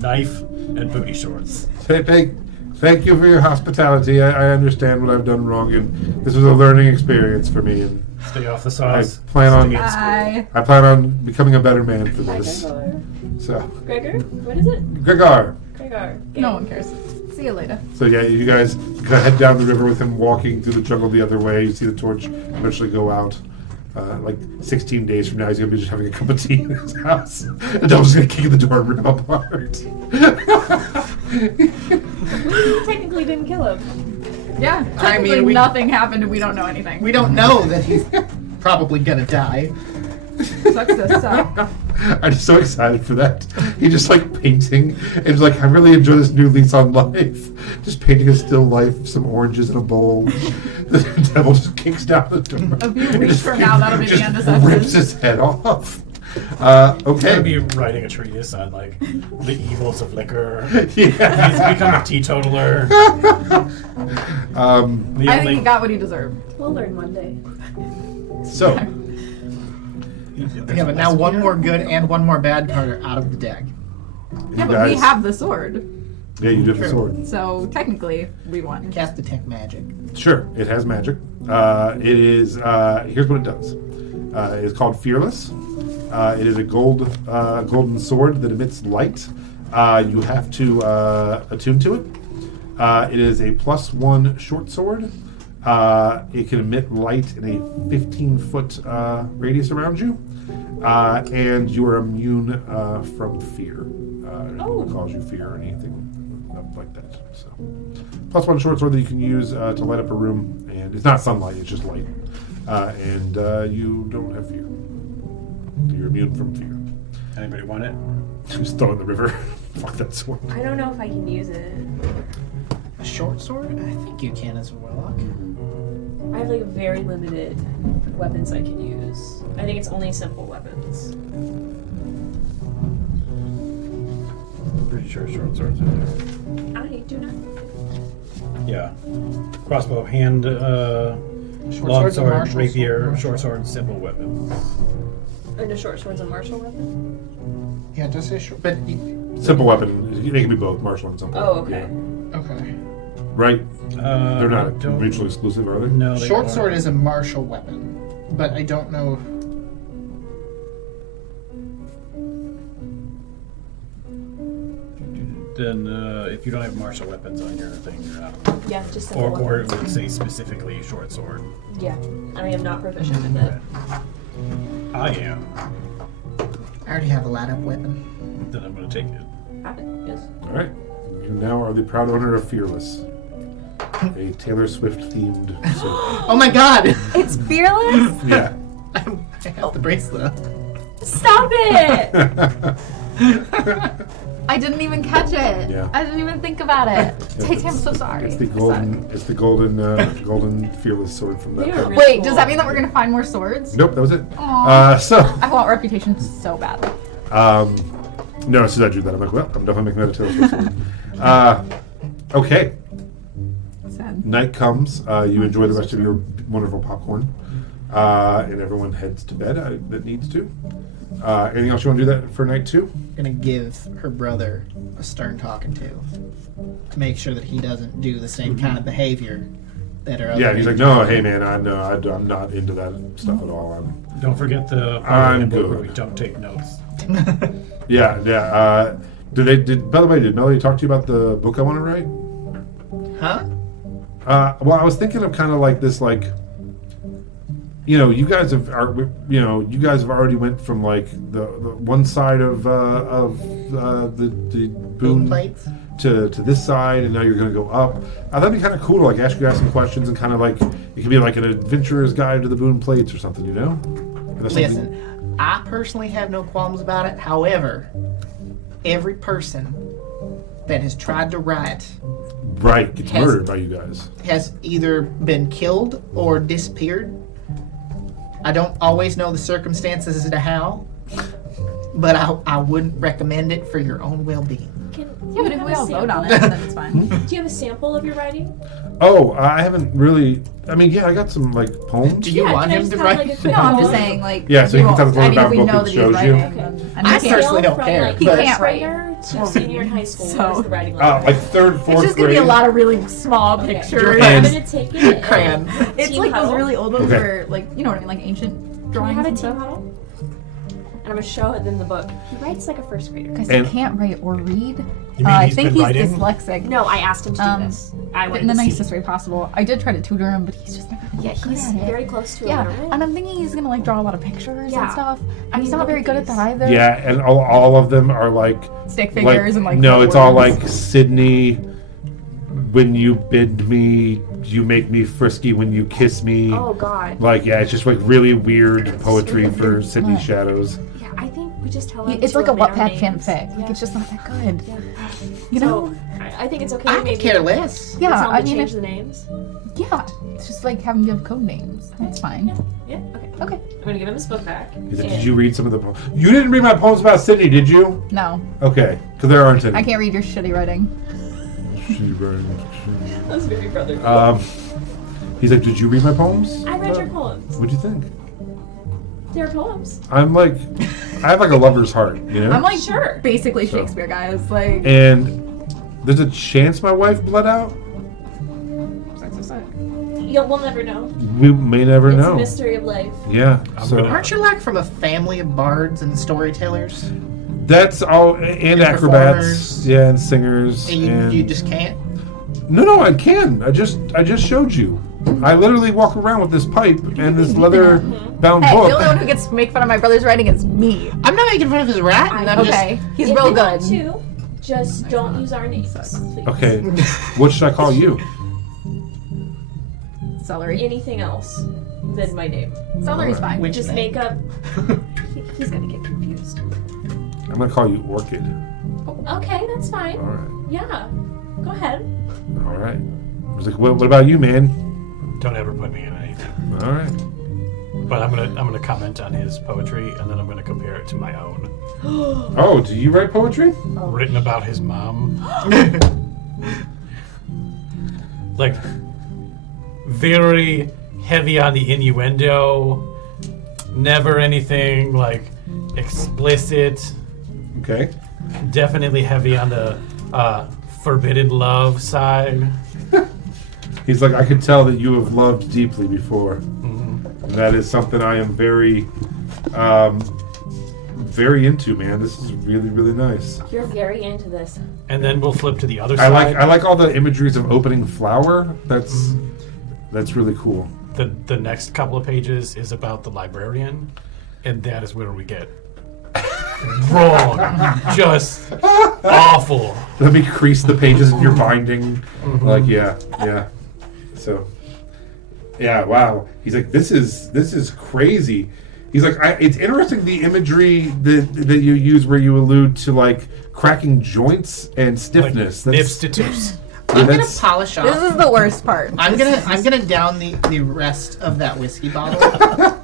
knife, and booty shorts. Thank you for your hospitality. I understand what I've done wrong, and this was a learning experience for me. And Stay off the I sauce. plan on Stay in school. Bye. I plan on becoming a better man for Hi, this. Gregor. So, Gregor? What is it? Gregor. Gregor. No one cares. See you later. So yeah, you guys head down the river with him walking through the jungle the other way. You see the torch eventually go out. Like 16 days from now, he's gonna be just having a cup of tea in his house. And Devil's gonna kick in the door and rip him apart. We technically didn't kill him. Yeah. I mean, Technically, we- nothing happened and we don't know anything. We don't know that he's probably gonna die. Sucks to suck. I'm just so excited for that. He just like painting and he's like, I really enjoy this new lease on life. Just painting a still life, some oranges in a bowl. The devil just kicks down the door. A few and weeks just from now, that'll be the just end of session. rips his head off. He's gonna Okay. be writing a treatise on like the evils of liquor. Yeah. He's become a teetotaler. The I think only- he got what he deserved. We'll learn one day. So, Yeah, but now one more good and one more bad card are out of the deck. Yeah, you but we guys- have the sword. Yeah, you do have the True. sword. So technically, we won. Cast detect magic. Sure, it has magic. It is. Here's what it does. It is called Fearless. It is a golden sword that emits light. You have to attune to it. It is a +1 short sword. It can emit light in a 15-foot radius around you, and you are immune from fear. It won't cause you fear or anything like that. So, +1 short sword that you can use to light up a room, and it's not sunlight; it's just light, and you don't have fear. You're immune from fear. Anybody want it? Just throw it in the river. Fuck that sword. I don't know if I can use it. A short sword? I think you can as a warlock. I have like very limited weapons I can use. I think it's only simple weapons. I'm pretty sure short swords are there. I do not. Yeah. Crossbow, hand, Short long sword's a sword, martial rapier, sword. short sword, simple weapons. And a short sword's a martial weapon? Yeah, it does say short. But Simple weapon. They can be both martial and simple. Oh, okay. okay. Right? They're They're not mutually exclusive, are they? No, they Short are. sword is a martial weapon, but I don't know. Then if you don't have martial weapons on your thing, you're out. Yeah, just simple Or it weapons. would say specifically short sword. Yeah, and I am not proficient in it. I am. I already have a light up weapon. Then I'm going to take it. Have it, yes. All right. You now are the proud owner of Fearless, a Taylor Swift themed sword. Oh my god! It's fearless. Yeah. I have the bracelet. Stop it! I didn't even catch it. Yeah. I didn't even think about it. Tate, I'm so sorry. It's the golden. It's the golden Fearless sword from that. They are book. really Wait, does that mean that we're gonna find more swords? Nope, that was it. Aw. So, I want reputation so badly. no, as soon as I drew that, I'm like, well, I'm definitely making that a Taylor Swift sword. Okay. Sad. Night comes. You enjoy the rest of your wonderful popcorn, and everyone heads to bed that needs to. Anything else you want to do that for night 2? Gonna give her brother a stern talking to make sure that he doesn't do the same kind of behavior that her other. Yeah, he's like, no, hey man, I'm not into that stuff at all. Don't forget the I'm book where good. we don't take notes. Yeah. Did by the way, did Melody talk to you about the book I want to write? Huh? Well, I was thinking of kind of like this, like, you guys have already went from like the one side of the boon plates? to this side, and now you're going to go up. That'd be kind of cool to like ask you guys some questions and kind of like it could be like an adventurer's guide to the boon plates or something, And that's something- Listen, I personally have no qualms about it. However, every person that has tried to write Right, gets Has- murdered by you guys. has either been killed or disappeared. I don't always know the circumstances as to how, but I wouldn't recommend it for your own well-being. Yeah, but if we all vote on it, then it's fine. Do you have a sample of your writing? Oh, I haven't really. I mean, yeah, I got some like poems. Do you Yeah, want can I him just to have, write? like, a quick No, I'm just poem? saying, like, Yeah, so you can if tell us a little I mean, if about we book know it that he's shows you. writing, Okay. then I I Scale personally don't from, care, Like, He but- can't first write. grader to senior in high school. So- What is the writing level? Like third, fourth It's just gonna grade. be a lot of really small Okay. pictures. I'm gonna take it. Crayon. It's Team like those huddle. really old ones Okay. where, like, you know what I mean, like ancient Can we drawings have a and team stuff. huddle? And I'm gonna show it in the book. He writes like a first grader. Because And- he can't write or read. You mean I he's think been he's writing? dyslexic. No, I asked him to do Um, this. I But wanted in the to see. nicest way possible. I did try to tutor him, but he's just never been Yeah, good he's at it. very close to Yeah, illiterate. and I'm thinking he's gonna like draw a lot of pictures Yeah. and stuff. I And he's mean, not look very at good at these. that either. Yeah, and all of them are like Stick figures and like no, the it's all words. like Sydney. When you bid me, you make me frisky. When you kiss me, Oh God. like yeah, it's just like really weird poetry for Sydney Yeah. Shadows. Yeah, I think we just tell him It's to like a omit our Wattpad names. fanfic. Like Yeah. it's just not that good. Yeah. You So, know? I think it's okay. I maybe could care less. Yeah, tell him I to mean, change if, the names. yeah, it's just like having to have code names. That's fine. Yeah. Okay. Okay. I'm gonna give him his book back. He's like, And- did you read some of the poems? You didn't read my poems about Sydney, did you? No, Okay, because there aren't any. I can't read your shitty writing. That's very brotherly. He's like, did you read my poems? I read your poems. What'd you think? They're poems. I'm like, I have like a lover's heart, you know? I'm like Sure. basically So. Shakespeare, guys. Like, And there's a chance my wife bled out? We'll never know. We may never It's know. a mystery of life. Yeah, I'm so gonna- Aren't you like from a family of bards and storytellers? that's all, and And acrobats, performers. yeah, and singers. And you just can't? No, I can. I just showed you. I literally walk around with this pipe and this leather-bound hey, book. the only one who gets to make fun of my brother's writing is me. I'm not making fun of his rat. I'm Okay, he's If real you want good. to, just don't use our names, please. Okay, what should I call you? Celery. Anything else than my name. Celery's fine. Which Just name? make up. He's gonna get confused. I'm gonna call you Orchid. Okay, that's fine. All right, Yeah, go ahead. all right. I was like, what about you, man? Don't ever put me in anything. All right. But I'm gonna comment on his poetry and then I'm gonna compare it to my own. Oh, do you write poetry? Written about his mom. Like very heavy on the innuendo. Never anything like explicit. Okay. Definitely heavy on the forbidden love side. He's like, I could tell that you have loved deeply before. And that is something I am very, very into, man. This is really, really nice. You're very into this. And then we'll flip to the other I side. like all the imageries of opening flower. That's really cool. The next couple of pages is about the librarian, and that is where we get wrong, just awful. Let me crease the pages in your binding. Like, yeah. So, yeah, wow. He's like, this is crazy. He's like, it's interesting the imagery that you use where you allude to like cracking joints and stiffness. Like, nips to tips. I'm gonna that's- polish This off. is the worst part. I'm gonna down the rest of that whiskey bottle.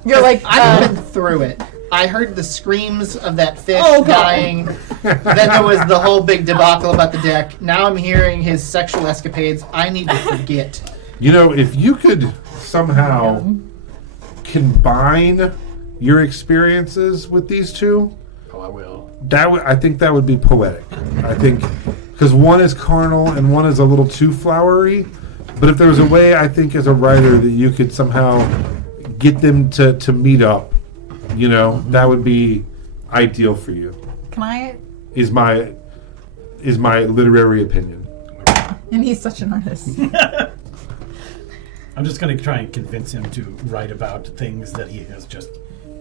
You're like, I've been through it. I heard the screams of that fish Oh, God. dying. Then there was the whole big debacle about the deck. Now I'm hearing his sexual escapades. I need to forget. You know, if you could somehow combine your experiences with these two, Oh, I will. I think that would be poetic. I think because one is carnal and one is a little too flowery. But if there was a way, I think as a writer that you could somehow get them to meet up, you know, that would be ideal for you. can I? Is my literary opinion. And he's such an artist. I'm just gonna try and convince him to write about things that he has just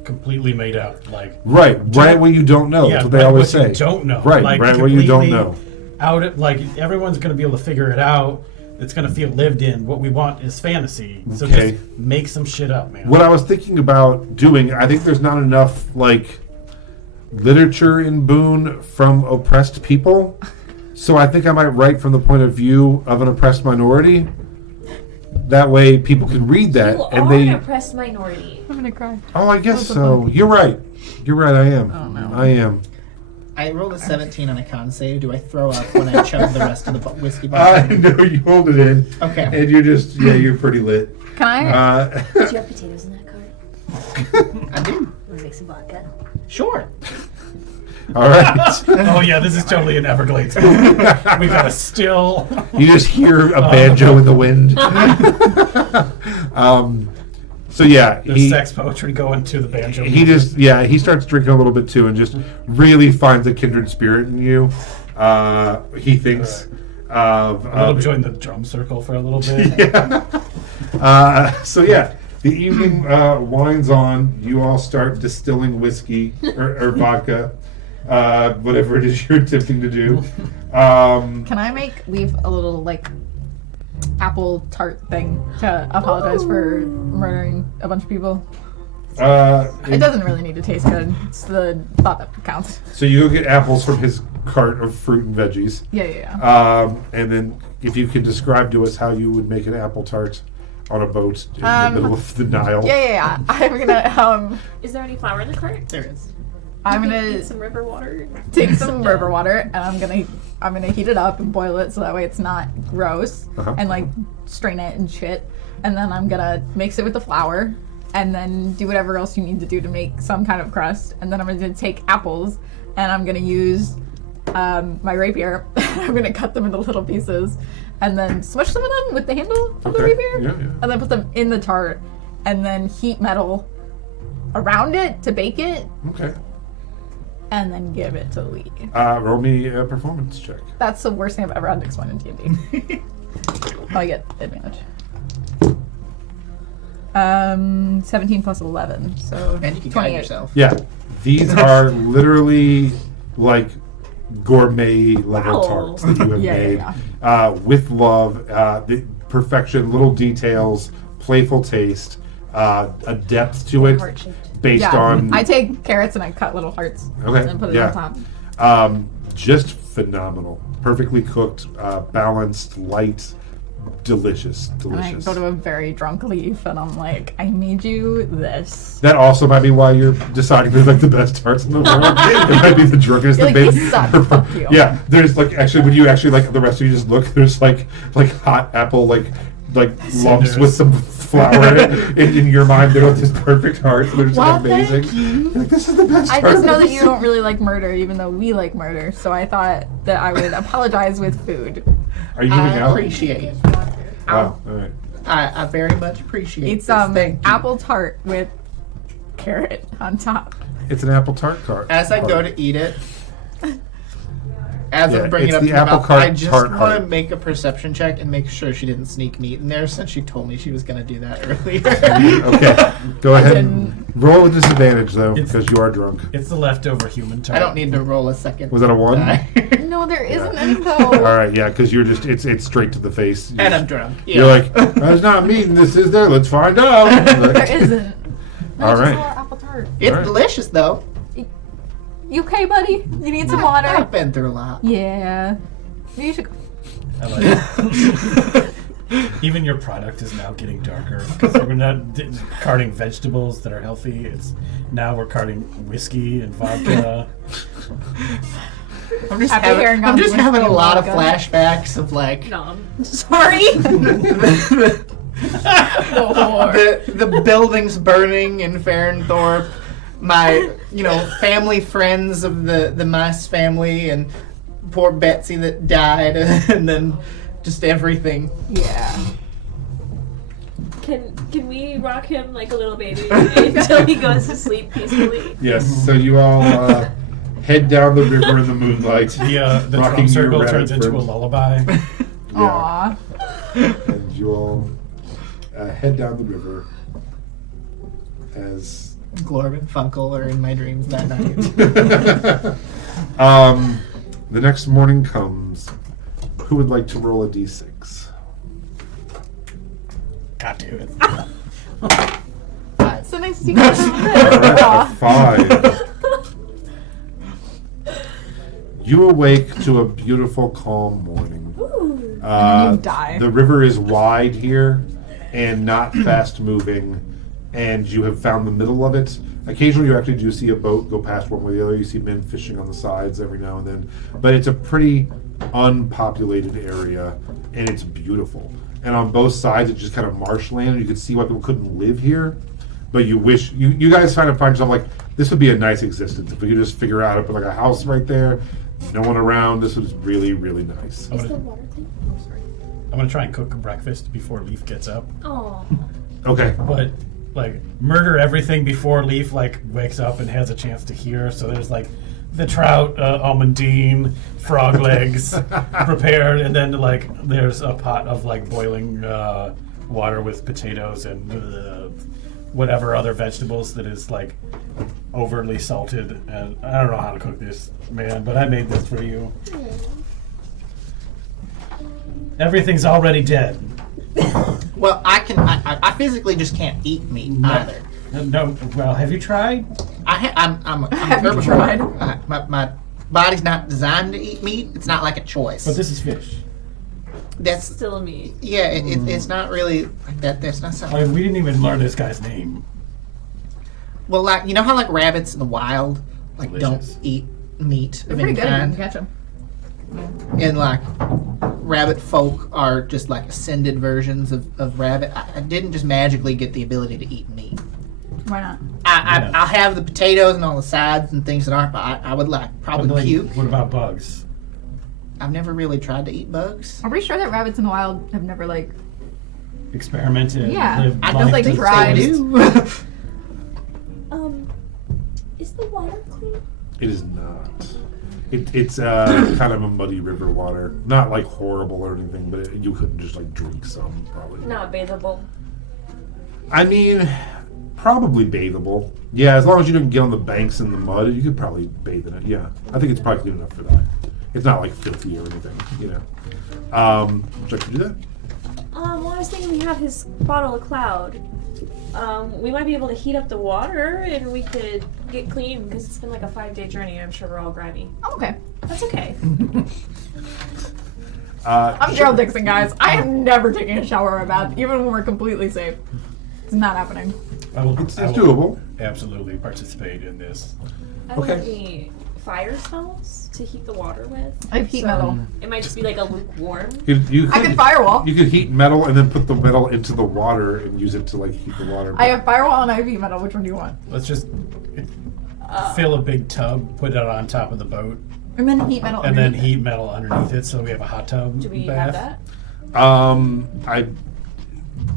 completely made up, like Right, right where you don't know. yeah, That's what they right always what say. you don't know, Right, like, right where you don't completely know. Out of, like everyone's gonna be able to figure it out. It's gonna feel lived in. What we want is fantasy. So Okay. just make some shit up, man. What I was thinking about doing, I think there's not enough like literature in Boone from oppressed people. So I think I might write from the point of view of an oppressed minority. That way people can read that You and are they... an oppressed minority. I'm gonna cry. Oh, I guess That's a so. book. You're right. You're right, I am. Oh, no. I am. I rolled a 17 on a con save. Do I throw up when I chug the rest of the whiskey bottle? know you hold it in. Okay. And you're just, you're pretty lit. Can I? Do you have potatoes in that cart? I do. Want to make some vodka? Sure. All right. Oh yeah, this is totally an Everglades movie. We got a still. You just hear a banjo in the wind. So yeah, There's sex poetry going to the banjo. he starts drinking a little bit too, and just really finds a kindred spirit in you. He thinks of I'll join the drum circle for a little bit. So yeah, the evening winds on. You all start distilling whiskey or vodka, whatever it is you're attempting to do. Can I leave a little like apple tart thing to apologize for murdering a bunch of people? It doesn't really need to taste good. It's the thought that counts. So you go get apples from his cart of fruit and veggies. Yeah. And then if you can describe to us how you would make an apple tart on a boat in the middle of the Nile. Yeah. I'm gonna Is there any flour in the cart? There is. I'm Get gonna some river water. take some river water and I'm gonna heat it up and boil it so that way it's not gross and like strain it and shit. And then I'm gonna mix it with the flour and then do whatever else you need to do to make some kind of crust. And then I'm gonna take apples and I'm gonna use my rapier. I'm gonna cut them into little pieces and then smush some of them with the handle of the rapier. Yeah. And then put them in the tart and then heat metal around it to bake it Okay. and then give it to Lee. Roll me a performance check. That's the worst thing I've ever had to explain in D&D. I get advantage. 17 plus 11, so And you can guide 28. yourself. Yeah. These are literally like gourmet level Wow. tarts that you have Yeah, made yeah, with love, the perfection, little details, playful taste, a depth to it Heart-shaped. based Yeah, on. I take carrots and I cut little hearts Okay, and put it yeah. on top. Just phenomenal, perfectly cooked, balanced, light, delicious. And I go to a very drunk Leaf and I'm like, I made you this. That also might be why you're deciding they're like the best tarts in the world. It might be the drunkest You're thing like, made. "These suck, fuck you." Yeah, there's like actually when you actually like the rest of you just look, there's like hot apple like lumps Cinders. with some flour in your mind. They're like this perfect hearts. They're just Well, amazing. thank you. You're like, this is the best. I tart just know I've that ever you seen." don't really like murder, even though we like murder. So I thought that I would apologize with food. Are you moving I out? appreciate it. Wow. All right. I very much appreciate It's this. Thank you. apple tart with carrot on top. It's an apple tart cart. As I go to eat it, as Yeah, I'm bringing it's it up the to my apple mouth, cart I just tart want to heart. make a perception check and make sure she didn't sneak meat in there since she told me she was going to do that earlier. Okay. Go ahead didn't. and roll with disadvantage though, It's- because you are drunk. It's the leftover human tart. I don't need to roll a second. Was that a 1? die. No, there isn't any All though. right. Yeah, because you're just it's straight to the face. And I'm drunk. Yeah. You're like, there's not meat in this, is there? Let's find out. There isn't. No, All it's just right. a little apple tart. It's Alright. delicious though. You okay, buddy? You need some water? I've been through a lot. Yeah. You should. I like it. Even your product is now getting darker because we're not carting vegetables that are healthy. Now we're carting whiskey and vodka. I'm just Happy having, hearing I'm on just whiskey having a and lot of vodka. flashbacks of like No, I'm sorry. the buildings burning in Farrenthorpe, my family friends of the Mice family, and poor Betsy that died, and then just everything. Yeah. Can we rock him like a little baby until he goes to sleep peacefully? Yes. So you all head down the river in the moonlight. The drum Rocking your circle rabbit turns into a friends. lullaby. Yeah. Aw. And you all head down the river as Glorb and Funkel are in my dreams that night. the next morning comes. Who would like to roll a d6? God damn it. So nice to see you guys. All right, a 5. You awake to a beautiful, calm morning. Ooh. And then you die. The river is wide here and not fast moving, and you have found the middle of it. Occasionally you actually do see a boat go past one way or the other. You see men fishing on the sides every now and then. But it's a pretty unpopulated area, and it's beautiful. And on both sides it's just kind of marshland. You could see why people couldn't live here. But you wish, you guys kind of find yourself like, this would be a nice existence. If we could just figure out, put like a house right there, no one around, this was really, really nice. Is the water thing? Oh, sorry. I'm gonna try and cook a breakfast before Leaf gets up. Oh. Okay. But like murder everything before Leaf like wakes up and has a chance to hear. So there's like the trout, almondine, frog legs prepared, and then like there's a pot of like boiling water with potatoes and whatever other vegetables that is like overly salted. And I don't know how to cook this, man, but I made this for you. Everything's already dead. Well, I physically just can't eat meat either. No, well, have you tried? I'm Have you herbivore. tried? My body's not designed to eat meat. It's not like a choice. But this is fish. That's Still a meat. yeah. It's not really like that. That's not something. I mean, we didn't even learn this guy's name. Well, like you know how like rabbits in the wild like Delicious. don't eat meat They're of pretty any good if you can kind, catch them. and like rabbit folk are just like ascended versions of rabbit. I didn't just magically get the ability to eat meat. Why not? Yeah. I'll have the potatoes and all the sides and things that aren't, but I would like probably But, like, puke. what about bugs? I've never really tried to eat bugs. I'm pretty sure that rabbits in the wild have never like. Experimented. Yeah, lived I life don't like to they the tried. fullest. Is the water clean? It is not. It's kind of a muddy river water. Not like horrible or anything, but you couldn't just like drink some, probably. Not bathable. I mean, probably bathable. Yeah, as long as you didn't get on the banks in the mud, you could probably bathe in it. Yeah, I think it's probably clean enough for that. It's not like filthy or anything, you know. Would you like to do that? Well, I was thinking we have his bottle of cloud. We might be able to heat up the water and we could get clean because it's been like a 5-day journey. I'm sure we're all grimy. Oh, okay. That's okay. I'm Gerald Dixon, guys. I am never taking a shower or a bath, even when we're completely safe. It's not happening. It's doable. Absolutely participate in this. I don't Okay. have any fire spells to heat the water with. I have heat So metal. It might just be like a lukewarm. You I could firewall. You could heat metal and then put the metal into the water and use it to like heat the water. I have firewall and I have heat metal. Which one do you want? Let's just fill a big tub, put it on top of the boat, And then heat metal. and then underneath it. heat metal underneath it, so we have a hot tub Do we bath. have that? I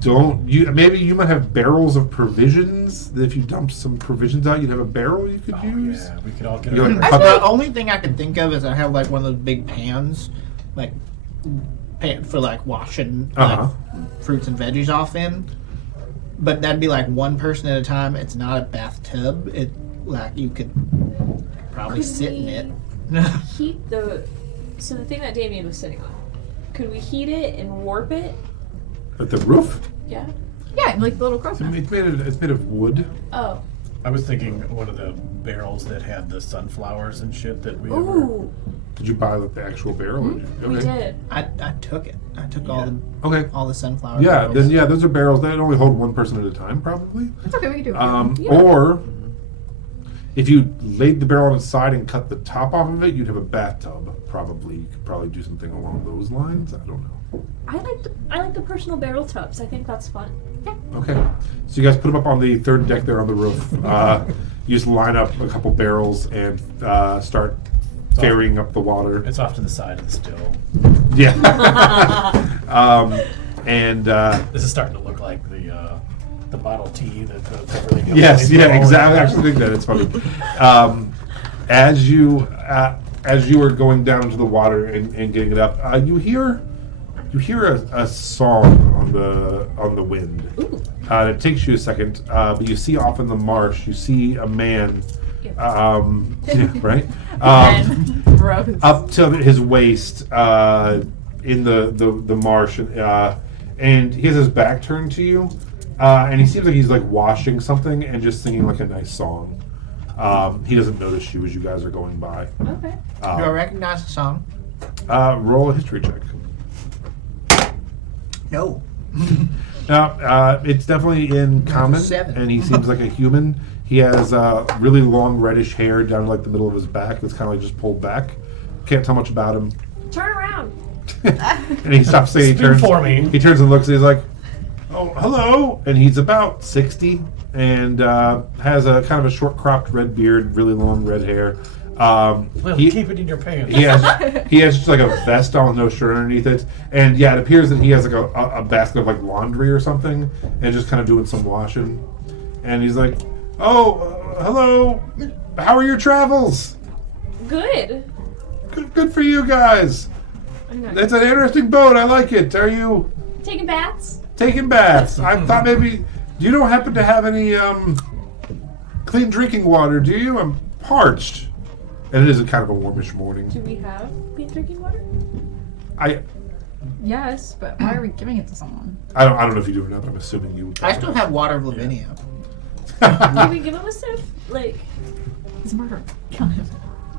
don't. Maybe you might have barrels of provisions. That if you dumped some provisions out, you'd have a barrel you could Oh use. yeah, we could all get You our like Actually- The only thing I can think of is I have like one of those big pans, like pan for like washing Uh-huh. like, fruits and veggies off in. But that'd be like one person at a time. It's not a bathtub. It like you could probably Could sit in we it. Heat the. So the thing that Damien was sitting on. Could we heat it and warp it? At the roof, Yeah. Yeah, like the little crow's nest. it's made of wood. Oh. I was thinking one of the barrels that had the sunflowers and shit that we ever. Ooh. Did you buy like the actual barrel? Or did you- We okay. did. I took it. I took Yeah. Okay. all the sunflower. Yeah, barrels. then yeah, those are barrels that only hold one person at a time, probably. It's okay, we can do it. Yeah. Or if you laid the barrel on its side and cut the top off of it, you'd have a bathtub. Probably, you could probably do something along those lines. I don't know. I like the personal barrel tubs. I think that's fun. Okay, so you guys put them up on the third deck there on the roof. You just line up a couple barrels and start ferrying up the water. It's off to the side of the still. Yeah. And This is starting to look like the Model T that the Beverly Hills. yes, yeah, Police exactly. I roll. actually think that it's funny. As you are going down into the water and getting it up, you hear a song on the wind. Ooh. It takes you a second, but you see off in the marsh. You see a man, yeah, right, Gross. up to his waist in the marsh, and he has his back turned to you, and he seems like he's like washing something and just singing like a nice song. He doesn't notice you as you guys are going by. Okay. Do I recognize the song? Roll a history check. No. Now, it's definitely in common, 7. and he seems like a human. He has really long reddish hair down to like the middle of his back that's kind of like just pulled back. Can't tell much about him. Turn around. And he stops saying, he turns for me. He turns and looks, and he's like, "Oh, hello." And he's about 60 and has a kind of a short cropped red beard, really long red hair. Keep it in your pants. He has just like a vest on with no shirt underneath it, and yeah, it appears that he has like a basket of like laundry or something, and just kind of doing some washing. And he's like, "Oh, hello. How are your travels?" Good. Good for you guys. I'm not It's an interesting boat. I like it. Are you taking baths. taking baths? I thought maybe you don't happen to have any clean drinking water, do you? I'm parched. And it is a kind of a warmish morning. Do we have clean drinking water? Yes, but why are we giving it to someone? I don't know if you do or not, but I'm assuming you would. I still have water of Lavinia. Can we give him a sip? Like, It's murder.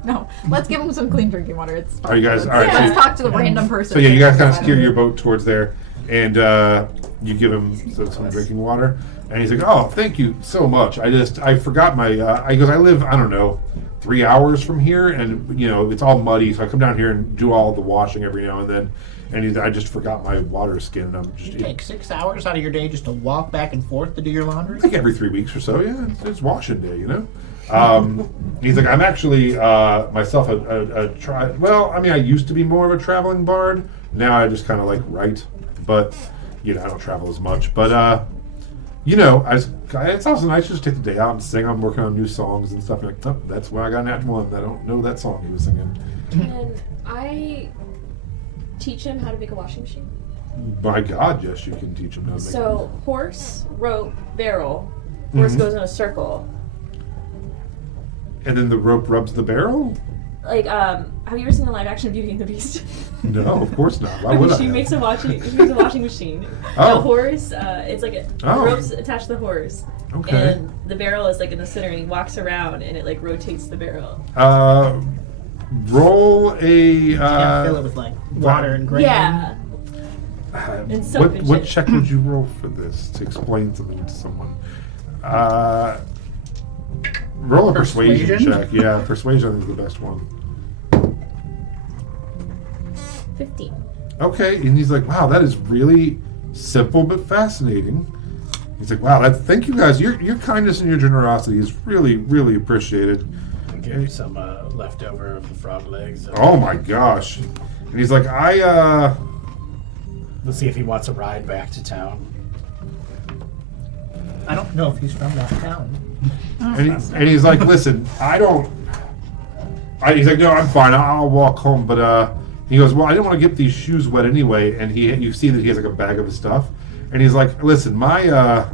No, let's give him some clean drinking water. It's Are you guys all right? Let's So, talk to the random person. so yeah, you guys kind of steer your boat towards there, and you give him some drinking water, and he's like, "Oh, thank you so much. I forgot my." He goes, "I live, I don't know, 3 hours from here, and it's all muddy, so I come down here and do all the washing every now and then." And I just forgot my water skin, and I'm just You take 6 hours out of your day just to walk back and forth to do your laundry? like every 3 weeks or so. Yeah, it's washing day, He's like, I'm actually myself well, I mean, I used to be more of a traveling bard. Now I just kind of like write, but I don't travel as much. But it's also nice to just take the day out and sing. I'm working on new songs and stuff. Like, oh, that's why I got an Act 1. I don't know that song he was singing. can I teach him how to make a washing machine? My God, yes, you can teach him how to make So, horse, rope, barrel. Horse goes in a circle. And then the rope rubs the barrel? Like, have you ever seen the live action Beauty and the Beast? No, of course not. Why She would I? makes a washing machine. Oh. The horse, it's like the ropes attached to the horse. Okay. And the barrel is like in the center, and he walks around, and it like rotates the barrel. Roll a. Fill it with like water and grain. Yeah. And soap and what shit. check would you roll for this to explain something to someone? Roll a persuasion check. Yeah, persuasion is the best one. 15. Okay, and he's like, "Wow, that is really simple but fascinating." He's like, "Wow, thank you guys. Your kindness and your generosity is really, really appreciated." I gave you some leftover of the frog legs. Oh my gosh! And he's like, Let's see if he wants a ride back to town. I don't know if he's from that town. And he's like, "Listen, he's like, no, I'm fine. I'll walk home." But he goes, "Well, I didn't want to get these shoes wet anyway." And you see that he has like a bag of his stuff. And he's like, "Listen, my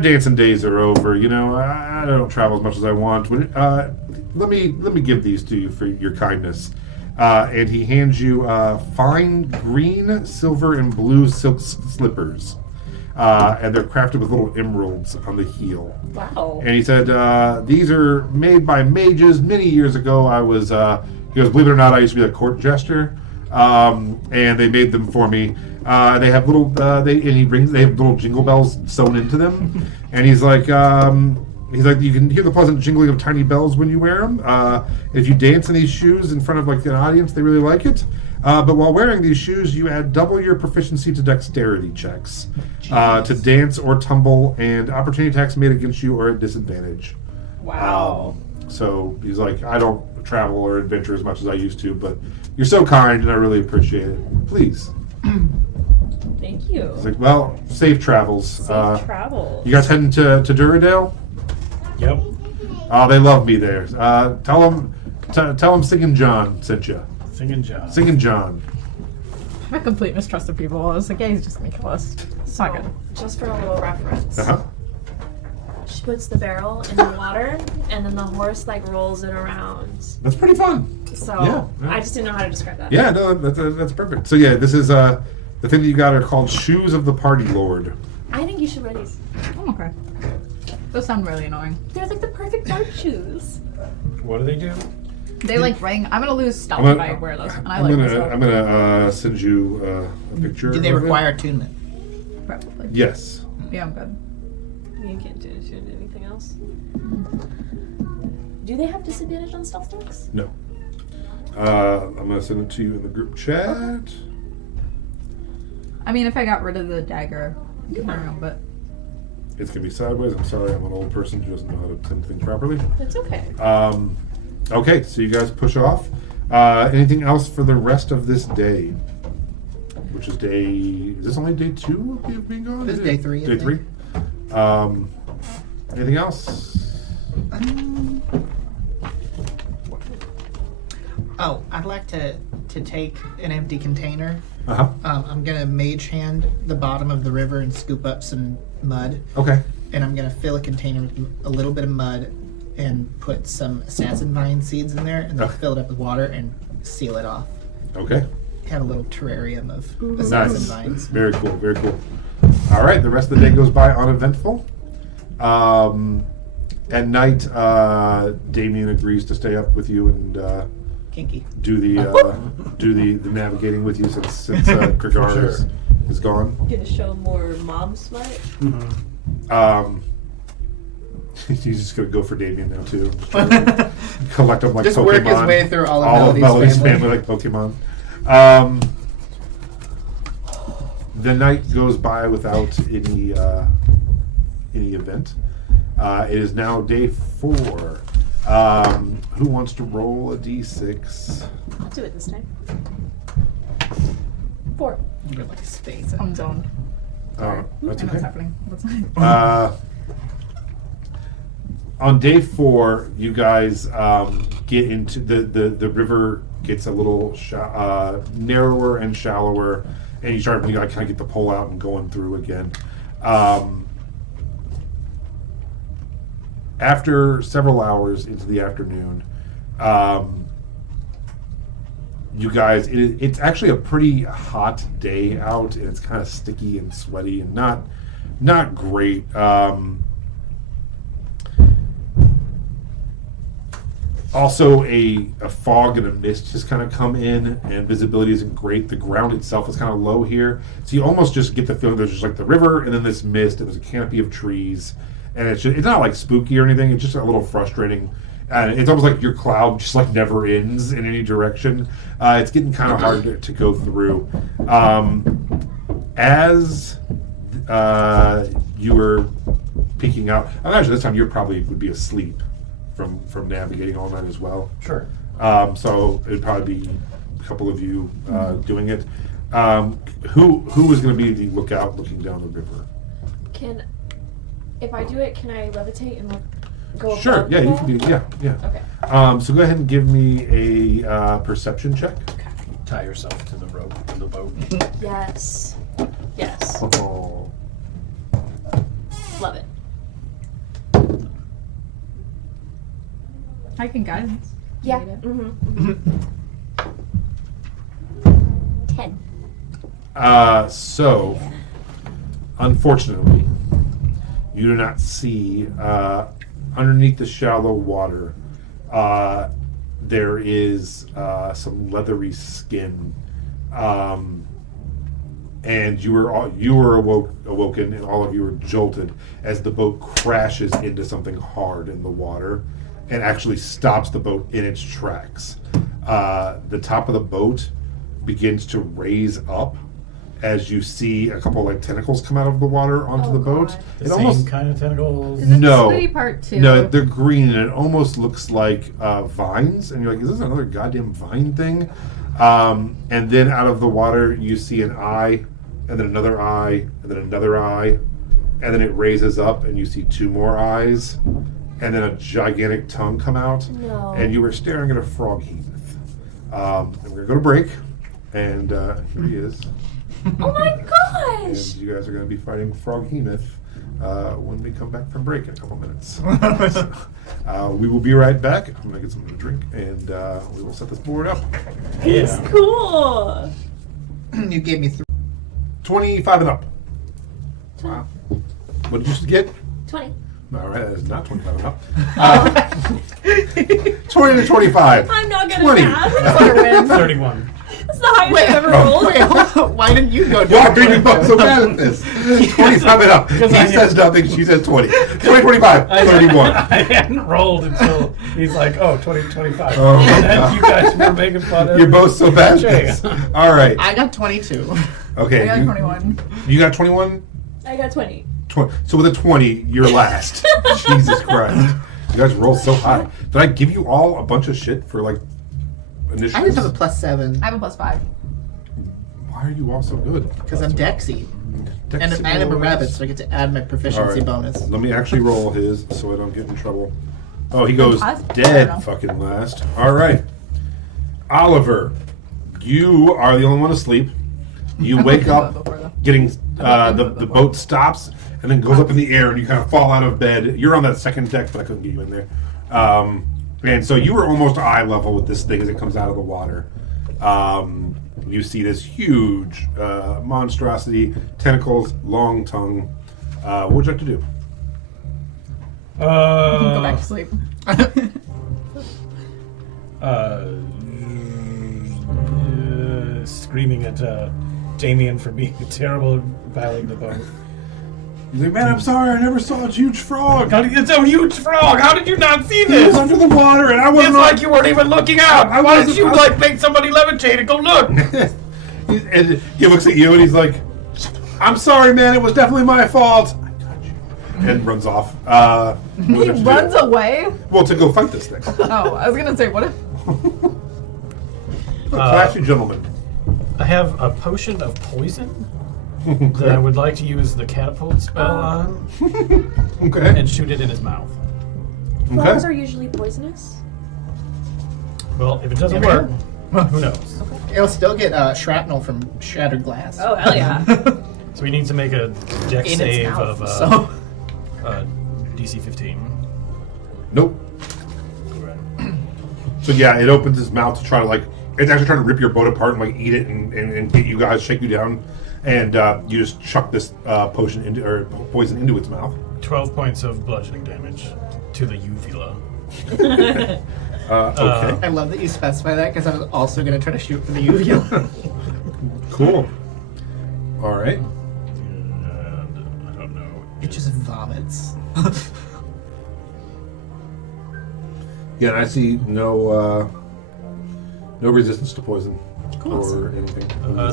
dancing days are over. I don't travel as much as I want. Let me give these to you for your kindness." And he hands you fine green, silver, and blue silk slippers. And they're crafted with little emeralds on the heel. Wow. And he said, "These are made by mages. Many years ago, he goes, believe it or not, I used to be a court jester, and they made them for me. They have little, they have little jingle bells sewn into them." And he's like, you can hear the pleasant jingling of tiny bells when you wear them. If you dance in these shoes in front of like an audience, they really like it. But while wearing these shoes, you add double your proficiency to dexterity checks to dance or tumble, and opportunity attacks made against you are at disadvantage. Wow. So he's like, "I don't travel or adventure as much as I used to, but you're so kind, and I really appreciate it. Please." Thank you. He's like, "Well, safe travels. Safe travel. You guys heading to Dorridale?" Yep. They love me there. Tell them Singing John sent you. Singing John. Singing John. I'm a complete mistrust of people. I was like, yeah, he's just gonna kill us. It's not good. Just for a little reference. Uh-huh. She puts the barrel in the water, and then the horse like rolls it around. That's pretty fun. So Yeah. I just didn't know how to describe that. Yeah, no, that's perfect. So yeah, this is the thing that you got are called Shoes of the Party Lord. I think you should wear these. I'm okay. Those sound really annoying. They're like the perfect dark shoes. What do they do? They like ring. I'm gonna lose stealth I'm if gonna- I wear those, and I I'm like gonna myself. I'm gonna send you a picture. Do they of it. require attunement? Probably. Yes. Yeah, I'm good. You can't do anything else. Do they have disadvantage on stealth checks? No. I'm gonna send it to you in the group chat. I mean, if I got rid of the dagger, I don't know, but It's gonna be sideways. I'm sorry, I'm an old person who doesn't know how to send things properly. That's okay. Okay, so you guys push off. Anything else for the rest of this day? Which is day. Is this only day 2 of being gone? This is day 3, I Day think. 3. Anything else? Oh, I'd like to take an empty container. Uh huh. I'm gonna mage hand the bottom of the river and scoop up some mud, Okay. and I'm gonna fill a container with a little bit of mud and put some assassin vine seeds in there, and then Okay. fill it up with water and seal it off. Okay. Have a little terrarium of assassin Nice. vines. Very cool. Very cool. All right. The rest of the day goes by uneventful. At night, Damien agrees to stay up with you and Kinky. do the navigating with you since Krigar Sure. is gone. Gonna show more mom smart. He's just gonna go for Damien now too. Just try to collect them like Just Pokemon. work his way through all of Melody's Melody's family like Pokemon. The night goes by without any event. It is now day 4. Who wants to roll a d6? I'll do it this time. 4. You're like space. I'm zoned. That's I know what's okay. happening. What's On day 4, you guys get into the river gets a little narrower and shallower, and you start to kind of get the pole out and going through again. After several hours into the afternoon, you guys, it's actually a pretty hot day out, and it's kind of sticky and sweaty and not great. Also, a fog and a mist has kind of come in, and visibility isn't great. The ground itself is kind of low here, so you almost just get the feeling there's just like the river, and then this mist, and there's a canopy of trees, and it's not like spooky or anything. It's just a little frustrating, and it's almost like your cloud just like never ends in any direction. It's getting kind of hard to go through. As you were peeking out, I imagine this time you probably would be asleep from navigating all night as well. Sure. So it'd probably be a couple of you doing it. Who is going to be the lookout looking down the river? If I do it, can I levitate and go Sure. above Yeah, the you wall? can be. Yeah. Okay. So go ahead and give me a perception check. Tie yourself to the rope in the boat. Yes. Yes. Oh. Love it. I can guidance. Yeah. Need it. Mm-hmm. 10. So, unfortunately, you do not see underneath the shallow water. There is some leathery skin, and you were awoken, and all of you were jolted as the boat crashes into something hard in the water, and actually stops the boat in its tracks. The top of the boat begins to raise up as you see a couple like tentacles come out of the water onto Oh, the boat. God. The same kind of tentacles. Is it No. the sweaty part too? No, they're green and it almost looks like vines, and you're like, is this another goddamn vine thing? And then out of the water you see an eye, and then another eye, and then another eye, and then it raises up and you see 2 more eyes, and then a gigantic tongue come out, No. and you were staring at a frog heath. And we're gonna go to break, and here he is. Oh my And gosh! you guys are going to be fighting Frog Hemoth when we come back from break in a couple minutes. We will be right back. I'm going to get something to drink, and we will set this board up. It's cool! You gave me 25 and up. Wow. What did you get? 20. All right, that is not 25 and up. 20 to 25. I'm not good 20. at math. 31. That's the highest I've ever rolled. Wait, hold on. Why didn't you go? Why are you both so bad at this? 25 and up. He says nothing, she says 20. 20, 25, 31. I hadn't rolled until he's like, oh, 20, 25. Oh, and then God. you guys were making fun of You're both so bad at this. All right. I got 22. Okay. I got 21. You got 21? I got 20. 20. So with a 20, you're last. Jesus Christ. You guys roll so high. Did I give you all a bunch of shit for like initials? I just have a +7 I have a +5. Why are you all so good? because I'm Dexy. And Dexy I am a boys. rabbit, so I get to add my proficiency All right. bonus. Let me actually roll his so I don't get in trouble. Oh, he goes I don't know. dead fucking last. All right. Oliver, you are the only one asleep. You wake up Before, though. getting the boat stops and then goes up in the air and you kind of fall out of bed. You're on that second deck, but I couldn't get you in there. And so you were almost eye level with this thing as it comes out of the water. You see this huge monstrosity, tentacles, long tongue. What would you like to do? Go back to sleep. Screaming at Damien for being terrible at piloting the boat. He's like, man, I'm sorry, I never saw a huge frog. It's a huge frog. How did you not see He was this? under the water, and I It's wasn't. like you weren't even looking out. I Why wasn't- did you like make somebody levitate and go look? And he looks at you, and he's like, "I'm sorry, man. It was definitely my fault." I got you. And runs off. What He would you have to runs do? away. Well, to go fight this thing. Oh, I was gonna say, what if? Classy gentleman. I have a potion of poison that I would like to use the catapult spell on Okay. and shoot it in his mouth. Frogs Okay. are usually poisonous. Well, if it doesn't Never work, who knows? It'll still get shrapnel from shattered glass. Oh, hell yeah. So we need to make a dex In its save mouth, of so DC 15. Nope. So yeah, it opens its mouth to try to like. It's actually trying to rip your boat apart and like eat it and get you guys, shake you down, and you just chuck this potion into or poison into its mouth. 12 points of bludgeoning damage to the uvula. Okay. I love that you specify that because I was also going to try to shoot for the uvula. Cool. All right. And I don't know. It just vomits. Yeah, and I see no resistance to poison Cool. or anything.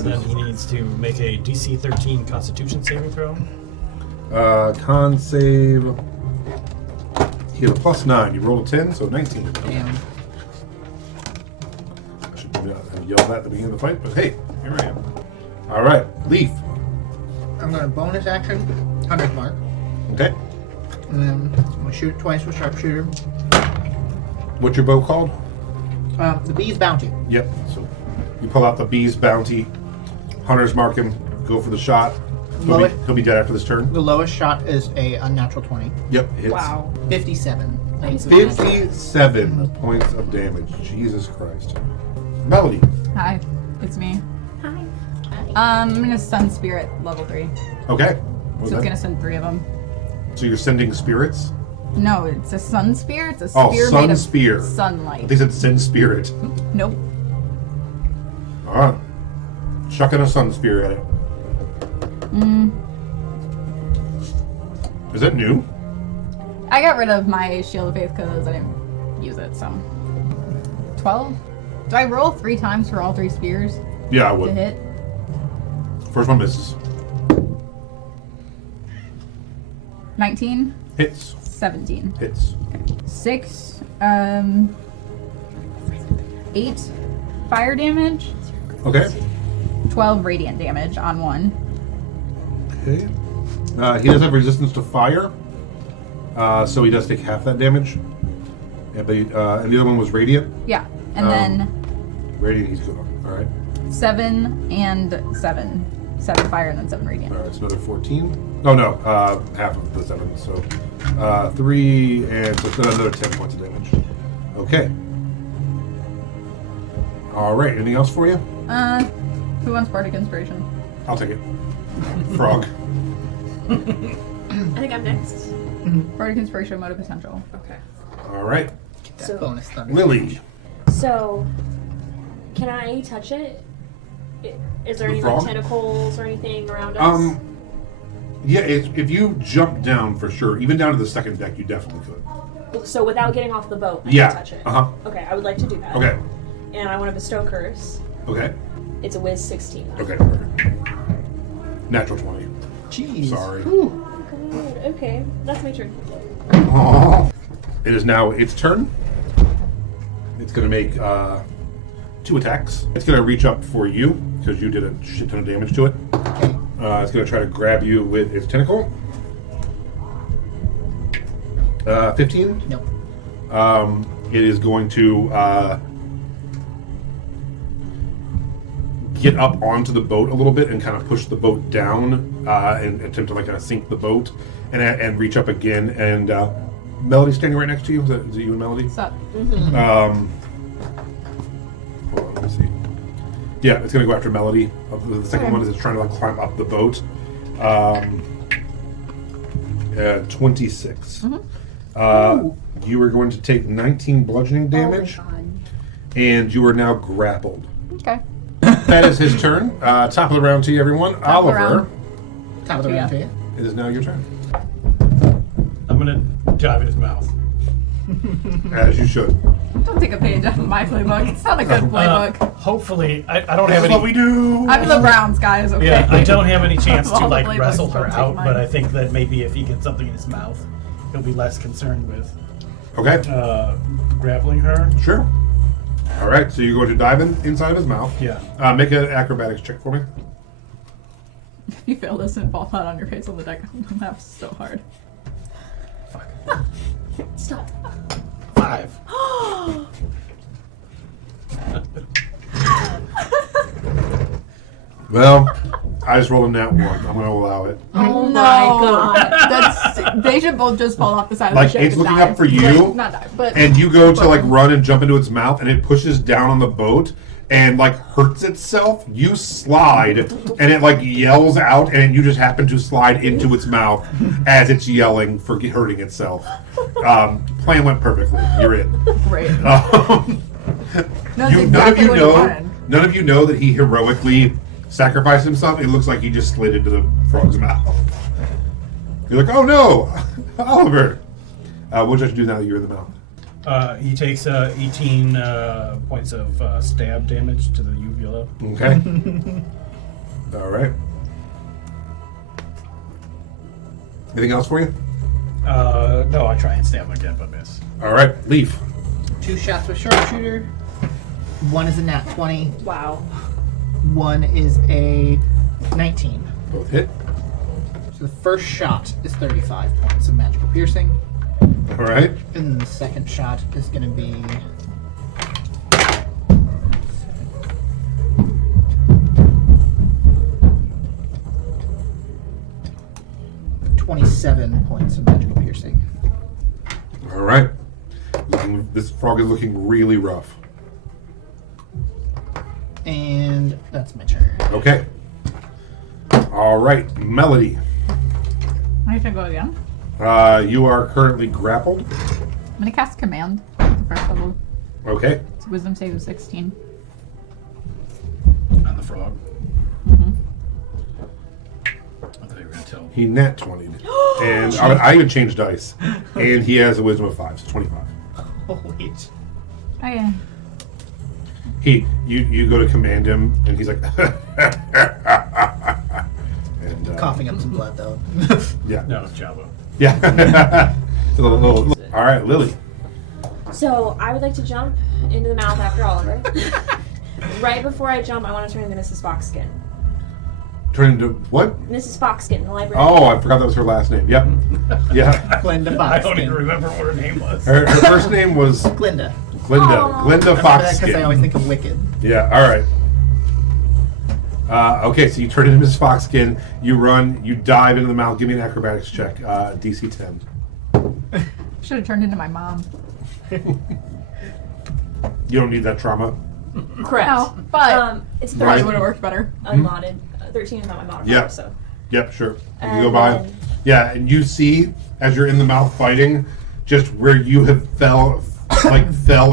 Then he needs to make a DC 13 Constitution saving throw. Con save. He had a +9. You rolled a 10, so 19. Damn. I should not have yelled that at the beginning of the fight, but hey, here I am. All right, Leaf. I'm going to bonus action, 100 mark. Okay. And then I'm going to shoot twice with sharpshooter. What's your bow called? The bee's bounty. Yep. So you pull out the bee's bounty. Hunters mark him. Go for the shot. He'll be dead after this turn. The lowest shot is a unnatural 20. Yep. Hits. Wow. 57. Points of damage. 57 points of damage. Jesus Christ. Melody. Hi, it's me. Hi. I'm gonna send spirit level 3. Okay. What So was it's that? gonna send 3 of them. So you're sending spirits? No, it's a sun spear. It's a Oh, spear sun made of spear. sunlight. They said send spirit. Nope. All right. Chucking a sun spear at it. Is that new? I got rid of my shield of faith because I didn't use it. So 12. Do I roll 3 times for all 3 spears Yeah, I to would. hit? First one misses. 19, Hits. 17, Hits. 6, 8 fire damage, Okay. 12 radiant damage on one. Okay. He does have resistance to fire, so he does take half that damage. And the other one was radiant. Yeah, and then Radiant, he's good. All right. 7 and 7. 7 fire and then 7 radiant. All right. It's another 14. Oh no, half of the 7. So 3 and so it's another 10 points of damage. Okay. All right. Anything else for you? Who wants Bardic Inspiration? I'll take it. Frog. I think I'm next. Bardic Inspiration, Mode of Potential. Okay. All right. Get that So- bonus thunder. Lily. So, can I touch it? Is there The any frog? like tentacles or anything around us? Yeah, if you jump down for sure, even down to the second deck, you definitely could. So without getting off the boat, I Yeah. can touch it. Uh-huh. Okay, I would like to do that. Okay. And I want to bestow curse. Okay. It's a whiz 16. Okay. Perfect. Natural 20. Jeez. Sorry. Whew. Good. Okay, that's my turn. Aww. It is now its turn. It's going to make 2 attacks. It's going to reach up for you because you did a shit ton of damage to it. Okay. It's going to try to grab you with its tentacle. 15. Nope. It is going to get up onto the boat a little bit and kind of push the boat down and attempt to like kind of sink the boat and reach up again. And Melody's standing right next to you. Is it you and Melody? What's up? Hold on, let me see. Yeah, it's going to go after Melody. The second one is it's trying to like climb up the boat. 26. You are going to take 19 bludgeoning damage, and you are now grappled. Okay. That is his turn. Top of the round to you, everyone. of the Oliver, round. Top of the round to you. it is now your turn. I'm gonna dive in his mouth. As you should. Don't take a page out of my playbook. It's not a good playbook. Hopefully, I don't This have is any. what we do. I'm the Browns, guys, okay? Yeah, I don't have any chance Of all to the like playbooks, wrestle her don't take out, mine. but I think that maybe if he gets something in his mouth, he'll be less concerned with Okay. grappling her. Sure. All right. So you're going to dive inside of his mouth. Yeah. Make an acrobatics check for me. If you fail this and fall flat on your face on the deck, I'm gonna laugh so hard. Stop. 5. Well, I just rolled a nat 1. I'm going to allow it. Oh no. my god. That's they should both just fall off the side Like, of the ship. it's and looking die. up for you, Like, not die, but And you go to like run and jump into its mouth, and it pushes down on the boat and like hurts itself. You slide, and it like yells out, and you just happen to slide into its mouth as it's yelling for hurting itself. Plan went perfectly. You're in. great. That's None of exactly you what know. wanted. None of you know that he heroically sacrificed himself. It looks like he just slid into the frog's mouth. You're like, oh no, Oliver. What would you have to do now that you're in the mouth? He takes 18 points of stab damage to the uvula. Okay. All right. Anything else for you? No, I try and stab him again, but miss. All right, Leaf. 2 shots with sharpshooter. 1 is a nat 20. Wow. 1 is a 19. Both hit. So the first shot is 35 points of magical piercing. All right. And the second shot is going to be... ...27 points of magical piercing. All right. This frog is looking really rough. And that's my turn. Okay. All right, Melody. I have to go again. You are currently grappled. I'm gonna cast Command at the first level. Okay. It's Wisdom save of 16. On the frog. Mm-hmm. I thought you were going to tell. He nat 20'd. And I even changed dice. And he has a wisdom of 5, so 25. Holy. Oh yeah. You go to command him, and he's like, and Coughing up some blood, though. yeah, No, it's Jabba. yeah. So all right, Lily. So I would like to jump into the mouth after Oliver. Right before I jump, I want to turn into Mrs. Foxskin. Turn into what? Mrs. Foxskin, the library. Oh, I forgot that was her last name. Yep. Yeah. Glinda I don't even Foxkin. remember what her name was. Her first name was Glinda. Glinda. Aw. Glinda I remember that because I always Foxskin. think of Wicked. Yeah. All right. Okay, so you turn into Mrs. Foxskin. You run. You dive into the mouth. Give me an acrobatics check. DC 10. Should have turned into my mom. You don't need that trauma. Correct. No, but It's Right. probably 13 would have worked better. unmodded. 13 is not my modifier, Yeah. so. Yep, sure. You And go by. then- Yeah, and you see as you're in the mouth fighting, just where you have fell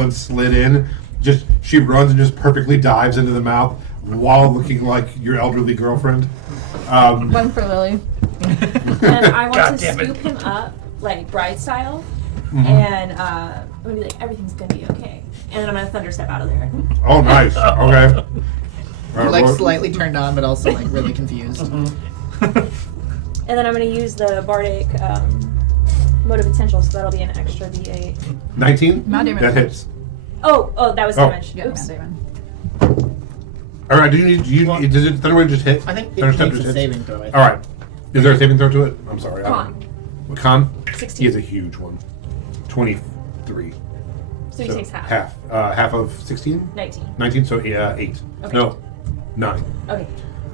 and slid in. Just she runs and just perfectly dives into the mouth while looking like your elderly girlfriend. One for Lily. And I want God to damn it. scoop him up, like bride style, and I'm gonna be like, everything's gonna be okay. And then I'm gonna thunder step out of there. Oh, nice. Okay. You're Alright, like roll- slightly turned on, but also like really confused. And then I'm gonna use the bardic mode of potential, so that'll be an extra D8. 19? Mount Damon. That hits. Oh, that was Oh. damage. Yeah, Oops. Damon. Alright, does it Thunderwave just hit? I think it Thunderstep makes just a hits? saving throw. I think. Alright. Is there a saving throw to it? I'm sorry. I don't Con. know. What con? 16. He is a huge one. 23. So he takes half. Half of 16? 19. 19, so 8. Okay. No, 9. Okay.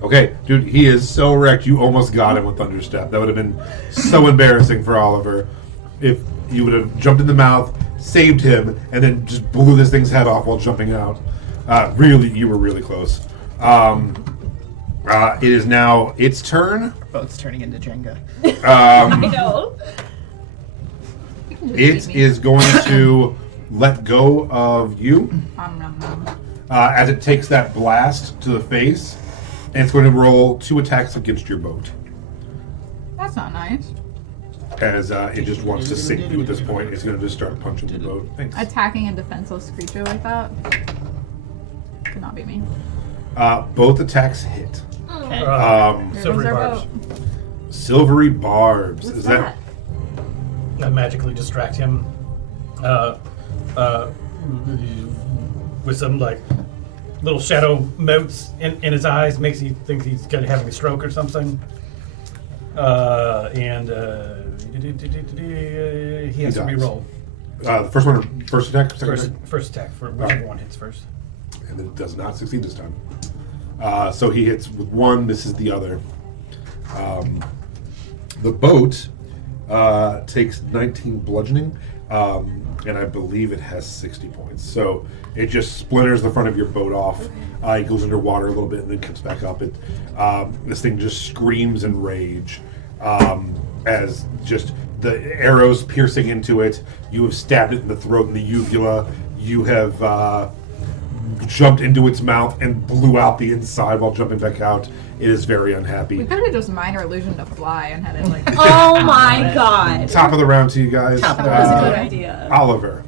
Okay, dude, he is so wrecked. You almost got him with Thunderstep. That would have been so embarrassing for Oliver if you would have jumped in the mouth, saved him, and then just blew this thing's head off while jumping out. Really, you were really close. It is now its turn. Boat's turning into Jenga. I know. It is going to let go of you Nom, nom. as it takes that blast to the face, and it's going to roll 2 attacks against your boat. That's not nice. As it just wants to sink you at this point, it's going to just start punching the boat. Thanks. Attacking a defenseless creature like that could not be me. Both attacks hit. Okay. There Silvery goes our barbs. boat. Silvery barbs. What's Is that? I magically distract him with some like little shadow motes in his eyes, makes he think he's having a stroke or something. He has to dies. re-roll. The first one, first attack, second attack? First attack for whichever one hits first. And it does not succeed this time. So he hits with one, misses the other. The boat takes 19 bludgeoning, and I believe it has 60 points. So it just splinters the front of your boat off. It goes underwater a little bit and then comes back up. This thing just screams in rage as just the arrows piercing into it. You have stabbed it in the throat and the uvula. You have jumped into its mouth and blew out the inside while jumping back out. It is very We unhappy. could have just minor illusion to fly and had it like. Oh my god. Top of the round to you guys. Top of the That was a round. good idea. Oliver.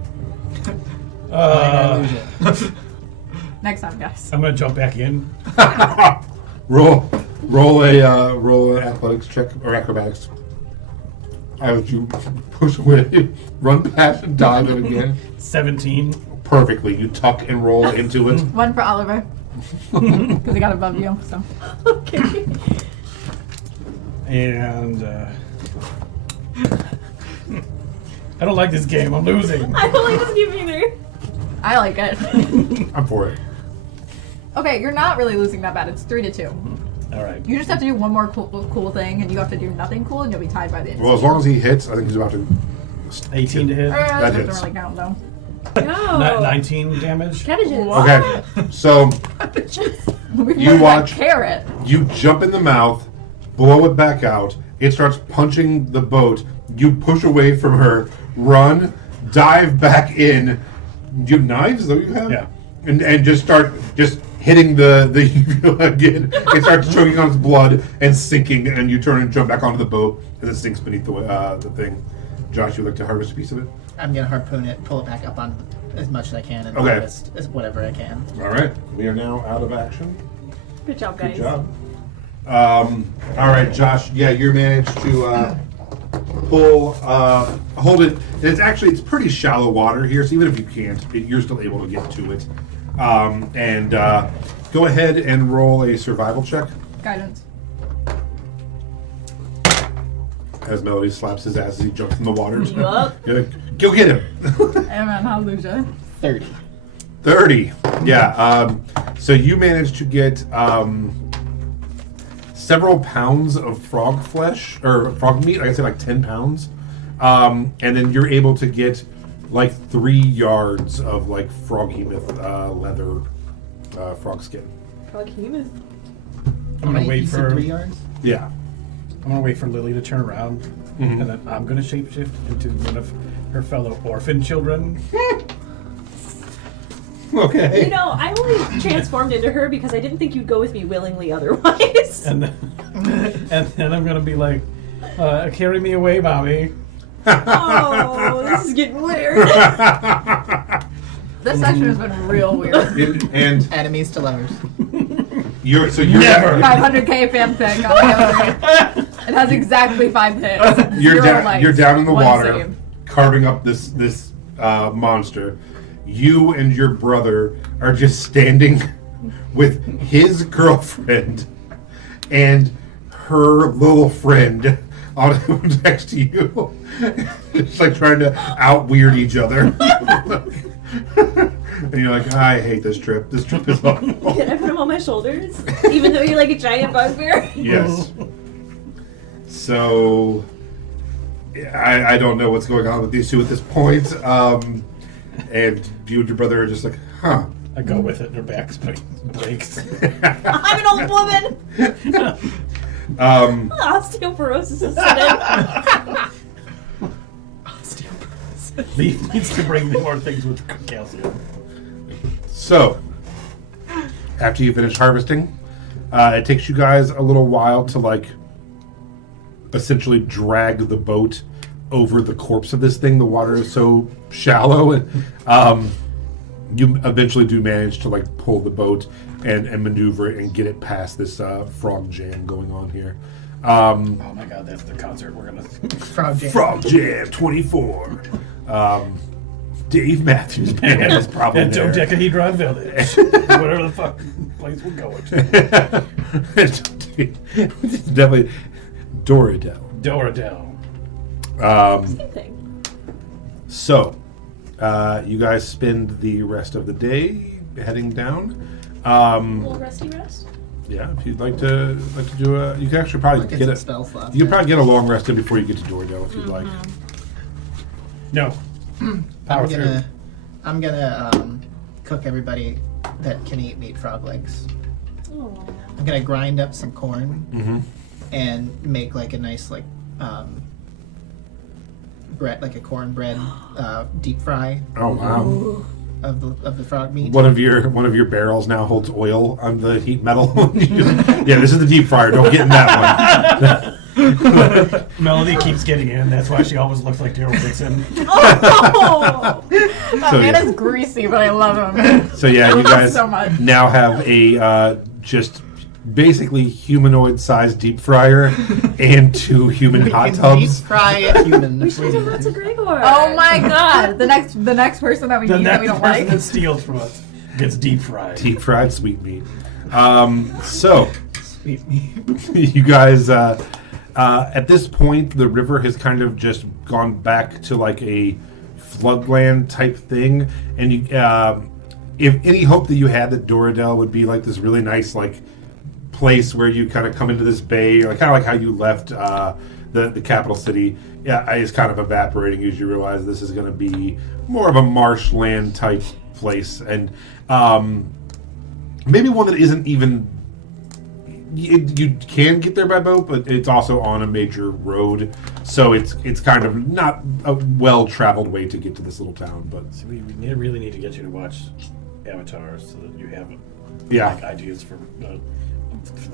Minor illusion. Next time, guys. I'm gonna jump back in. roll an athletics check or acrobatics. As you push away, run past and dive in again. 17. Perfectly. You tuck and roll into it. One for Oliver. Because he got above you, so. Okay. And I don't like this game. I'm losing. I don't like this game either. I like it. I'm for it. Okay, you're not really losing that bad. It's 3-2. All right. You just have to do one more cool thing, and you have to do nothing cool, and you'll be tied by the end. Well, as long as he hits, I think he's about to. 18 to hit. That doesn't hits. really count, though. No. 19 damage. Cabbages. Okay, so We You put that watch- carrot. you jump in the mouth, blow it back out. It starts punching the boat. You push away from her, run, dive back in. Do you have knives? Is that what you have? Yeah. And just start hitting the uvula again. It starts choking on its blood and sinking, and you turn and jump back onto the boat as it sinks beneath the thing. Josh, you would like to harvest a piece of it? I'm gonna harpoon it, pull it back up on as much as I can, and Okay. harvest as whatever I can. All right, we are now out of action. Good job, guys. Good job. All right, Josh. Yeah, you managed to hold it. It's pretty shallow water here, so even if you can't, you're still able to get to it. And go ahead and roll a survival check Guidance. as Melody slaps his ass as he jumps in the water. Yup. You're like, go get him. Hey man, hallelujah. 30. 30. Yeah. So you managed to get several pounds of frog flesh or frog meat. I guess like 10 pounds. And then you're able to get like 3 yards of like froghemoth leather frog skin. Frog human. I'm gonna wait You said for. 3 yards. Yeah. I'm gonna wait for Lily to turn around, and then I'm gonna shapeshift into one of her fellow orphan children. Okay. You know, I only transformed into her because I didn't think you'd go with me willingly otherwise. And then I'm gonna be like, carry me away, mommy. Oh, this is getting weird. This session has been real weird. And Enemies to lovers. you're Never. 500k fanfic on the other. It has exactly 5 hits. You're 0 down. likes, You're down in the 1 water, save. carving up this monster. You and your brother are just standing with his girlfriend and her little friend on next to you, just like trying to out weird each other. And you're like, I hate this trip. This trip is awful. Can I put him on my shoulders? Even though you're like a giant bugbear? Yes. So, I don't know what's going on with these two at this point. And you and your brother are just like, huh. I go with it, and her back breaks. I'm an old woman! Osteoporosis is sitting. Leaf needs to bring more things with calcium. So, after you finish harvesting, it takes you guys a little while to, like, essentially drag the boat over the corpse of this thing. The water is so shallow, and you eventually do manage to, like, pull the boat and maneuver it and get it past this frog jam going on here. Oh my god, that's the concert we're gonna... Frog Jam. Frog Jam 24. Dave Matthews Band is probably At there. Dodecahedron Village. Whatever the fuck place we're going to. It's definitely Dorridale. Dorridale. Same thing. So, you guys spend the rest of the day heading down. A little resty rest? Yeah, if you'd like to do a, you can actually probably Get get some a spell slots. You can probably get a long rest in before you get to Dorridale if you'd like. No. Power through. I'm gonna cook everybody that can eat meat frog legs. Oh. I'm gonna grind up some corn Mm-hmm. and make like a nice bread, like a cornbread deep fry Oh wow! of the frog meat. One of your barrels now holds oil on the heat metal. Yeah, this is the deep fryer. Don't get in that one. Melody keeps getting in. That's why she always looks like Daryl Dixon. Oh! That So, man yeah. is greasy, but I love him. So yeah, I you love him guys so much. now have a just basically humanoid-sized deep fryer and 2 human We hot can tubs. deep fry a human. We should have lots of Gregor. Oh my god! The next person that we The meet that we next don't person like. that steals from us gets deep fried. Deep fried sweetmeat. So Sweet meat. you guys, at this point, the river has kind of just gone back to like a floodland type thing, and you, if any hope that you had that Dorridale would be like this really nice like place where you kind of come into this bay, like kind of like how you left the capital city, is kind of evaporating as you realize this is going to be more of a marshland type place, and maybe one that isn't even. You can get there by boat, but it's also on a major road, so it's kind of not a well-traveled way to get to this little town. But So we really need to get you to watch Avatar so that you have yeah, like ideas for the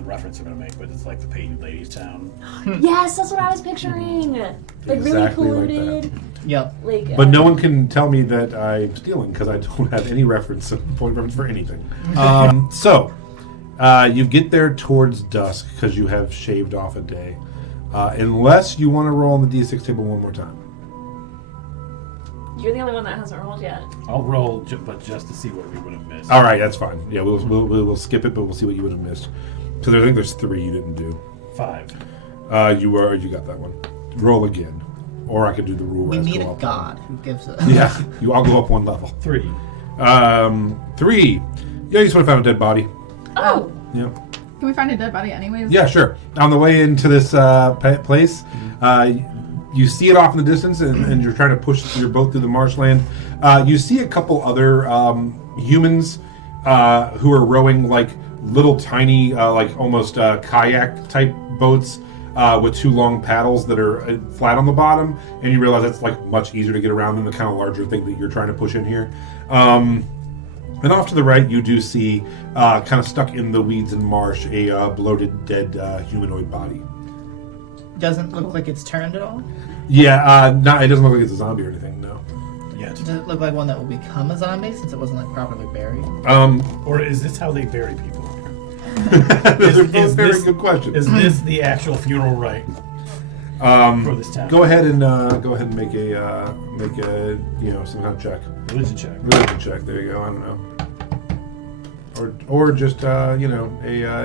reference I'm going to make, but it's like the Painted Ladies Town. Yes, that's what I was picturing. Like Exactly really like polluted. Yep. Like, but no one can tell me that I'm stealing because I don't have any reference, point of reference for anything. So. You get there towards dusk because you have shaved off a day. Unless you want to roll on the D6 table one more time. You're the only one that hasn't rolled yet. I'll roll, but just to see what we would have missed. All right, that's fine. Yeah, we'll skip it, but we'll see what you would have missed. Because I think there's 3 you didn't do. 5. You got that one. Roll again, or I could do the rule. We as need go a up. god who gives us. Yeah, I'll go up 1 level. 3. 3. Yeah, you just want to find a dead body. Oh. Yeah. Can we find a dead body anyways? Yeah, sure. On the way into this place, you see it off in the distance, and you're trying to push your boat through the marshland. You see a couple other humans who are rowing like little tiny, like almost kayak type boats with 2 long paddles that are flat on the bottom, and you realize it's like much easier to get around than the kind of larger thing that you're trying to push in here. And off to the right, you do see, kind of stuck in the weeds and marsh, a bloated, dead humanoid body. Doesn't look like it's turned at all? Yeah, it doesn't look like it's a zombie or anything, no. Yet. Does it look like one that will become a zombie since it wasn't like properly buried? Or is this how they bury people? That's a very good question. Is this the actual funeral rite for this town? Go ahead and make a some kind of check. Religion check. Religion check. There you go. I don't know. Or just a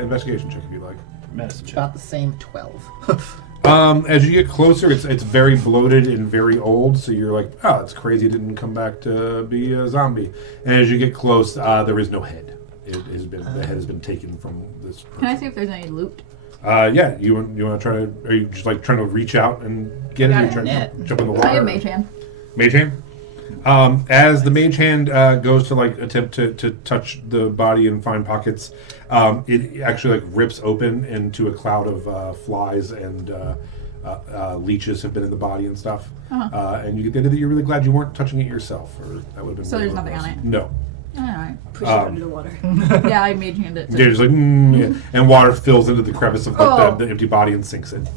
investigation check if you like. Medicine check. About the same 12. As you get closer, it's very bloated and very old. So you're like, oh, it's crazy it didn't come back to be a zombie. And as you get close, there is no head. The head has been taken from this person. Can I see if there's any loot? Yeah. You want to try to? Are you just like trying to reach out and get it? Got Or it. trying to Net. jump in the water? I have mage hand. Mage hand? As the mage hand goes to like attempt to touch the body and find pockets, it actually like rips open into a cloud of flies and leeches have been in the body and stuff. And you get the idea that you're really glad you weren't touching it yourself, or that would have been. So really there's nothing gross. on it? No. Alright. Push it under the water. Yeah, I mage hand it. You're just like, yeah. And water fills into the crevice of Oh. the empty body and sinks it. And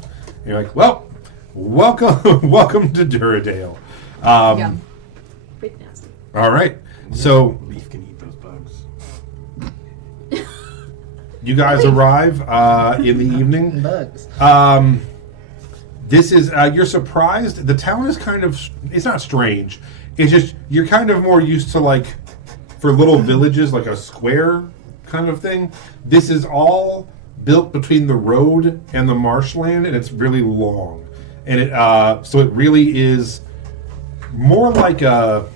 you're like, well, welcome, welcome to Dorridale. Yeah. Pretty nasty. All right, so Beef can eat those bugs. you guys arrive in the evening. Bugs. This is you're surprised. The town is kind of, it's not strange. It's just you're kind of more used to like, for little villages, like a square kind of thing. This is all built between the road and the marshland, and it's really long. And it so it really is more like a,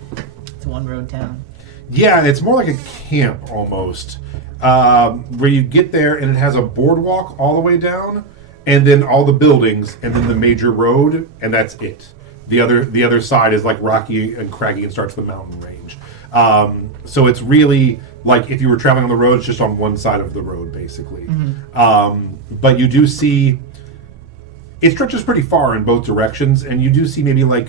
It's a one-road town. yeah, it's more like a camp almost, where you get there and it has a boardwalk all the way down, and then all the buildings, and then the major road, and that's it. The other side is like rocky and craggy and starts the mountain range. So it's really like if you were traveling on the roads, just on one side of the road, basically. But you do see it stretches pretty far in both directions, and you do see maybe like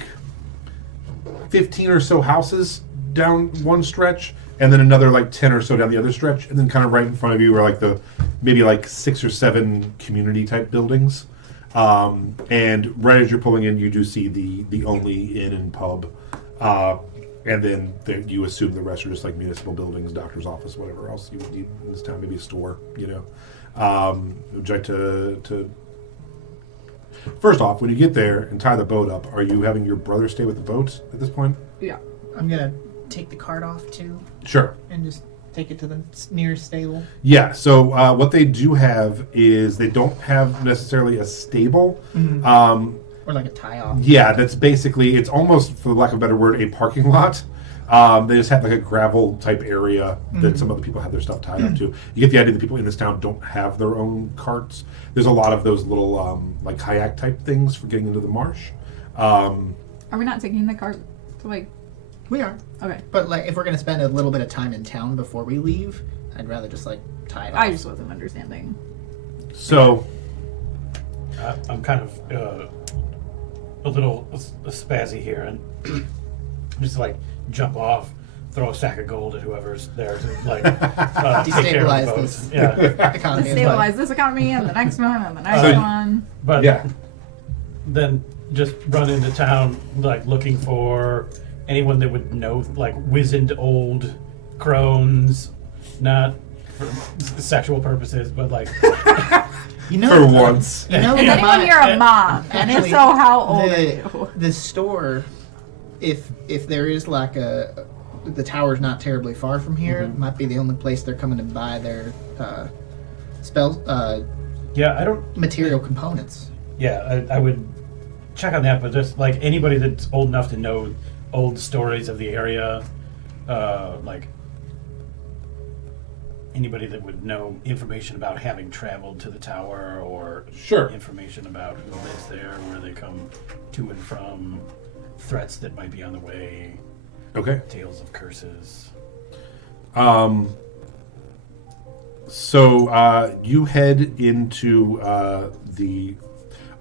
15 or so houses down one stretch, and then another like 10 or so down the other stretch, and then kind of right in front of you are like the maybe like 6 or 7 community type buildings. And right as you're pulling in, you do see the only inn and pub, and then you assume the rest are just like municipal buildings, doctor's office, whatever else you would need in this town, maybe a store, you know. Would you like to first off, when you get there and tie the boat up, are you having your brother stay with the boat at this point? Yeah. I'm gonna take the cart off too Sure. and just take it to the nearest stable. Yeah, so what they do have is they don't have necessarily a stable. Or like a tie-off. Yeah, that's basically, it's almost, for the lack of a better word, a parking lot. They just have like a gravel type area that some other people have their stuff tied up to. You get the idea that people in this town don't have their own carts. There's a lot of those little like kayak type things for getting into the marsh. Are we not taking the cart to like? We are. Okay. But like if we're gonna spend a little bit of time in town before we leave, I'd rather just like tie it off. I just wasn't understanding. So, I'm kind of a little spazzy here, and just like jump off, throw a sack of gold at whoever's there to like take care of Destabilize the boat. this. Yeah, Economy is Stabilize this economy and the next one and the next So- one. but yeah. then just run into town like looking for anyone that would know like wizened old crones, not for sexual purposes, but like You know, For once. You know, Is that anyone my- here a mom? And if Actually, so, how old are you? the store, if there is like the tower's not terribly far from here, it might be the only place they're coming to buy their spells, yeah, I don't. material components. Yeah, I would check on that, but just like anybody that's old enough to know old stories of the area, like anybody that would know information about having traveled to the tower, or Sure. information about who lives there, where they come to and from, threats that might be on the way, Okay. tales of curses. So you head into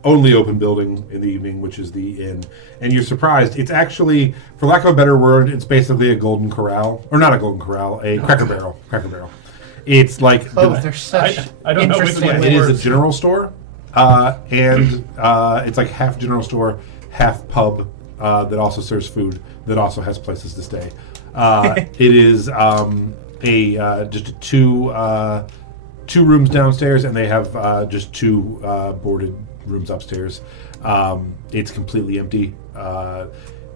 only open building in the evening, which is the inn. And you're surprised. It's actually, for lack of a better word, it's basically a golden corral. Or not a golden corral, a Cracker Barrel. Cracker Barrel. It's like... Oh, they're such I don't know which interesting one it is words. a general store. And it's like half general store, half pub that also serves food, that also has places to stay. It is just two rooms downstairs, and they have just two boarded rooms upstairs. It's completely empty.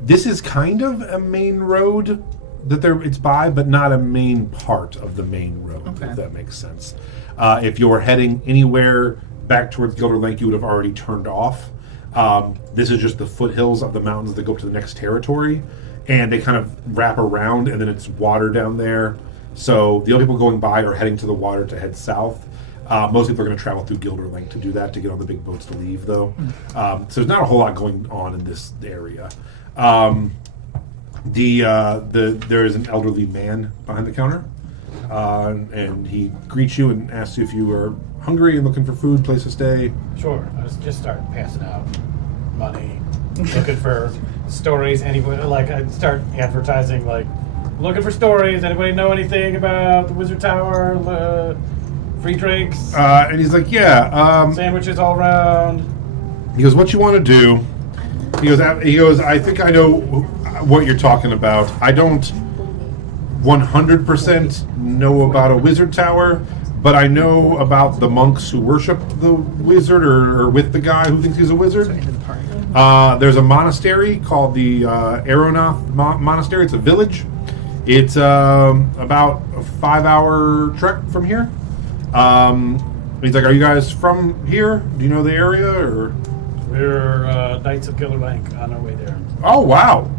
This is kind of a main road that it's by, but not a main part of the main road, Okay. if that makes sense. If you're heading anywhere back towards Gilder Lake, you would have already turned off. This is just the foothills of the mountains that go up to the next territory, and they kind of wrap around, and then it's water down there. So the other people going by are heading to the water to head south. Most people are going to travel through Gilder Lake to do that, to get on the big boats to leave, though. So there's not a whole lot going on in this area. There is an elderly man behind the counter, and he greets you and asks you if you are hungry and looking for food, place to stay. Sure. I was just start passing out money, looking for stories. Anybody like I'd start advertising like, looking for stories. Anybody know anything about the Wizard Tower? Free drinks, And he's like, yeah. sandwiches all around. He goes, what you want to do? He goes, I think I know what you're talking about. I don't 100% know about a wizard tower, but I know about the monks who worship the wizard or with the guy who thinks he's a wizard. There's a monastery called the Aona Monastery. It's a village. It's about a 5-hour trek from here. He's like, are you guys from here? Do you know the area? Or We're Knights of Gilder Lake on our way there. oh, wow.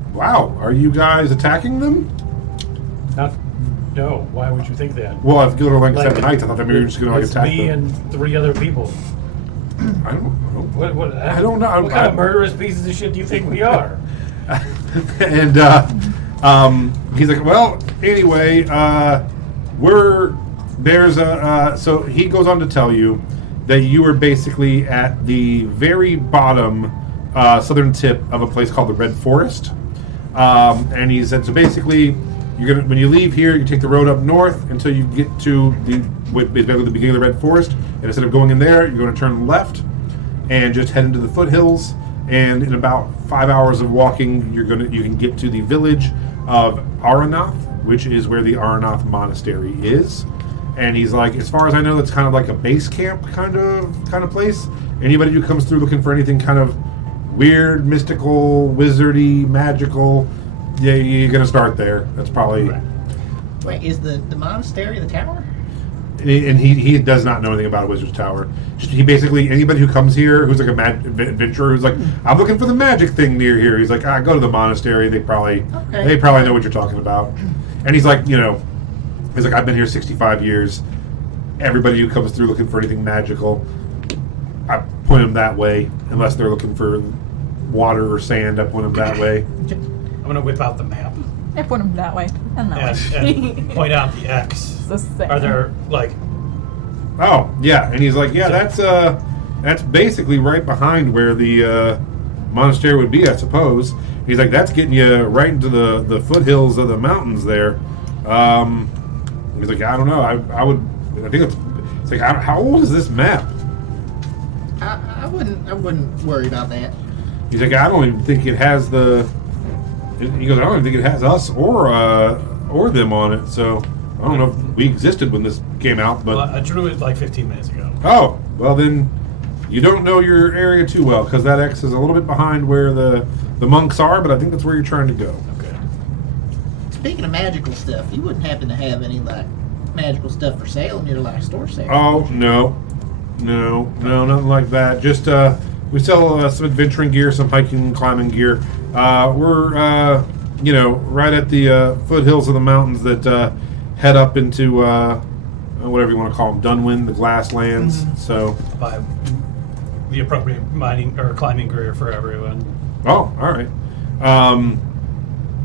Are you guys attacking them? No. Why would you think that? Well, if Gilder Lake Like, said Knights, I thought that maybe you were just going to It's attack me them. and 3 other people. I don't know. What, I don't know. What kind of murderous pieces of shit do you think we are? And he's like, well, anyway, so he goes on to tell you that you were basically at the very bottom southern tip of a place called the Red Forest. And he said, so basically, when you leave here, you take the road up north until you get to basically the beginning of the Red Forest. And instead of going in there, you're going to turn left and just head into the foothills. And in about 5 hours of walking, you can get to the village of Aronoth, which is where the Aronoth Monastery is. And he's like, as far as I know, that's kind of like a base camp kind of place. Anybody who comes through looking for anything kind of weird, mystical, wizardy, magical, yeah, you're gonna start there. That's probably. Right. Wait, is the monastery the tower? And he does not know anything about a wizard's tower. He basically, anybody who comes here who's like a adventurer who's like, I'm looking for the magic thing near here. He's like, go to the monastery. They probably know what you're talking about. And he's like, he's like, I've been here 65 years. Everybody who comes through looking for anything magical, I point them that way. Unless they're looking for water or sand, I point them that way. I'm gonna whip out the map I put him that way and that way. and point out the X. It's the same. Are there like? Oh, yeah. And he's like, yeah, that's basically right behind where the monastery would be, I suppose. He's like, that's getting you right into the foothills of the mountains there. He's like, I don't know. I think it's like, how old is this map? I wouldn't worry about that. He's like, I don't even think it has he goes, I don't even think it has us or them on it. So I don't know if we existed when this came out, but Well, I drew it like 15 minutes ago. oh, well then you don't know your area too well, because that X is a little bit behind where the monks are, but I think that's where you're trying to go. Okay. Speaking of magical stuff, you wouldn't happen to have any like magical stuff for sale in your like store sale? Oh, no, nothing like that. Just we sell some adventuring gear, some hiking and climbing gear. We're right at the foothills of the mountains that head up into whatever you want to call them, Dunwin, the Glasslands. Mm-hmm. So, Buy the appropriate mining or climbing gear for everyone. oh, all right.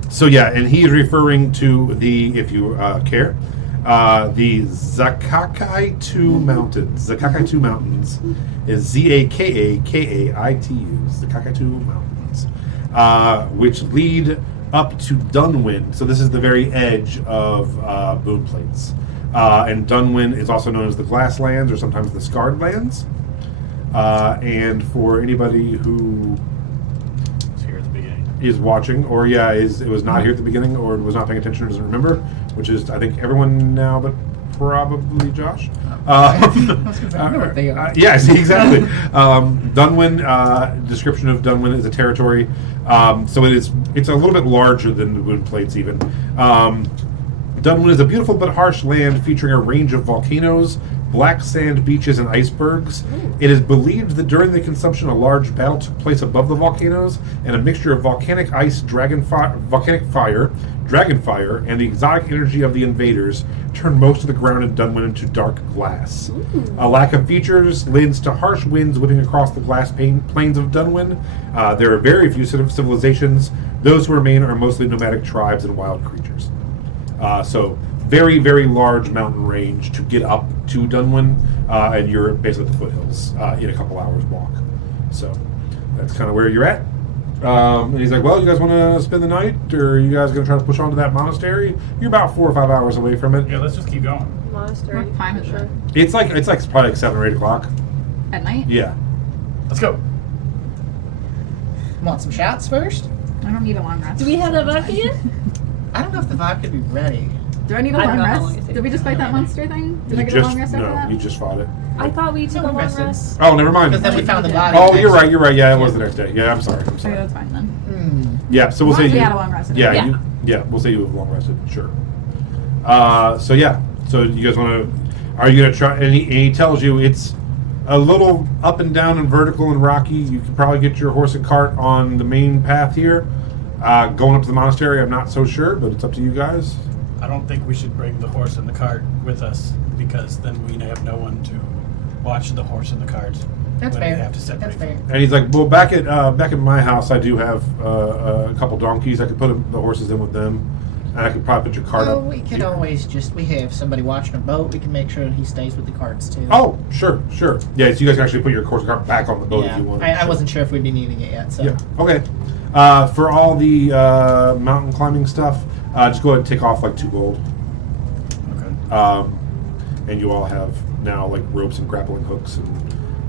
So yeah, and he is referring to if you care, The Zakaitu Mountains. Zakaitu Mountains is Zakaitu. Zakaitu Mountains, which lead up to Dunwin. So this is the very edge of Boon Plates. And Dunwin is also known as the Glasslands or sometimes the Scarred Lands. And for anybody who is watching, or it was not here at the beginning, or was not paying attention, or doesn't remember, which is I think everyone now, but probably Josh. Yeah, see exactly. Dunwin. Description of Dunwin is a territory. So it's a little bit larger than the Boon Plates even. Dunwin is a beautiful but harsh land featuring a range of volcanoes, black sand beaches, and icebergs. It is believed that during the consumption, a large battle took place above the volcanoes, and a mixture of volcanic ice, volcanic fire, dragon fire, and the exotic energy of the invaders turned most of the ground in Dunwin into dark glass. A lack of features lends to harsh winds whipping across the glass plains of Dunwin. There are very few civilizations. Those who remain are mostly nomadic tribes and wild creatures. So very, very large mountain range to get up to Dunwin, and you're basically at the foothills in a couple hours walk. So that's kind of where you're at. And he's like, well, you guys want to spend the night, or are you guys going to try to push on to that monastery? You're about 4 or 5 hours away from it. Yeah, let's just keep going. Monastery. What time is it? It's probably like 7 or 8 o'clock. At night? Yeah. Let's go. Want some shots first? I don't need a long rest. Do we have the vodka yet? I don't know if the vodka would be ready. Do I need a I long don't know how long rest? it takes. Did we just fight that monster thing? Did I get a long rest after that? You just fought it. I thought we took a No, long rested. rest. Oh, never mind. Because then we found the body. Oh, next- you're right. Yeah, it was the next day. Yeah, I'm sorry. Okay, that's fine then. Yeah, so we'll As long say as we you had a long rest. Yeah, Yeah. we'll say you have long rested. Sure. So you guys want to? Are you gonna try? And he tells you it's a little up and down and vertical and rocky. You could probably get your horse and cart on the main path here. Going up to the monastery, I'm not so sure, but it's up to you guys. I don't think we should bring the horse and the cart with us, because then we have no one to watch the horse and the cart. That's when fair. We have to separate. That's fair. And he's like, well, back at my house, I do have a couple donkeys. I could put the horses in with them, and I could probably put your cart Oh, up. we could always we have somebody watching a boat. We can make sure that he stays with the carts too. Oh, sure. Yeah, so you guys can actually put your horse and cart back on the boat if yeah. you want. I wasn't sure if we'd be needing it yet. So Yeah. Okay. For all the mountain climbing stuff, just go ahead and take off like 2 gold. Okay. And you all have now like ropes and grappling hooks and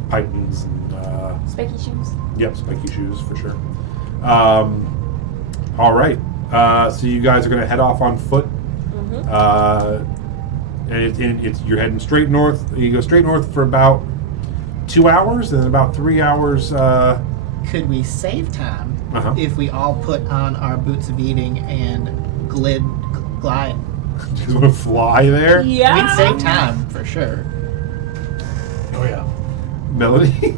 pythons and Spiky shoes. spiky shoes for sure. All right. So you guys are going to head off on foot. And you're heading straight north. You go straight north for about 2 hours, and then about 3 hours. could we save time if we all put on our boots of eating and glide? You want to fly there, Yeah. We'd save time for sure. Oh yeah. Melody?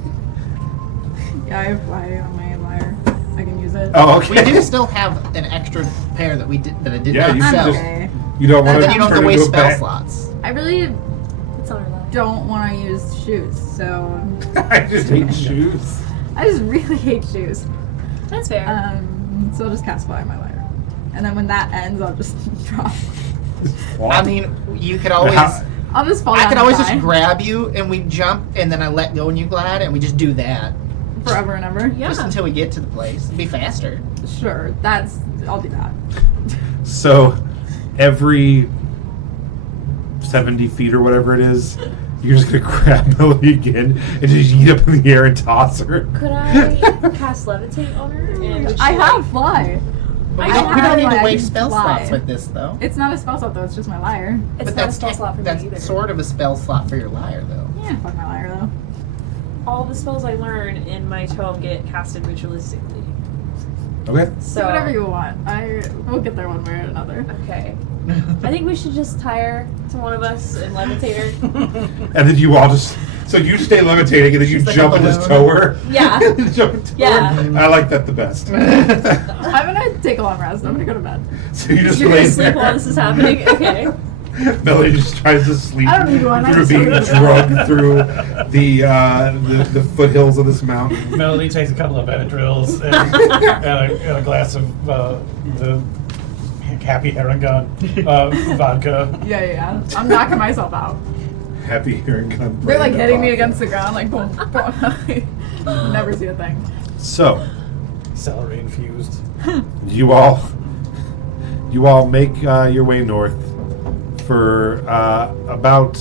Yeah, I have fly on my lyre. I can use it. Oh, We okay. do still have an extra pair that I did Yeah, not you I'm sell. just- okay. You don't want And to then you don't have turn to into waste a spell bat? slots. I really It's on our left. don't want to use shoes, so I just hate shoes. I just really hate shoes. That's fair. So I'll just cast fly on my lyre, and then when that ends, I'll just drop. I mean, you could always. I'll just fall I down could and always die just grab you and we jump and then I let go and you glide and we just do that forever and ever. Yeah. just until we get to the place. It'd be faster. Sure, I'll do that. So every 70 feet or whatever it is, you're just gonna grab Melody again and just yeet up in the air and toss her. Could I cast levitate on her? And I have fly. But I we don't have need to my waste spell fly. slots with this though. It's not a spell slot though. It's just my lyre. It's But not a spell slot for me that's either. sort of a spell slot for your lyre though. Yeah, fuck my lyre though. All the spells I learn in my tome get casted ritualistically. Okay. So Do whatever you want. We'll get there one way or another. Okay. I think we should just tie her to one of us and levitate her. And then you all just, so you stay levitating and then you She's like jump a and just balloon. tow her. Yeah. Jump and tow Yeah. her. I like that the best. I'm gonna take a long rest. I'm gonna go to bed. So you just You're lay gonna sleep there. while this is happening? Okay. Melody just tries to sleep I don't need one, I through just being don't need drugged through the foothills of this mountain. Melody takes a couple of Benadryls and a glass of the Happy herring gun. Vodka. Yeah. I'm knocking myself out. Happy hearing gun. They're like hitting me against the ground, like boom, boom. Never see a thing. So, Celery infused. you all make your way north for about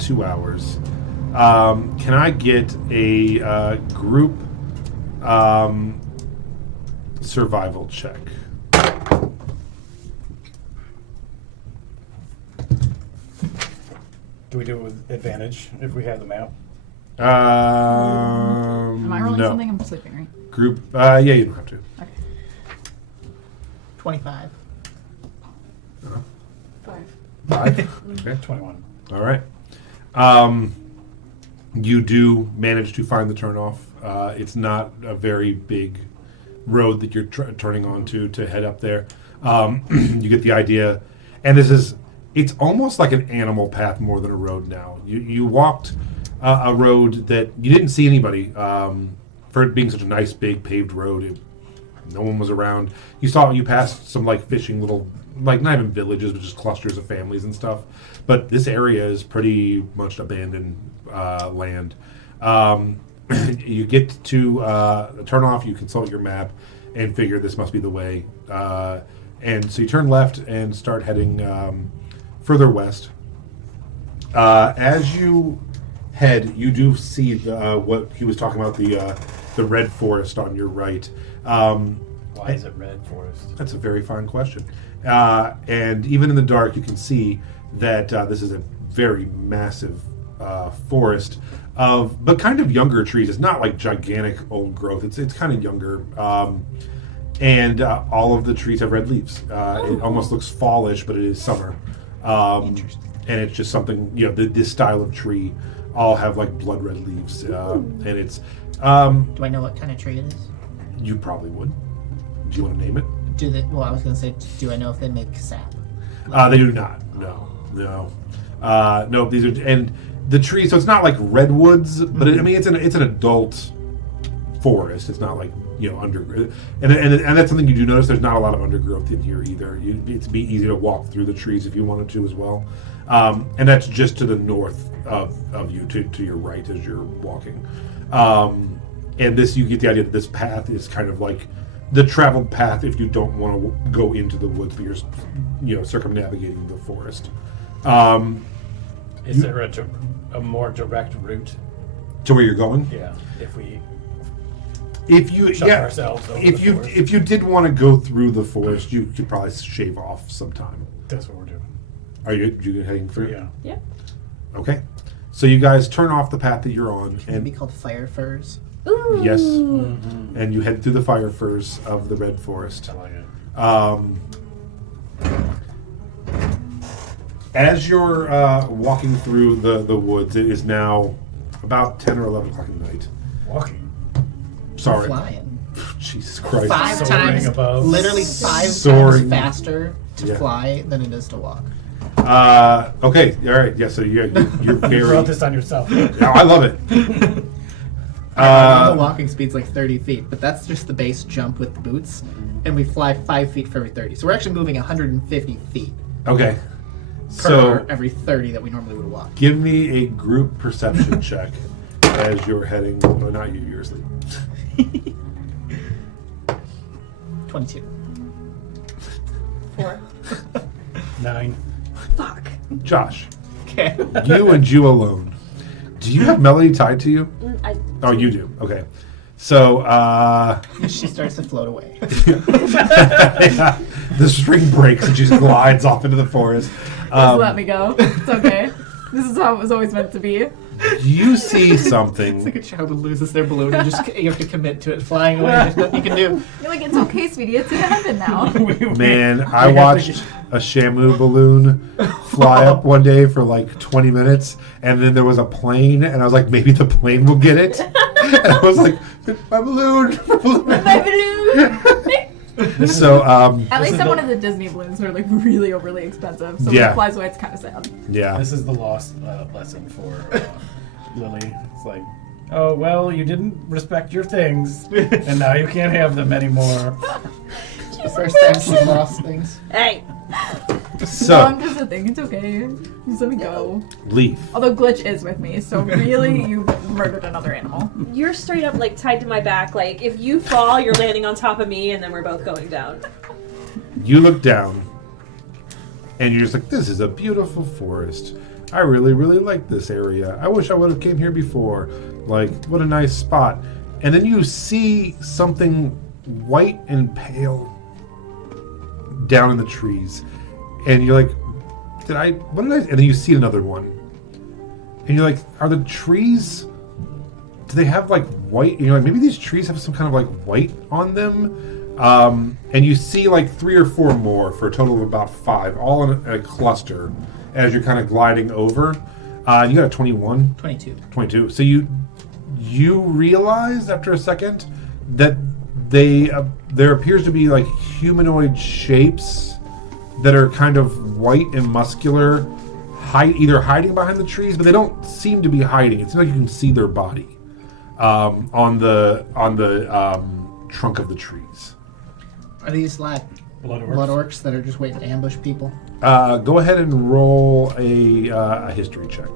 2 hours. Can I get a group survival check? Do we do it with advantage if we have the map? Am I rolling no. something? I'm sleeping, right? Group, yeah, you don't have to. Okay. 25. 5. 5? Okay. 21. All right. You do manage to find the turnoff. It's not a very big road that you're turning onto to head up there. You get the idea. And it's almost like an animal path more than a road now. You walked a road that you didn't see anybody. For it being such a nice, big, paved road, no one was around. You passed some, like, fishing little, like, not even villages, but just clusters of families and stuff. But this area is pretty much abandoned land. You get to turn off, you consult your map, and figure this must be the way. And so you turn left and start heading further west. As you head, you do see what he was talking about, the red forest on your right. Why is it red forest? That's a very fine question. And even in the dark, you can see that this is a very massive forest but kind of younger trees. It's not like gigantic old growth. It's kind of younger. And all of the trees have red leaves. It almost looks fallish, but it is summer. Interesting. And it's just something, this style of tree all have like blood red leaves. And it's... Do I know what kind of tree it is? You probably would. Do you want to name it? Well, I was going to say, do I know if they make sap? They do not. No. No, these are... And the trees, so it's not like redwoods, but it's an adult forest. It's not like, undergrowth. And that's something you do notice. There's not a lot of undergrowth in here either. It'd be easy to walk through the trees if you wanted to as well. And that's just to the north of you, to your right as you're walking. And you get the idea that this path is kind of like the traveled path if you don't want to go into the woods, but you're circumnavigating the forest. Is there a more direct route? To where you're going? Yeah. If you ourselves over the forest. if you did want to go through the forest, you could probably shave off some time. That's what we're doing. Are you heading through? Yeah. Yeah. Okay. So you guys turn off the path that you're on, Can it be called fire firs? Ooh. yes, and you head through the fire firs of the red forest. I like it. As you're walking through the woods, it is now about 10 or 11 o'clock at night. Walking. Sorry. Flying. Jesus Christ. 5 Soaring times, above. literally 5 Soaring. times faster to Yeah. fly than it is to walk. Okay, all right. Yeah, so you're You very... wrote this on yourself. No, I love it. I know the walking speed's like 30 feet, but that's just the base jump with the boots, and we fly 5 feet for every 30. So we're actually moving 150 feet Okay. per So every 30 that we normally would walk. give me a group perception check as you're heading... No, not you, you're asleep. 22. 4. 9. Fuck. Josh, Okay. you and you alone. Do you have Melody tied to you? I Oh, you do. Okay. So, She starts to float away. yeah, the string breaks and she just glides off into the forest. Just let me go. It's okay. This is how it was always meant to be. You see It's something. like a child who loses their balloon and just you have to commit to it flying away. There's nothing you can do. You're like, it's okay, sweetie. It's gonna happen now. Man, I watched a Shamu balloon fly up one day for like 20 minutes, and then there was a plane, and I was like, maybe the plane will get it. And I was like, my balloon. My balloon. So, At least I'm one of the Disney balloons that are like really overly expensive. So when Yeah. it flies away, it's kind of sad. yeah. This is the lost lesson for Lily. It's like, oh, well, you didn't respect your things, and now you can't have them anymore. She's first time she's lost things. Hey. No, So I'm just a thing. It's okay. Just let me go. Leaf. Although Glitch is with me, so really, you murdered another animal. You're straight up like tied to my back. Like if you fall, you're landing on top of me, and then we're both going down. You look down, and you're just like, this is a beautiful forest. I really, really like this area. I wish I would have came here before. Like, what a nice spot. And then you see something white and pale down in the trees. And you're like, what did I, and then you see another one. And you're like, are the trees, do they have like white, and you're like, maybe these trees have some kind of like white on them? And you see like 3 or 4 more for a total of about 5, all in a cluster as you're kind of gliding over. And you got a 21? 22. 22. So you realize after a second that there appears to be like humanoid shapes that are kind of white and muscular, either hiding behind the trees, but they don't seem to be hiding. It seems like you can see their body on the trunk of the trees. Are these like Blood orcs that are just waiting to ambush people? Go ahead and roll a history check.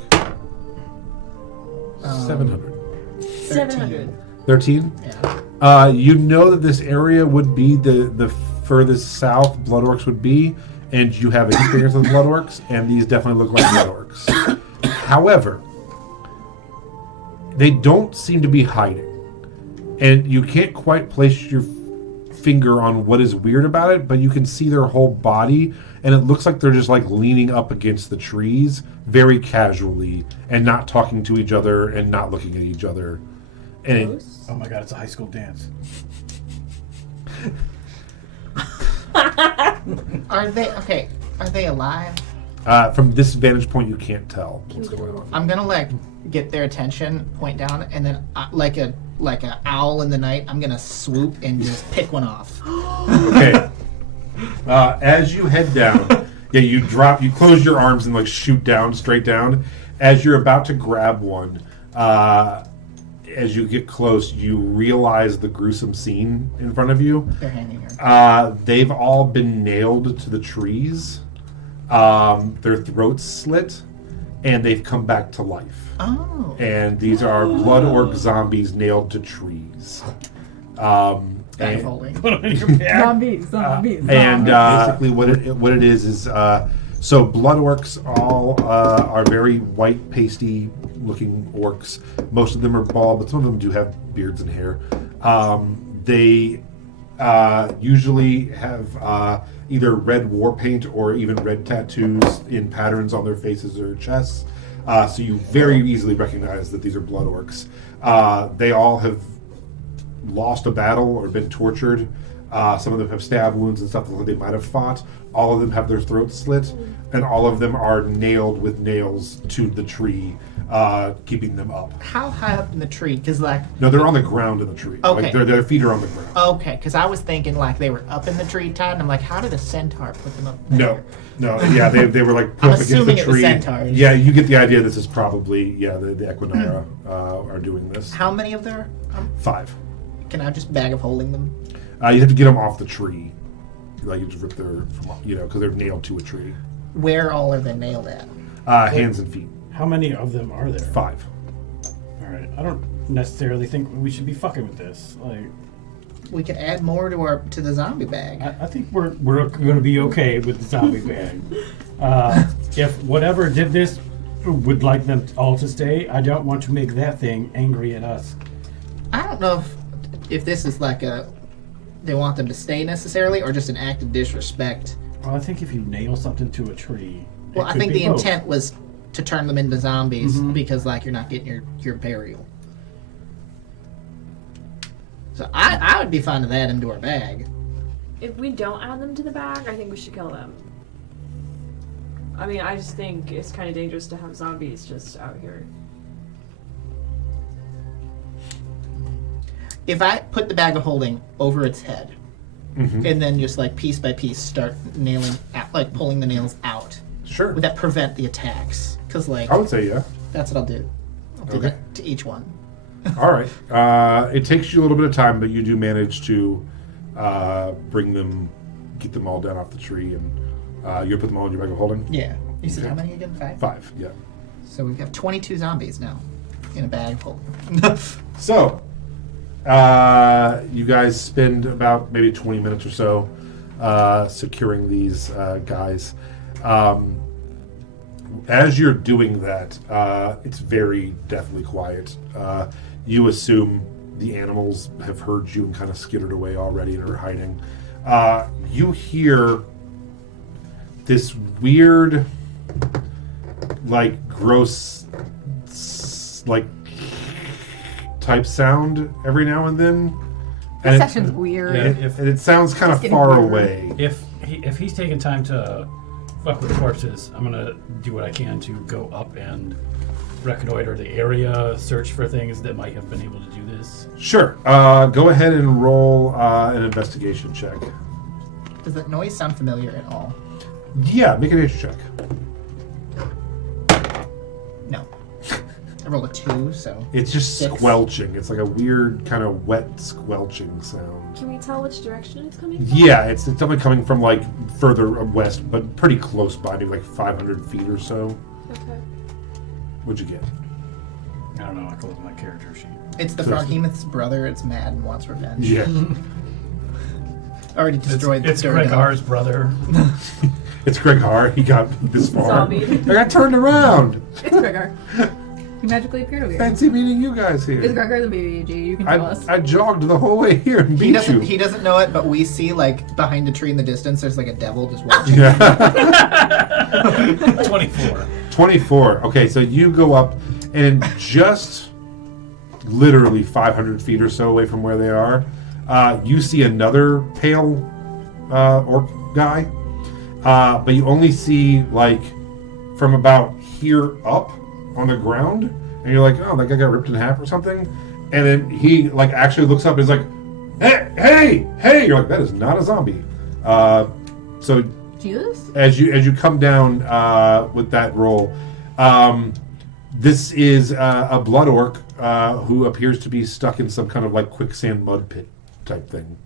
700. 700. 13? Yeah. You know that this area would be the furthest south Blood Orcs would be, and you have experience with Blood Orcs, and these definitely look like Blood Orcs. However, they don't seem to be hiding, and you can't quite place your finger on what is weird about it, but you can see their whole body, and it looks like they're just like leaning up against the trees very casually and not talking to each other and not looking at each other. And Oh my god, it's a high school dance. Are they alive? from this vantage point, you can't tell what's going on. I'm gonna like get their attention, point down, and then like a owl in the night, I'm gonna swoop and just pick one off. Okay. As you head down, you close your arms and like shoot down, straight down. As you're about to grab one, as you get close, you realize the gruesome scene in front of you. They're hanging here. They've all been nailed to the trees. Their throats slit, and they've come back to life. Oh. And these are blood orc zombies nailed to trees. Scaffolding. Put it in your bag. Zombies. And basically, what it is so blood orcs all are very white, pasty looking orcs. Most of them are bald, but some of them do have beards and hair. They usually have either red war paint or even red tattoos in patterns on their faces or chests. So you very easily recognize that these are blood orcs. They all have lost a battle or been tortured. Some of them have stab wounds and stuff that they might have fought. All of them have their throats slit, and all of them are nailed with nails to the tree, keeping them up. How high up in the tree? Because No, they're on the ground in the tree. Okay. Like their feet are on the ground. okay, because I was thinking like they were up in the tree tied, and I'm like, how did a centaur put them up there? No, yeah, they were like put I'm up against the assuming it was tree. centaurs. Yeah, you get the idea. This is probably the Equinara are doing this. How many of there? 5. Can I just bag of holding them? You have to get them off the tree. Like you just rip their, because they're nailed to a tree. Where all are they nailed at? Hands and feet. How many of them are there? 5. Alright, I don't necessarily think we should be fucking with this. Like, We could add more to the zombie bag. I think we're going to be okay with the zombie bag. If whatever did this would like them all to stay, I don't want to make that thing angry at us. I don't know if this is like they want them to stay necessarily, or just an act of disrespect. Well, I think if you nail something to a tree, Well, it I could think be the both. intent was to turn them into zombies because like you're not getting your burial. So I would be fine with that into our bag. If we don't add them to the bag, I think we should kill them. I mean, I just think it's kind of dangerous to have zombies just out here. If I put the bag of holding over its head, and then just like piece by piece start nailing, like pulling the nails out, Sure. would that prevent the attacks? Because like I would say yeah. that's what I'll do. I'll do Okay. that to each one. All right. It takes you a little bit of time, but you do manage to bring them get them all down off the tree, and you put them all in your bag of holding. Yeah. You said how many again? 5? 5. Yeah. So we have 22 zombies now in a bag full. So, you guys spend about maybe 20 minutes or so securing these guys. As you're doing that, it's very deathly quiet. You assume the animals have heard you and kind of skittered away already and are hiding. You hear this weird, like, gross, like, type sound every now and then. This And session's weird. Yeah. and it sounds kind of getting far weird. away. If he's taking time to fuck with corpses, I'm gonna do what I can to go up and reconnoiter the area, search for things that might have been able to do this. Sure. Go ahead and roll an investigation check. Does that noise sound familiar at all? Yeah, make a nature check. No. I rolled a 2, so. It's just 6. squelching. It's like a weird kind of wet squelching sound. Can we tell which direction it's coming from? Yeah, it's definitely coming from like further west, but pretty close by, maybe like 500 feet or so. Okay. What'd you get? I don't know. I closed my character sheet. It's the So- Froghemoth's brother. It's mad and wants revenge. Yeah. Already destroyed It's the Greg Dorridale. R's brother. It's Greg Har. He got this far. Zombie. I got turned around. It's Gregor. He magically appeared over here. Fancy meeting you guys here. It's Gregor the BBG. You can tell us. I jogged the whole way here and beat you. He doesn't know it, but we see like behind a tree in the distance. There's like a devil just watching. Yeah. 24. 24. Okay, so you go up and just literally 500 feet or so away from where they are, you see another pale orc guy, but you only see like from about here up on the ground, and you're like, oh, that guy got ripped in half or something, and then he like actually looks up and is like, hey, you're like, that is not a zombie. So Jesus? as you come down with that roll, this is a blood orc who appears to be stuck in some kind of like quicksand mud pit type thing,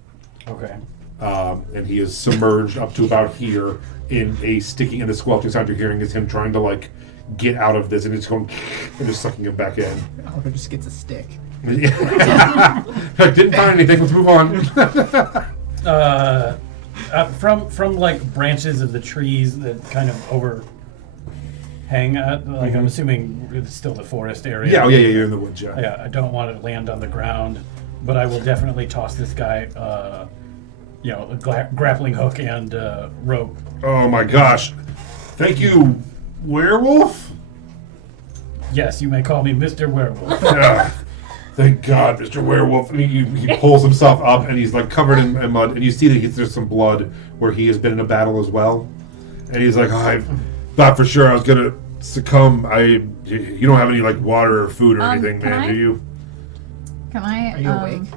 Okay. and he is submerged up to about here in a sticking, and the squelching sound you're hearing is him trying to like get out of this, and it's going and just sucking him back in. Oliver just gets a stick. Didn't find anything. Let's move on. From like branches of the trees that kind of overhang, like I'm assuming it's still the forest area. Yeah, you're in the woods. Yeah. Yeah, I don't want to land on the ground, but I will definitely toss this guy, a grappling hook and rope. Oh my gosh! Thank you, werewolf. Yes, you may call me Mr. Werewolf. Thank God, Mr. Werewolf. And he pulls himself up, and he's like covered in mud, and you see that there's some blood where he has been in a battle as well. And he's like, I thought for sure I was gonna succumb. You don't have any like water or food or anything, can man, I? do you? Can I? Are you awake?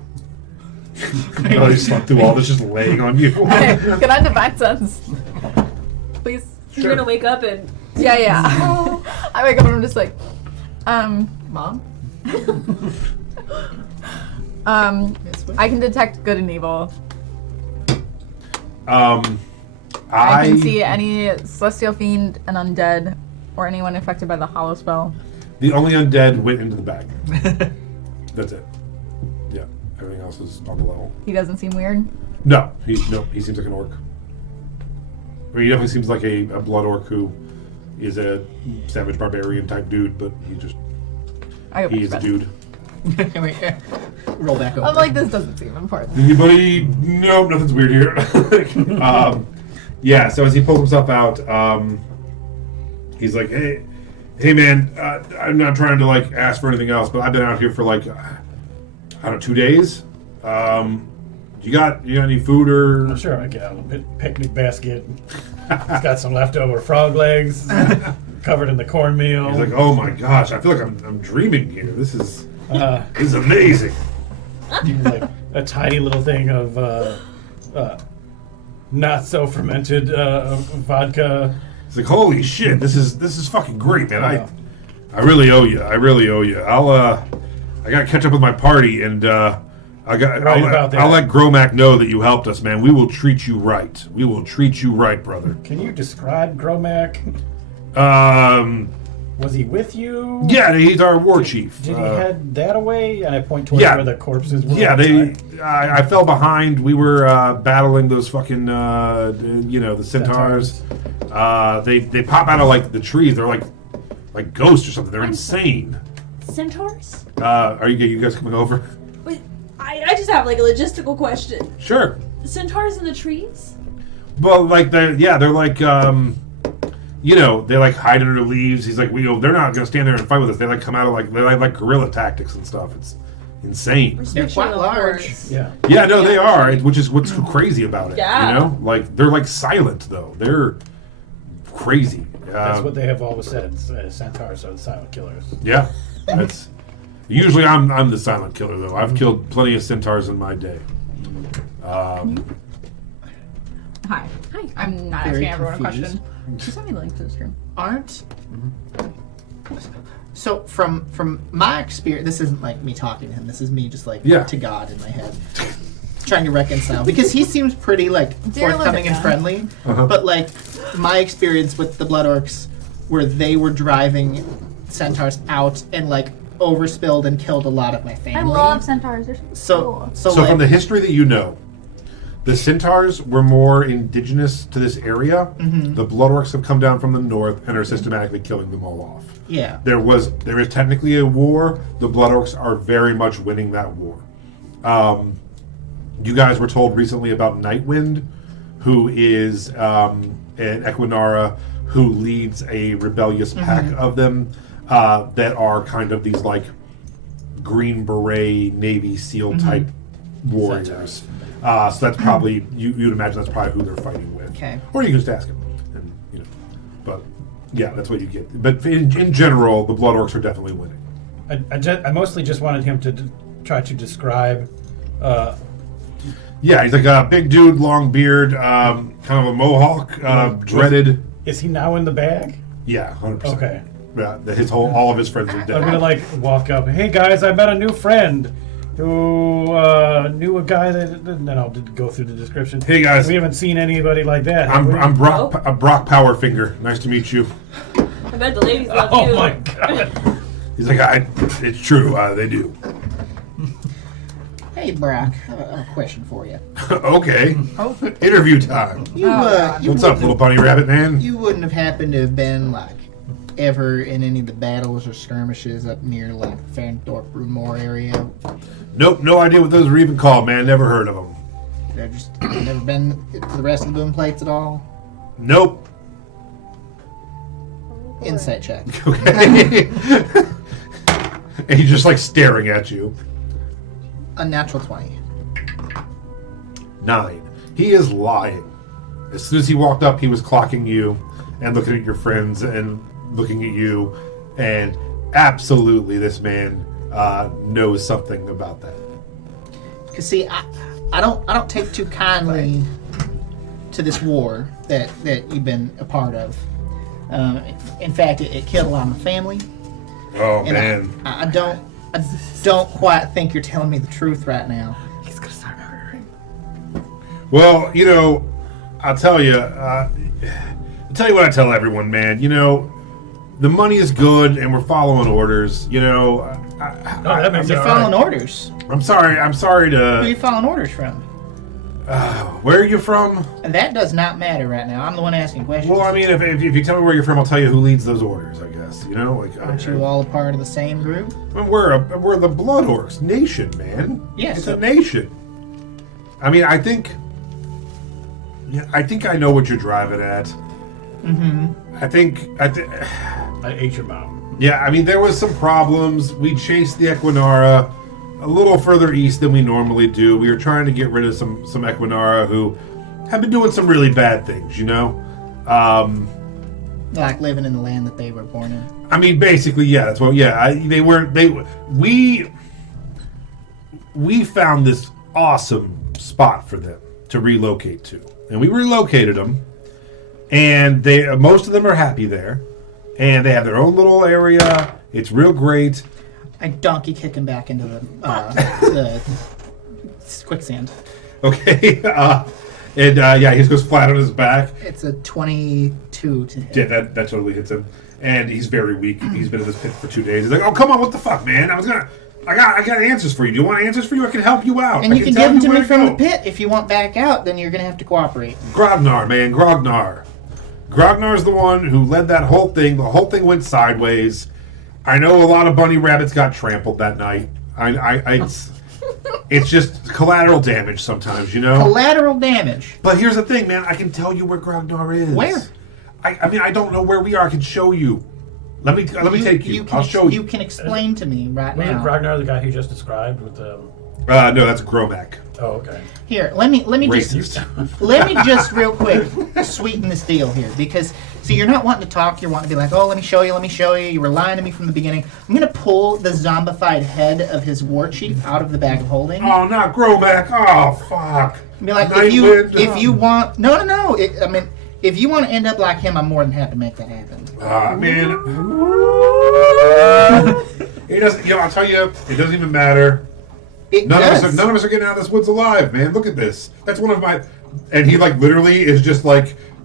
No, he slept through all this just laying on you. Can I divine sense? Please? You're gonna wake up and Yeah. I wake up and I'm just like, Mom? Yes, what? I can detect good and evil. I I can see any celestial fiend, an undead, or anyone affected by the hollow spell. The only undead went into the bag. That's it. Yeah, everything else is on the level. He doesn't seem weird. No, he seems like an orc. Or he definitely seems like a blood orc who is a savage barbarian type dude, but I go back he's to a bed. dude. Wait, roll back over. I'm like, this doesn't seem important. Anybody? Nope, nothing's weird here. Yeah, so as he pulls himself out, he's like, hey man, I'm not trying to like ask for anything else, but I've been out here for like, I don't know, 2 days. You got any food or? I'm sure I get out a picnic basket. It's got some leftover frog legs covered in the cornmeal. He's like, oh my gosh, I feel like I'm dreaming here. This is amazing. like a tiny little thing of not so fermented vodka. It's like, holy shit, this is fucking great, man. I really owe you. I really owe you. I gotta catch up with my party, and Right about that. I'll let Gromack know that you helped us, man. We will treat you right. We will treat you right, brother. Can you describe Gromack? Was he with you? Yeah, he's our war chief. Did he head that away? And I point towards Yeah. where the corpses were. Yeah, outside. I fell behind. We were battling those fucking, the centaurs. They pop out of like the trees. They're like ghosts or something. They're insane. Centaurs? Are you guys coming over? Wait, I just have like a logistical question. Sure. Centaurs in the trees? Well, like they're like they like hide under leaves. He's like, they're not gonna stand there and fight with us. They like come out of they like guerrilla tactics and stuff. It's insane. They're quite large. Yeah. Yeah, no, they are. Which is what's crazy about it. Yeah. Like they're like silent though. They're crazy. That's what they have always said. Centaurs are the silent killers. Yeah. That's usually I'm the silent killer though. I've killed plenty of centaurs in my day. Hi. Hi. I'm not Very asking everyone a confused. question. Just send me the link to the stream. Aren't. So from my experience, this isn't like me talking to him. This is me just like to God in my head, trying to reconcile because he seems pretty like Dear forthcoming and Elizabeth. friendly. Uh-huh. But like my experience with the Blood Orcs, where they were driving centaurs out and like overspilled and killed a lot of my family. I love centaurs. They're So So like, from the history that you know, the centaurs were more indigenous to this area. Mm-hmm. The blood orcs have come down from the north and are systematically killing them all off. yeah. There is technically a war. The blood orcs are very much winning that war. You guys were told recently about Nightwind, who is an Equinara who leads a rebellious pack of them that are kind of these like Green Beret Navy SEAL type warriors. So that's probably you'd imagine that's probably who they're fighting with. Okay. Or you can just ask him, and but yeah, that's what you get. But in general, the blood orcs are definitely winning. I mostly just wanted him to try to describe. Yeah, he's like a big dude, long beard, kind of a mohawk, dreaded. Is he now in the bag? Yeah, 100%. Okay. Yeah, all of his friends are dead. I'm gonna like walk up. Hey guys, I met a new friend who knew a guy that. Then I'll go through the description. Hey guys, We haven't seen anybody like that. have we? I'm Brock Powerfinger. Nice to meet you. I bet the ladies love Oh you. my god. He's like, it's true, they do. Hey Brock, I have a question for you. Okay, interview time. You, you What's up, little bunny rabbit man? You wouldn't have happened to have been like ever in any of the battles or skirmishes up near like Ferndorp Rumor area? Nope, no idea what those are even called, man. Never heard of them. They've just never been to the rest of the boom plates at all? Nope. Insight check. Okay. And he's just like staring at you. Unnatural 20. 9. He is lying. As soon as he walked up, he was clocking you and looking at your friends and looking at you, and absolutely, this man knows something about that. Cause see, I don't take too kindly to this war that you've been a part of. In fact, it killed a lot of my family. Oh And man. I don't quite think you're telling me the truth right now. He's gonna start murdering. Well, I'll tell you. I'll tell you what I tell everyone, man. The money is good, and we're following orders. That makes it You're all following right. orders. I'm sorry Who are to. you following orders from? Where are you from? And that does not matter right now. I'm the one asking questions. Well, I mean, if you tell me where you're from, I'll tell you who leads those orders. I guess Aren't you all a part of the same group? We're the Blood Orcs nation, man. Yes. It's a nation. I mean, I think I know what you're driving at. Mm-hmm. I I ate your mom. Yeah, I mean, there was some problems. We chased the Equinara a little further east than we normally do. We were trying to get rid of some Equinara who have been doing some really bad things, Like living in the land that they were born in. I mean, basically, yeah, that's what. Yeah, we found this awesome spot for them to relocate to, and we relocated them, and most of them are happy there, and they have their own little area. It's real great. I donkey kick him back into the It's quicksand. Okay. Yeah, he just goes flat on his back. It's a 22 to hit. Yeah, that totally hits him. And he's very weak. He's been in this pit for 2 days. He's like, oh, come on, what the fuck, man? I got answers for you. Do you want answers for you? I can help you out. And I you can tell give them to where me from go. the pit. If you want back out, then you're going to have to cooperate. Grognar, man, Grognar. Grognar's the one who led that whole thing. The whole thing went sideways. I know a lot of bunny rabbits got trampled that night. It's just collateral damage sometimes, you know? Collateral damage. But here's the thing, man. I can tell you where Grognar is. Where? I mean, I don't know where we are. I can show you. Let me take you. I'll show you. You can explain to me right Wasn't now. Ragnar the guy he just described with the... No, that's Gromac. Oh, okay. Here, let me Racist. let me just real quick sweeten this deal here, because see, you're not wanting to talk. You're wanting to be like, oh, let me show you. You were lying to me from the beginning. I'm gonna pull the zombified head of his war chief out of the bag of holding. Oh, not Gromac. Oh, fuck. And be like, Nightwind. if you want, no. I mean, if you want to end up like him, I'm more than happy to make that happen. Man. It doesn't. I'll tell you, it doesn't even matter. None of us are getting out of this woods alive, man. Look at this. That's one of my. And he literally is just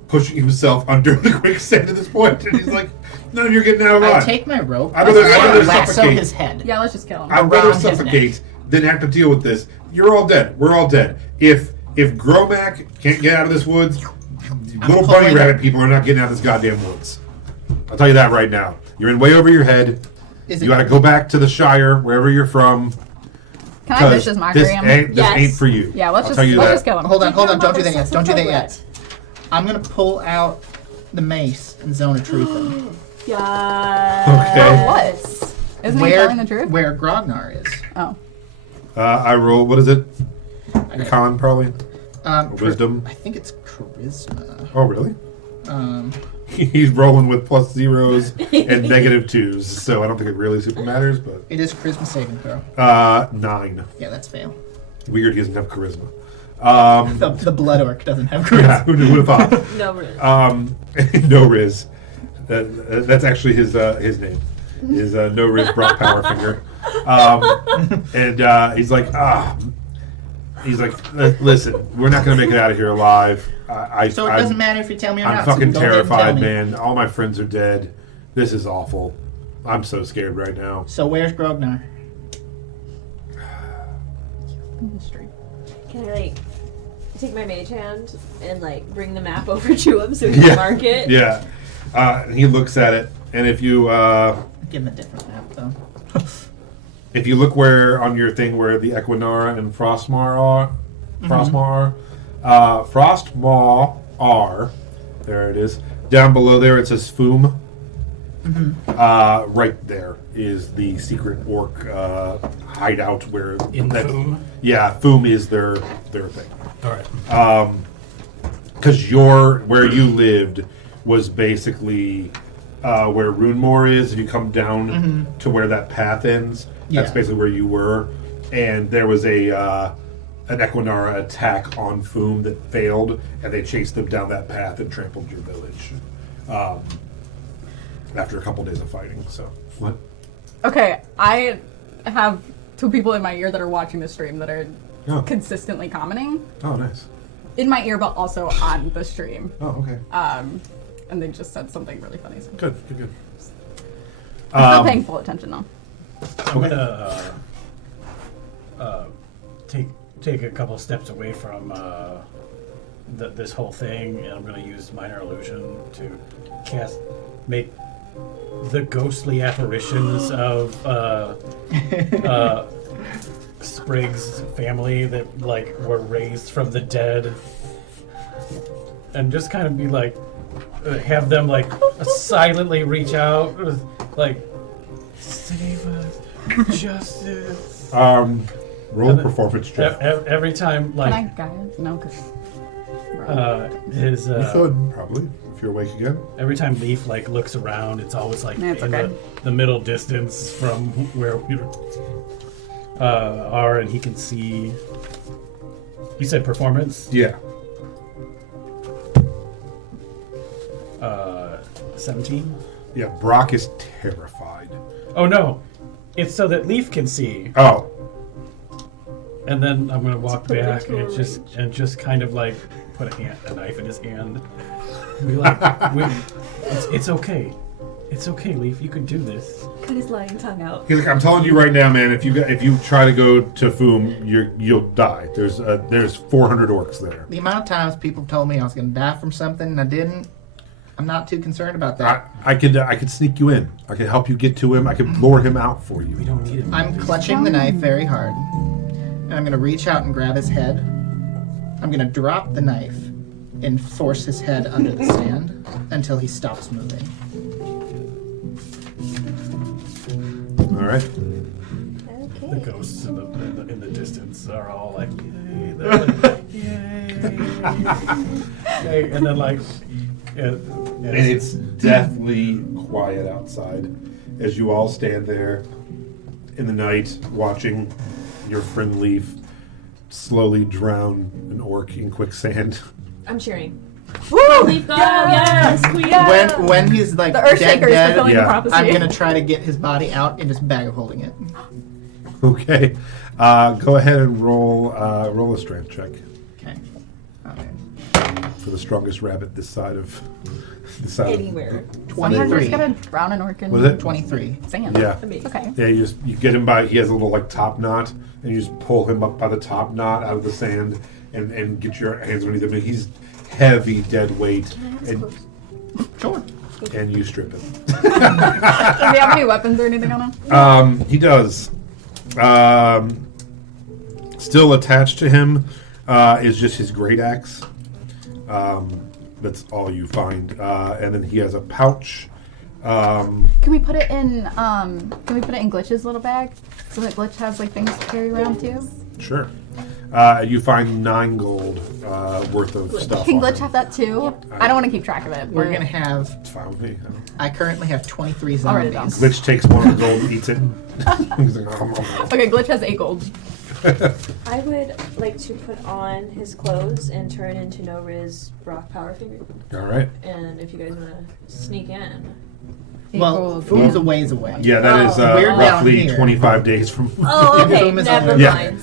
pushing himself under the quicksand at this point, and he's like, "None of you are getting out alive." I take my rope. I'd rather lasso suffocate. his head. Yeah, let's just kill him. I'd rather around his suffocate than have to deal with this. You're all dead. We're all dead. If Gromac can't get out of this woods, little bunny pulling- rabbit people are not getting out of this goddamn woods. I'll tell you that right now. You're in way over your head. Is You it- got to go back to the Shire, wherever you're from. Can I vicious mockery him? This Yes. ain't for you. Yeah, let's I'll tell you that. just kill him. Hold on. Don't do Mother that yet. Don't do that yet. suffocate. I'm gonna pull out the mace and zone of truth him. Yeah. Okay. What? Isn't he telling the truth? Where Grognar is. Oh. I roll. What is it? Con, probably. Wisdom. I think it's charisma. Oh, really? Um, He's rolling with plus zeros and negative twos, so I don't think it really super matters. But it is charisma saving throw. 9. Yeah, that's fail. Weird. He doesn't have charisma. The blood orc doesn't have Yeah, charisma. who would have thought? No, really. No Riz. That's actually his name. Is No Riz Brock Powerfinger. And he's like, listen, we're not gonna make it out of here alive. So it doesn't matter if you tell me or I'm not. so fucking go ahead and tell terrified, me. man. All my friends are dead. This is awful. I'm so scared right now. So where's Grognar? Can I take my mage hand and bring the map over to him so he can mark it? Yeah. And he looks at it, and if you Give him a different map though. if you look where on your thing where the Equinara and Frostmaw are, Frostmaw are, there it is. Down below there it says Foom. Right there is the secret orc hideout where Foom? Yeah, Foom is their thing. All right. Because where you lived was basically where Runemoor is. If you come down to where that path ends, that's Yeah. basically where you were. And there was an Equinara attack on Foom that failed, and they chased them down that path and trampled your village. After a couple days of fighting. So what? Okay, I have 2 people in my ear that are watching the stream that are Oh. consistently commenting Oh, nice. in my ear, but also on the stream. Oh, okay. And they just said something really funny. So Good. I'm not paying full attention though. I'm gonna take a couple steps away from this whole thing, and I'm gonna use minor illusion to make the ghostly apparitions of Sprig's family that were raised from the dead, and just kind of be have them silently reach out, save us, justice. Roll performance check. Every time, Can I guide? No, because his You could probably if you're awake again. every time Leaf looks around, it's always That's in okay. the middle distance from where we are, and he can see. You said performance. Yeah. 17. Yeah. Brock is terrified. Oh no, it's so that Leaf can see, Oh. And then I'm gonna walk put it back into and a just kind of like put a knife in his hand. Be like, it's okay. It's okay, Leaf. You can do this. Cut his lying tongue out. He's like, I'm telling you right now, man. If you try to go to Foom, you'll die. There's 400 orcs there. The amount of times people told me I was going to die from something and I didn't, I'm not too concerned about that. I could sneak you in. I could help you get to him. I could lure him out for you. We don't need it. I'm clutching the knife very hard, and I'm going to reach out and grab his head. I'm going to drop the knife and force his head under the sand until he stops moving. All right. The Okay. ghosts in the distance are all like, yay! They're like, yay! Yay. And then like, And it's deathly quiet outside as you all stand there in the night watching your friend Leaf slowly drown an orc in quicksand. I'm cheering. Woo! Leaf go! Yes! We When he's like The dead, Earthshaker is fulfilling Yeah. the prophecy. I'm going to try to get his body out in his bag of holding it. Okay. Go ahead and roll a strength check Okay. for the strongest rabbit this side of Anywhere. Sometimes you 23. just gotta drown an orc in Was it? 23. sand. Yeah. Amazing. Okay. Yeah, you get him by. He has a little like top knot, and you just pull him up by the top knot out of the sand, and get your hands underneath him. And he's heavy, dead weight, and Sure. you strip him. Does he have any weapons or anything on him? He does. Still attached to him is just his great axe. That's all you find, and then he has a pouch. Can we put it in? Can we put it in Glitch's little bag so that Glitch has like things to carry around too? Sure. You find 9 gold worth of stuff. Can on Glitch him. have that too? I don't want to keep track of it. We're going to have, It's fine with me. I currently have 23 I'll write it zombies. Glitch takes one of the gold and eats it. He's like, Okay, Glitch has 8 gold. I would like to put on his clothes and turn into No Riz Rock Power Finger. All right. And if you guys want to sneak in. 8 Well, gold. Food's a ways away. Yeah, that is We're down roughly here. 25 days from. Oh, okay. Boom is Never over. Yeah. mind.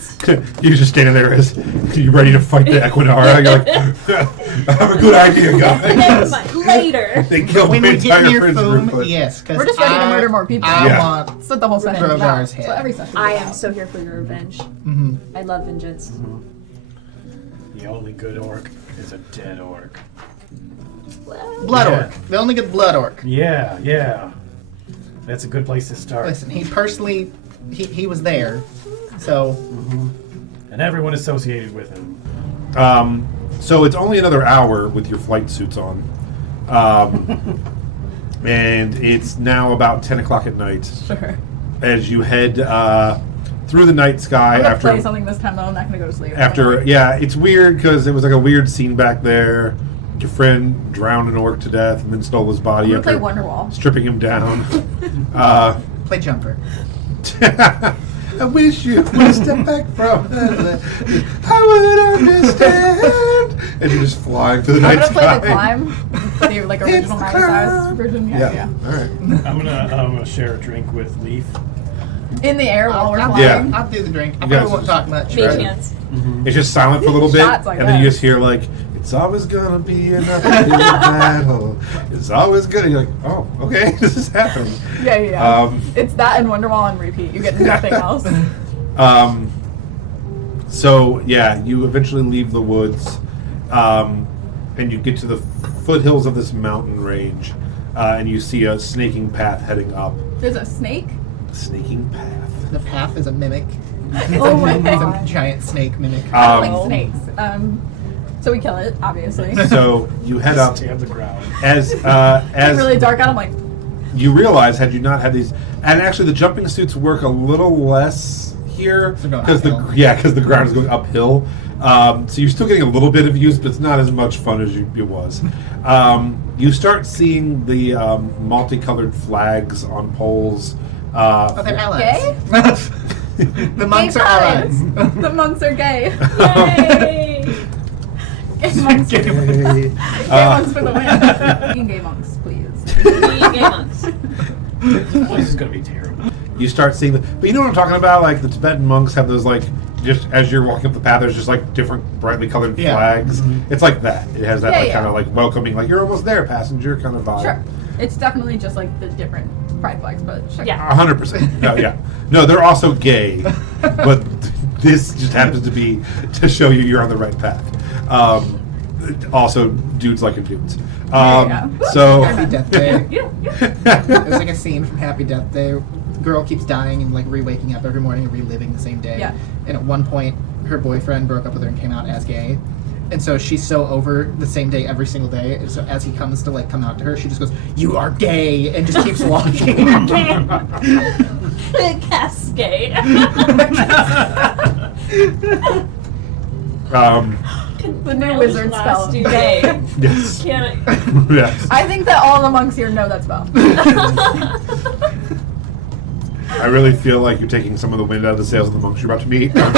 You're just standing there as you ready to fight the Equinara. You're like, I have a good idea, Never guys. mind. Later. They killed When my we get entire near friends Foom, group. yes, because We're just ready to murder more people. I Yeah. want. That's what the whole session is about. Drogar's head. So every session. I am so here for your revenge. Mm-hmm. I love vengeance. the only good orc is a dead orc. Blood Yeah. orc. They only get blood orc. Yeah, yeah. That's a good place to start. Listen, he personally, he was there, so And everyone associated with him. So it's only another hour with your flight suits on. And it's now about 10 o'clock at night Sure. as you head through the night sky I'm gonna after. play something this time though. I'm not gonna go to sleep. After, yeah, it's weird because it was like a weird scene back there. Your friend drowned an orc to death and then stole his body I'm gonna after play Wonderwall. stripping him down. play jumper. I wish you would step back from it. I would understand. And you're just flying through the I'm night gonna play sky. the climb, the like original the Magnetized climb. version. Yeah. Yeah, All right. I'm gonna share a drink with Leaf. yeah. In the air while we're I'll, flying. Yeah. I'll do the drink. I You guys probably won't just- talk much. Mage Right. hands. It's just silent for a little bit, Shots, I and then you guess. just hear like, "It's always gonna be another battle. It's always gonna." You're like, "Oh, okay, this is happening." Yeah. It's that and Wonderwall on repeat. You get nothing else. So yeah, you eventually leave the woods, and you get to the foothills of this mountain range, and you see a snaking path heading up. There's a snake. Snaking path. The path is a mimic. Oh my It's god. a giant snake mimic. I don't Um, like snakes. So we kill it, obviously. So you head up Stab the ground. as It's really dark out. I'm like, you realize, had you not had these, and actually the jumping suits work a little less here They're going because uphill. because the ground is going uphill. So you're still getting a little bit of use, but it's not as much fun as it was. You start seeing the multicolored flags on poles. Oh, they're allies. gay? The monks Gay are allies. pride. The monks are gay. Yay! Gay monks. Hey, Gay monks for the win. Being gay monks, please. Being gay monks. This place is gonna be terrible. you start seeing but you know what I'm talking about? Like the Tibetan monks have those like just as you're walking up the path, there's just like different brightly colored Yeah. flags. It's like that. It has that Yeah, like yeah. kind of like welcoming, like you're almost there, passenger kind of vibe. Sure. It's definitely just like the different pride flags, but sure. Yeah. 100%. No, yeah. No, they're also gay, but this just happens to be to show you you're on the right path. Also, dudes liking dudes. So. Happy Death Day. Yeah. There's like a scene from Happy Death Day. Girl keeps dying and like re-waking up every morning and reliving the same day. Yeah. And at one point, her boyfriend broke up with her and came out as gay. And so she's so over the same day every single day. And so as he comes to like come out to her, she just goes, "You are gay," and just keeps walking. Cascade. The new wizard spell. Gay. Yes. Can't. Yes. I think that all the monks here know that spell. I really feel like you're taking some of the wind out of the sails of the monks you're about to meet. The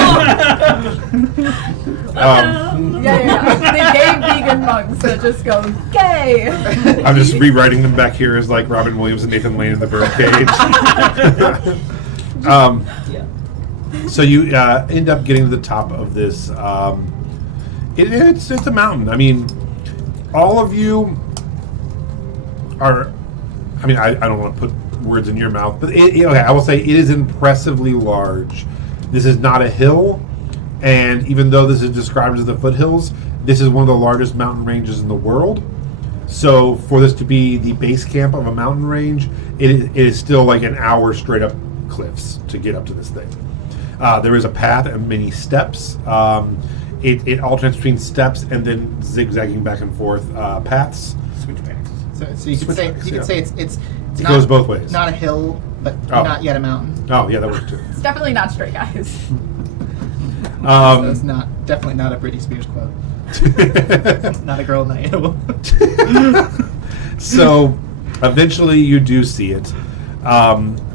gay vegan monks that just go, gay! I'm just rewriting them back here as like Robin Williams and Nathan Lane in the birdcage. So you end up getting to the top of this. It's a mountain. I mean, all of you are. I mean, I don't want to put words in your mouth, but okay, I will say it is impressively large. This is not a hill, and even though this is described as the foothills, this is one of the largest mountain ranges in the world. So for this to be the base camp of a mountain range, it is still like an hour straight up cliffs to get up to this thing. There is a path and many steps. It alternates between steps and then zigzagging back and forth paths. Switchbacks. So you could say it's It not, goes both ways. Not a hill, but Oh. not yet a mountain. Oh yeah, that works too. It's definitely not straight, guys. So it's definitely not a Britney Spears quote. Not a girl in the So eventually you do see it.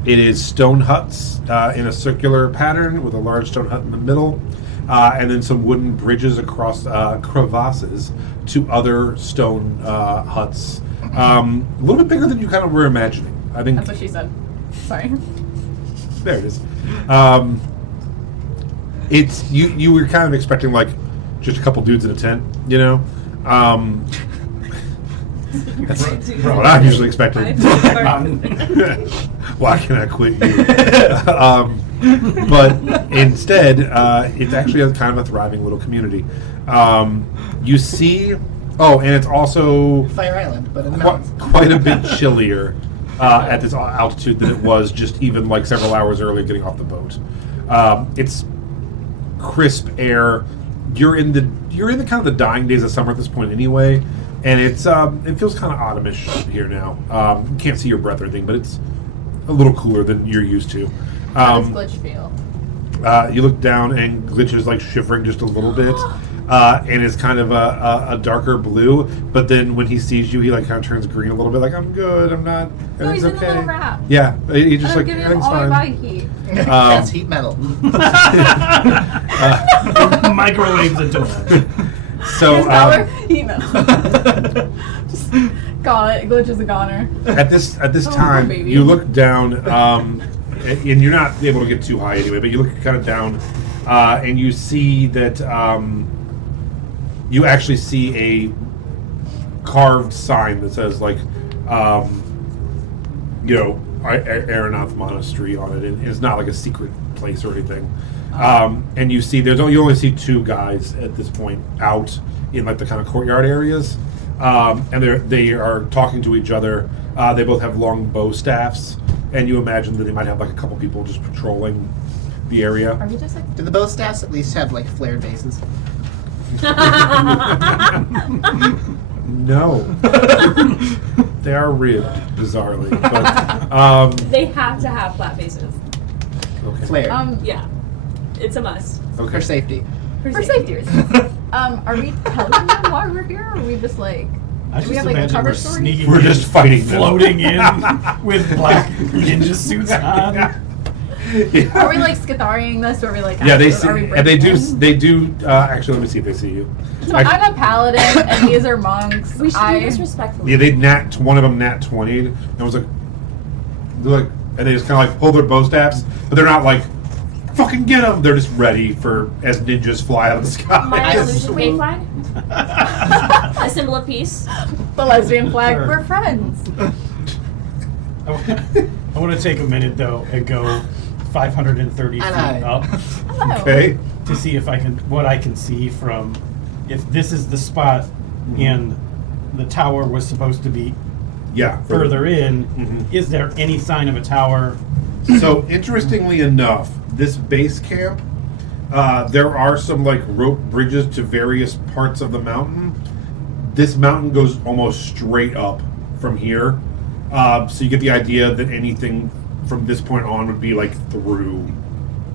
It is stone huts in a circular pattern with a large stone hut in the middle, and then some wooden bridges across crevasses to other stone huts. A little bit bigger than you kind of were imagining. I think That's what she said. Sorry. there it is. It's you were kind of expecting like just a couple dudes in a tent, you know. That's what I'm usually expecting. Why can I quit you? But instead, it's actually a kind of a thriving little community. You see, and it's also Fire Island, but in the mountains. quite a bit chillier at this altitude than it was just even like several hours earlier getting off the boat. It's crisp air. You're in the kind of the dying days of summer at this point anyway, and it feels kind of autumnish here now. You can't see your breath or anything, but it's a little cooler than you're used to. How does Glitch feel? You look down and Glitch is like shivering just a little bit, and it's kind of a darker blue. But then when he sees you, he like kind of turns green a little bit. Like I'm good, I'm not. No, he's Everything's in a okay. little wrap. Yeah, he just I'm like giving him everything's all fine. my body heat. That's heat metal. Microwaves into it. So His color? Email. Just got it. Glitch is a goner. at this Oh, time, baby. you look down, and you're not able to get too high anyway. But you look kind of down, and you see that you actually see a carved sign that says like, Aeronath Monastery on it, and it's not like a secret place or anything. And you see, you only see two guys at this point out in like the kind of courtyard areas, and they are talking to each other. They both have long bow staffs, and you imagine that they might have like a couple people just patrolling the area. Are we just like... Do the bow staffs at least have like flared bases? No, they are ribbed, bizarrely. But They have to have flat faces. okay. Flared. Yeah, it's a must. Okay. For safety. For safety reasons. Are we telling them why we're here, or are we just like... I Do just we have like a imagine cover we're story? sneaking We're in, just fighting them. floating in with black ninja suits on. Are we like Scathariing this, or are we like... Yeah, they actually- see, are we and they do. breaking in? They do. Actually, let me see if they see you. So I'm a paladin, and these are monks. We should do I... this respectfully. Yeah, one of them nat 20'd and was like, they're like, and they just kind of like pull their bow staffs, but they're not like fucking get them. They're just ready for as ninjas fly out of the sky. My illusion gay flag. A symbol of peace. The lesbian flag. Sure. We're friends. I want to take a minute though and go 530 feet up Hello. Okay. to see if what I can see from, if this is the spot and the tower was supposed to be Yeah. further in. Mhm. Is there any sign of a tower? So interestingly enough, this base camp, there are some like rope bridges to various parts of the mountain. This mountain goes almost straight up from here, so you get the idea that anything from this point on would be like through,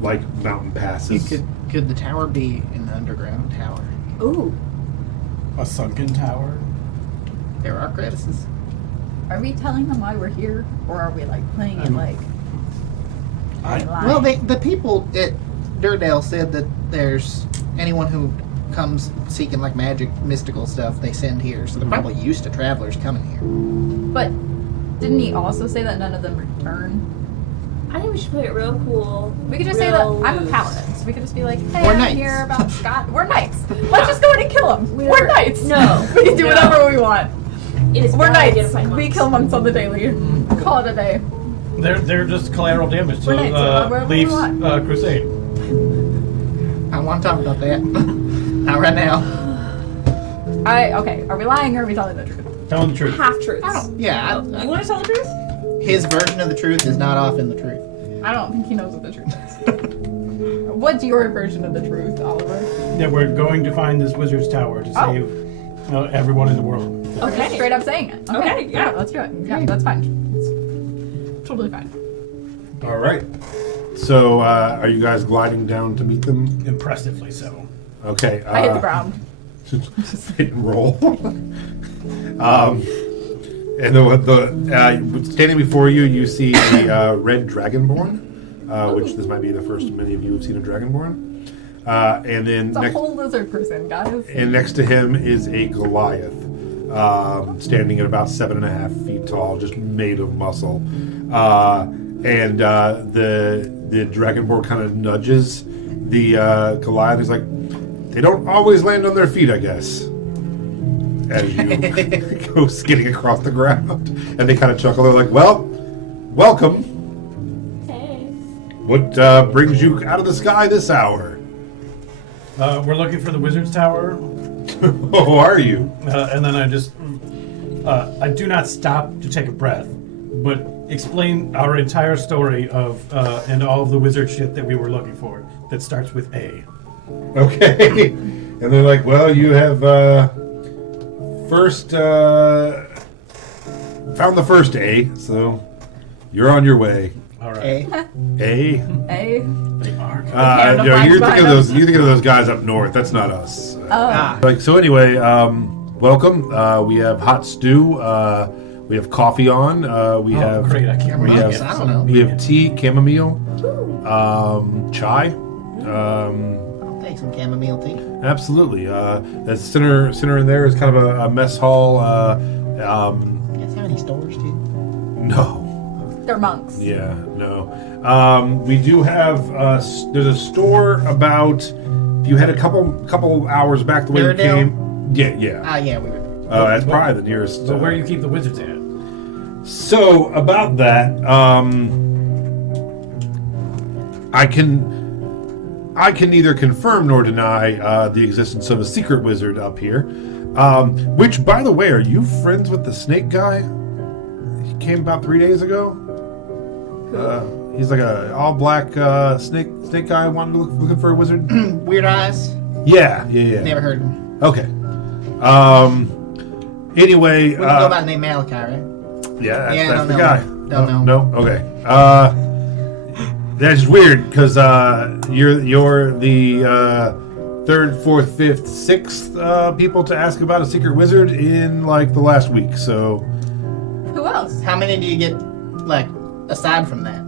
like mountain passes. Could the tower be an underground tower? Ooh. A sunken tower? There are crevices. Are we telling them why we're here, or are we like playing it like? lying? Well, the people at Dorridale said that there's anyone who comes seeking like magic, mystical stuff, they send here. So they're probably used to travelers coming here. But didn't he also say that none of them return? I think we should play it real cool. We could just say that real I'm a loose. paladin. So we could just be like, hey, We're I'm knights. here about Scott. We're knights. Let's just go in and kill him. We're knights. No. We can do No. whatever we want. It is We're bad knights. identifying We monks. kill monks on the daily. Call it a day. They're just collateral damage to We're knights, so wherever we Leaf's want. crusade. I want to talk about that. Not right now. Okay. Are we lying or are we telling the truth? Telling the truth. Half truths. Yeah, You want to tell the truth? his version of the truth is not off in the truth. I don't think he knows what the truth is. What's your version of the truth, Oliver? That we're going to find this wizard's tower to Oh. save everyone in the world. We're just straight up saying it. Okay, yeah. Let's do it. Yeah, that's fine. It's totally fine. All right. So, are you guys gliding down to meet them? Impressively so. Okay. I hit the ground. Just hit and roll. And standing before you, you see a red dragonborn, which this might be the first many of you have seen a dragonborn. And then It's a whole lizard person, guys. and next to him is a Goliath, standing at about 7.5 feet tall, just made of muscle. And the dragonborn kind of nudges the Goliath. He's like, "They don't always land on their feet, I guess." As you go skidding across the ground, and they kind of chuckle. They're like, "Well, welcome. Hey. What brings you out of the sky this hour?" We're looking for the wizard's tower. Who are you? And then I just, I do not stop to take a breath, but explain our entire story of, and all of the wizard shit that we were looking for that starts with A. Okay. And they're like, "Well, you have first found the first A, so you're on your way." All right. Eh? A? Hey. They are. Panda No, flags you're behind thinking of them. those. You're thinking of those guys up north. That's not us. Ah. Like so. Anyway, welcome. We have hot stew. We have coffee on. We Oh, have great. I can't we remember. have I don't know. we have tea, chamomile, chai. I'll take some chamomile tea. Absolutely. The center in there is kind of a mess hall. You guys have any stores too? No. They're monks. Yeah. No. We do have. There's a store about. If you had a couple hours back the way you Dorridale? came. Yeah. Yeah. Yeah, we were. That's probably the nearest. So where you keep the wizards at? So about that, I can neither confirm nor deny the existence of a secret wizard up here. Which, by the way, are you friends with the snake guy? He came about 3 days ago. He's like a all black snake guy wanting to looking for a wizard. Weird Eyes. Yeah. Never heard of him. Okay. Anyway, We can go by the name Malachi, right? yeah, Yeah, that's don't the know. guy. Don't know. No, okay. That's weird because you're the third, fourth, fifth, sixth people to ask about a secret wizard in like the last week. So Who else? How many do you get, like, aside from that?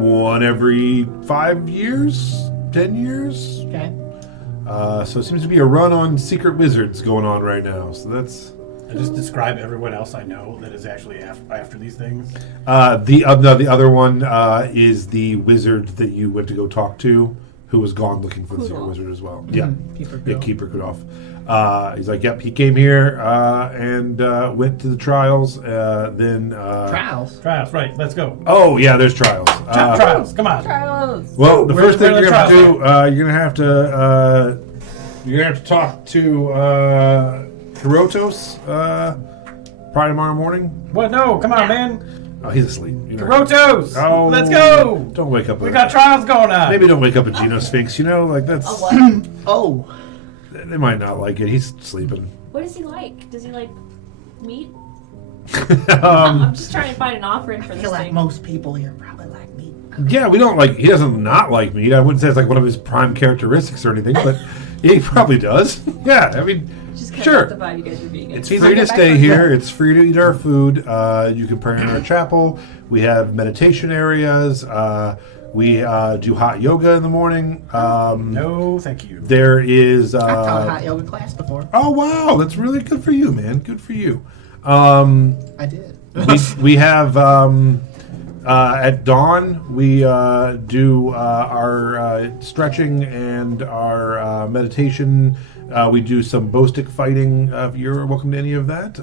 one every 5 years, 10 years. Okay. So it seems to be a run on secret wizards going on right now. So that's And just describe everyone else I know that is actually after these things. The other one is the wizard that you went to go talk to, who was gone looking for the secret wizard as well. Yeah, Keeper Kudoff. He's like, yep, he came here and went to the trials. Then Trials. Trials, right? Let's go. Oh yeah, there's trials. Trials, come on. Trials. Well, the Where's- first thing where are you're the gonna do, trials you're gonna have to talk to Hirotos probably tomorrow morning. What? No, come on, man. Oh, he's asleep. You know. Rotos! Oh, Let's go! Don't wake up. We got trials going on. Maybe don't wake up a Geno Sphinx. You know, like that's. Oh. They might not like it. He's sleeping. What does he like? Does he like meat? um, I'm just trying to find an offering for I this feel like thing. most people here probably like me. yeah, we don't like. He doesn't not like meat. I wouldn't say it's like one of his prime characteristics or anything, but he probably does. Yeah, I mean, Just kind sure. of the vibe you guys are being. It's He's free like to a stay backwards here. guy. It's free to eat our food. You can pray in our chapel. We have meditation areas. We do hot yoga in the morning. No, thank you. There is. I've taught a hot yoga class before. Oh wow, that's really good for you, man. Good for you. I did. we have at dawn we do our stretching and our meditation. We do some bow stick fighting. If you're welcome to any of that.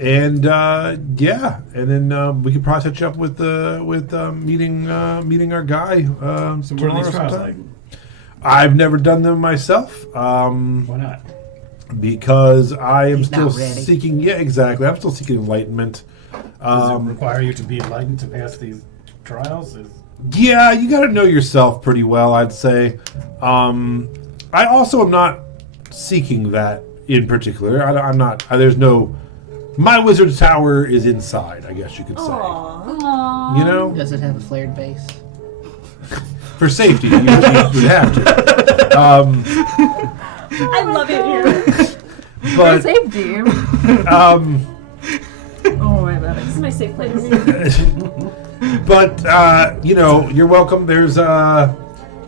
And then we could probably set you up with meeting our guy. So what are these tomorrow trials sometime. like? I've never done them myself. Why not? Because I am He's still not ready. seeking. Yeah, exactly. I'm still seeking enlightenment. Does it require you to be enlightened to pass these trials? Yeah, you got to know yourself pretty well, I'd say. I also am not seeking that in particular. I'm not. There's no. My wizard's tower is inside, I guess you could say. Aww. Aww. You know, Does it have a flared base? for safety, you would have to. I love it here. But Safety. um, Oh my god. This is my safe place. but you're welcome. There's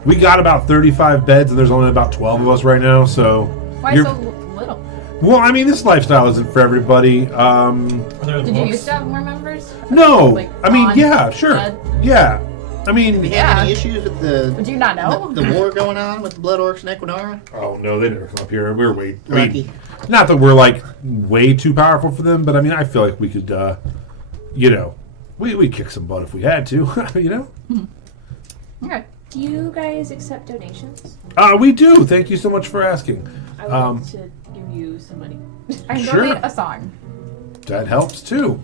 we got about 35 beds, and there's only about 12 of us right now. So Why you're- so little? well, I mean, this lifestyle isn't for everybody. Are there Did you books? used to have more members? No, Like, I mean, on yeah, sure, bed? yeah. I Do you mean, have any Yeah. issues with the Would you not know? the war going on with the Blood Orcs and Equinara? oh no, they never come up here. We're way, I Lucky. mean, not that we're like way too powerful for them, but I mean, I feel like we could, we kick some butt if we had to, Okay. Do you guys accept donations? We do. Thank you so much for asking. I would like to give you some money. I can Sure. donate a song. That helps too.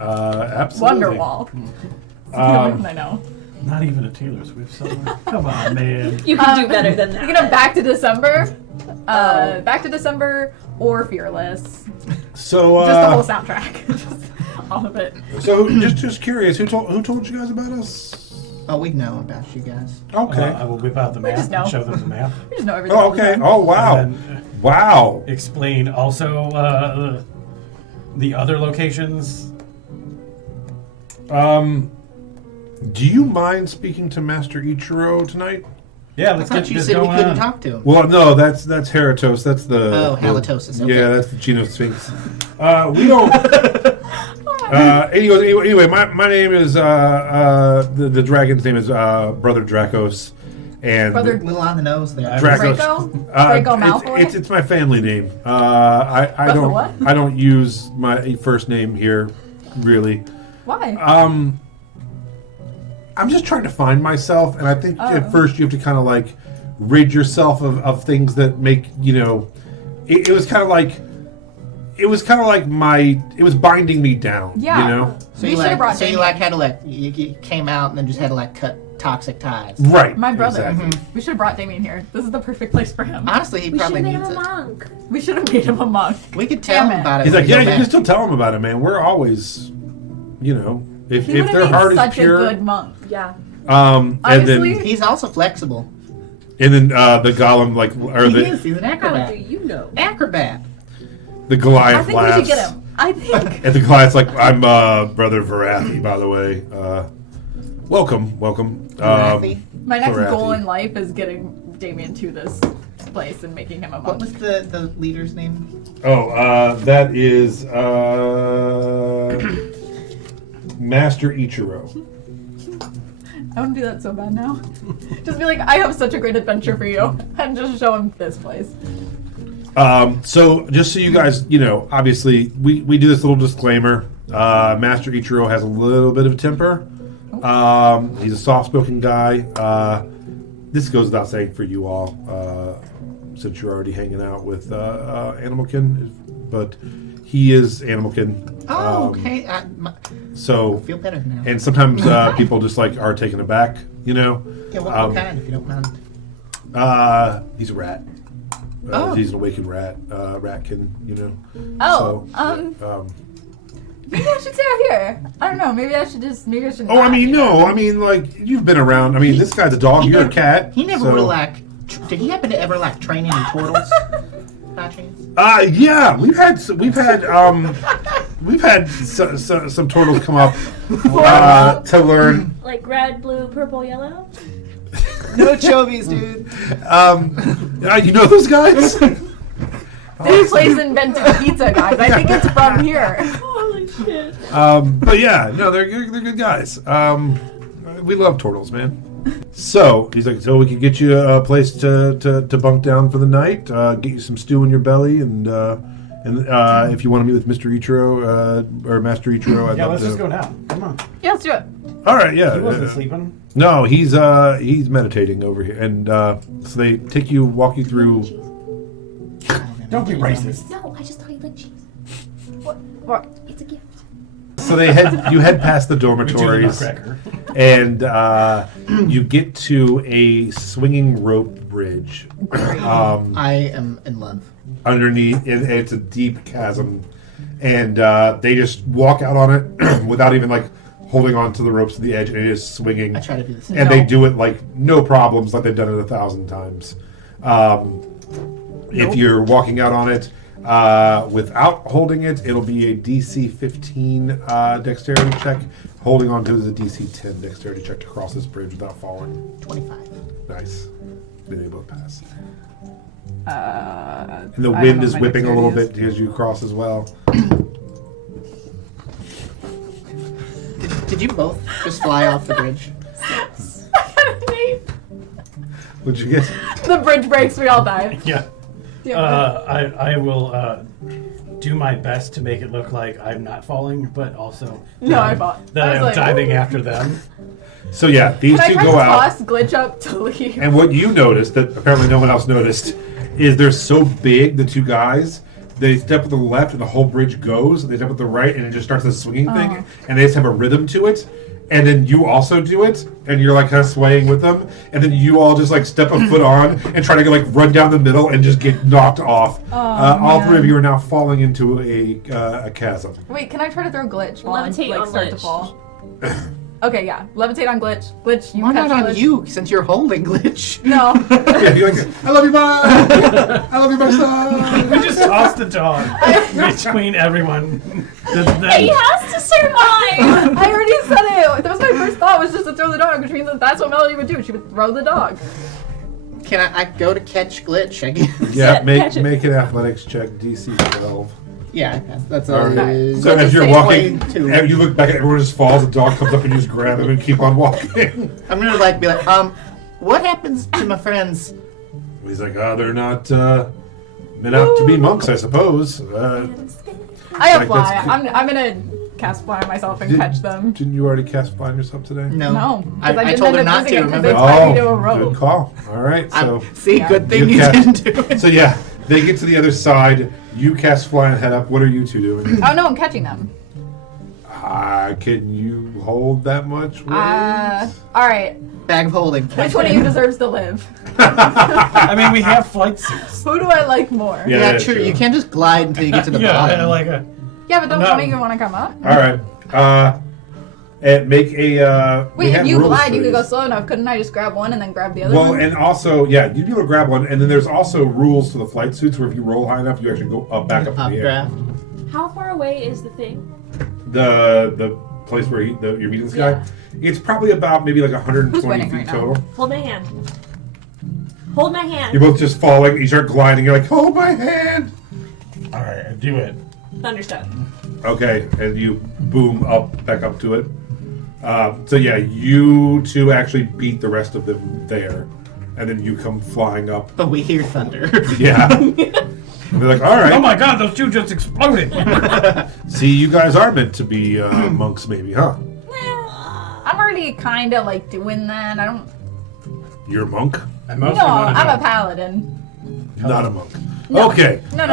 Absolutely. Wonderwall. It's the Um, only one I know. Not even a Taylor Swift song. Come on, man. You can do better than that. You know, Back to December. Back to December or Fearless. So, Just the whole soundtrack. Just all of it. so just curious, who told you guys about us? Oh, we know about you guys. Okay. I will whip out the map just know. and show them the map. We just know everything. Oh, all the okay. time. Oh, wow. And then Wow. explain also the other locations. Do you mind speaking to Master Ichiro tonight? Yeah, I let's thought get you this said we going couldn't on. talk to him. Well, no, that's Heratos. That's the Halitosis, okay. Yeah, that's the Geno Sphinx. We don't. Anyway, my name is the dragon's name is Brother Dracos, and Brother A little on the nose there. Dracos. Draco? Draco it's, Malfoy? it's my family name. I Brother don't what? I don't use my first name here, really. Why? I'm just trying to find myself, and I think Oh. at first you have to kind of like rid yourself of things that make It was kind of like it was binding me down. Yeah. You know. So We you should've like, brought so you Damien. like had to like you came out and then just had to like cut toxic ties. Right. My brother. Exactly. We should have brought Damien here. This is the perfect place for him. Honestly, he We should probably have made needs him a it. monk. We should have made him a monk. We could tell Damn him it. about it. He's when like, we yeah, go you back. can still tell him about it, man. We're always, if He would their have heart made is such pure. a good monk. Yeah. And Honestly, then He's also flexible. the golem He's an How acrobat. do you know? Acrobat. the Goliath I think laughs. we should get him. I think. And the Goliath's like, I'm Brother Varathi, by the way. Welcome. Varathi? My next Varathi. goal in life is getting Damien to this place and making him a What monk. was the leader's name? Oh, that is Master Ichiro. I want to do that so bad now. Just be like, I have such a great adventure for you, and just show him this place. So just so you guys, obviously we do this little disclaimer. Master Ichiro has a little bit of a temper. He's a soft-spoken guy. This goes without saying for you all, since you're already hanging out with Animalkin, but he is Animalkin. Oh, okay. So Feel better now. and sometimes people just are taken aback, Yeah, what kind, if you don't mind? He's a rat. Oh. He's an awakened rat, ratkin, Oh, So, maybe I should stay out here. I don't know. Maybe I should. Oh, I mean, no. I mean, you've been around. I mean, this guy's a dog. You're a cat. He never so. would have lacked. Did he happen to ever lack training in turtles? By chance? Yeah, we've had some turtles come up to learn. Like red, blue, purple, yellow? No chovies, dude. You know those guys? This place invented pizza, guys. I think it's from here. Holy shit. But yeah, no, they're good guys. We love turtles, man. So he's like, so we can get you a place to bunk down for the night, get you some stew in your belly, and if you want to meet with Mr. Ichiro or Master Ichiro, I'd Yeah, love let's to. just go now. Come on. Yeah, let's do it. All right, yeah. He wasn't sleeping. No, he's meditating over here, and so they walk you through. Don't be racist. No, I just thought he liked cheese. What? It's a gift. So you head past the dormitories, Nutcracker. and you get to a swinging rope bridge. I am in love. Underneath, and it's a deep chasm, and they just walk out on it without even holding on to the ropes at the edge, and it is swinging. I try to do the same. And they do it no problems, like they've done it 1,000 times. If you're walking out on it without holding it, it'll be a DC 15 dexterity check. Holding on to it is a DC 10 dexterity check to cross this bridge without falling. 25. Nice. Been able to pass. And And the wind is whipping a little bit as you cross as well. Did you both just fly off the bridge? What'd you get? The bridge breaks, we all die. Yeah. I will do my best to make it look like I'm not falling, but also No, I fought. that I was I'm like, diving ooh. after them. So yeah, these Can I two try go to out. toss Glitch up to leave? And what you noticed that apparently no one else noticed is they're so big, the two guys. They step to the left and the whole bridge goes, and they step to the right and it just starts this swinging thing, and they just have a rhythm to it. And then you also do it, and you're kind of swaying with them, and then you all just step a foot on and try to run down the middle and just get knocked off. All three of you are now falling into a chasm. Wait, can I try to throw Glitch while I Levitate on start to Glitch. fall? Okay, yeah. Levitate on Glitch. Glitch, you Why catch not on Glitch. you, since you're holding Glitch? No. Yeah, you're I love you, bye. I love you, my son. We just tossed the dog between everyone. He has to survive! I already said it. That was my first thought, was just to throw the dog, which means that's what Melody would do. She would throw the dog. Can I go to catch Glitch? I guess. Yeah, Catch it. make an athletics check, DC 12. Yeah, I passed. That's All all. right. So So as you're say walking, 22. and you look back and everyone just falls, the dog comes up and you just grab him and keep on walking. I'm gonna be like, what happens to my friends? He's like, they're not meant out to be monks, I suppose. I have Like, that's fly. good. I'm gonna cast fly myself and catch them. Didn't you already cast fly on yourself today? No, No, I, because I, I didn't told end her up not using to. it because Remember? they tied me to a rope. Good call. All right, so See, Yeah. good thing You you cast- didn't do it. so yeah, they get to the other side. You cast fly and head up. What are you two doing? Oh no, I'm catching them. Can you hold that much weight? All right. Bag of holding. Which one of you deserves to live? I mean, we have flight suits. Who do I like more? Yeah, Yeah, that's true. true. You can't just glide until you get to the Yeah, bottom. Yeah, but don't No. some of you want to come up? All right. And make a. we Wait, have if you rules glide, for you could go these. slow enough. Couldn't I just grab one and then grab the other Well, one? and also, yeah, you'd be able to grab one, and then there's also rules to the flight suits where if you roll high enough, you actually go back up in the air. Updraft. How far away is the thing? The place where you're meeting this guy, it's probably about maybe 120 Who's winning feet right now? total. Hold my hand. Hold my hand. You're both just falling. You start gliding. You're like, hold my hand. All right, I do it. Thunderstone. Okay, and you boom back up to it. So yeah, you two actually beat the rest of them there, and then you come flying up. But we hear thunder. Yeah. And they're like, all right. Oh my god, those two just exploded! See, you guys are meant to be monks, maybe, huh? I'm already kind of like doing that. I don't. You're a monk, I No, mostly want to I'm know. a paladin. not a monk. No. Okay. No.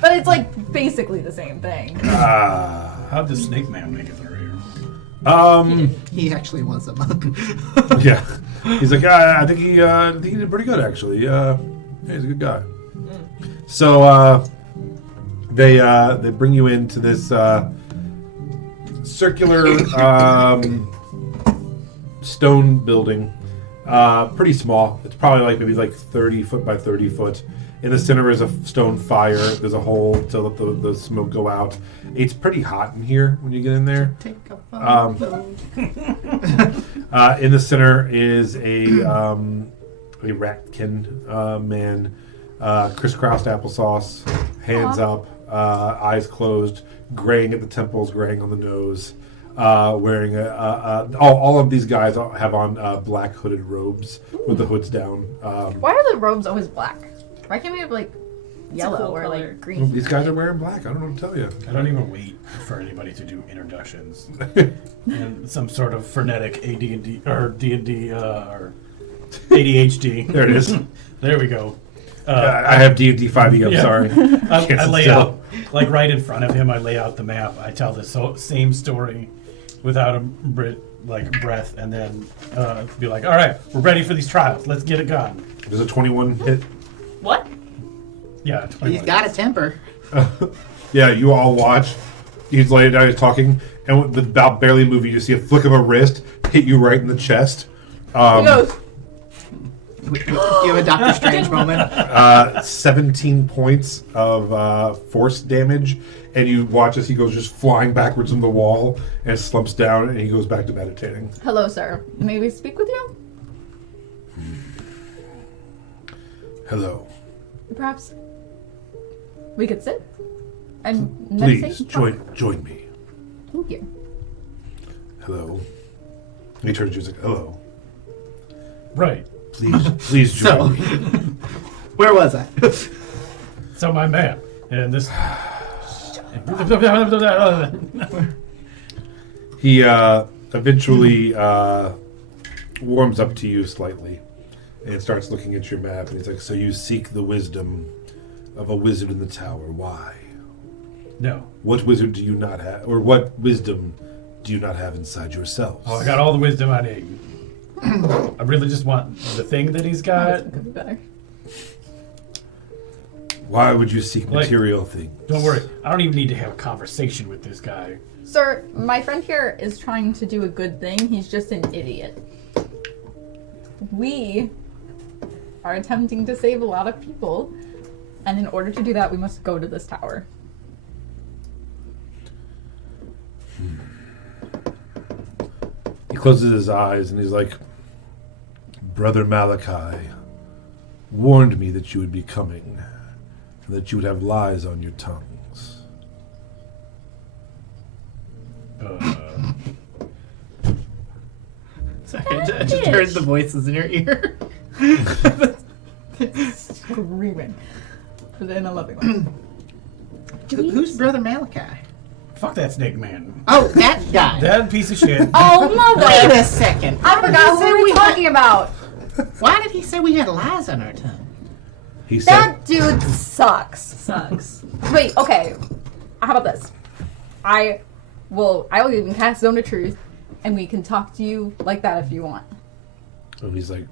But it's like basically the same thing. How'd the snake man make it through here? He actually was a monk. Yeah. He's like, I think he did pretty good, actually. Yeah, he's a good guy. So they bring you into this circular stone building. Pretty small. It's probably maybe 30 foot by 30 foot. In the center is a stone fire. There's a hole to let the smoke go out. It's pretty hot in here when you get in there. Take a photo. In the center is a ratkin man, crisscrossed applesauce, hands up, eyes closed, graying at the temples, graying on the nose, wearing all of these guys have on black hooded robes with the hoods down. Why are the robes always black? Why can't we have like yellow cool or color. like green? These guys are wearing black. I don't know what to tell you. I don't even wait for anybody to do introductions. And some sort of frenetic AD&D or D&D or ADHD. There it is. There we go. I have D&D 5e. I'm Yeah. sorry. I Can't lay sit out, like right in front of him, I lay out the map. I tell the same story without a breath, and then be like, all right, we're ready for these trials. Let's get it going. There's a 21 hit. What? Yeah, 21. He's got a temper. Yeah, you all watch. He's laying down, he's talking, and without barely moving, you see a flick of a wrist hit you right in the chest. He goes, You have a Doctor Strange moment. 17 points of force damage, and you watch as he goes just flying backwards from the wall and slumps down, and he goes back to meditating. "Hello, sir. May we speak with you? Hello. Perhaps we could sit and Please, meditate." join me. Thank you. Hello. And he turns to you and says, hello. Right. Please join me. Where was I? So my map, and this. He eventually warms up to you slightly and starts looking at your map, and he's like, so you seek the wisdom of a wizard in the tower. Why? No. What wizard do you not have, or what wisdom do you not have inside yourselves? Oh, I got all the wisdom I need. I really just want the thing that he's got. Could be better. Why would you seek Like- material things? Don't worry, I don't even need to have a conversation with this guy. Sir, my friend here is trying to do a good thing. He's just an idiot. We are attempting to save a lot of people, and in order to do that, we must go to this tower. He closes his eyes and he's like, Brother Malachi warned me that you would be coming and that you would have lies on your tongues. Sorry, I just heard the voices in your ear. Screaming. But in a loving way. Who's Brother Malachi? Fuck that snake man. Oh, that guy. That piece of shit. Oh, mother! Wait a second. I forgot who we were talking about. Why did he say we had lies on our tongue? He said, That dude sucks. Wait, okay. How about this? I will even cast Zone of Truth, and we can talk to you like that if you want. and he's like,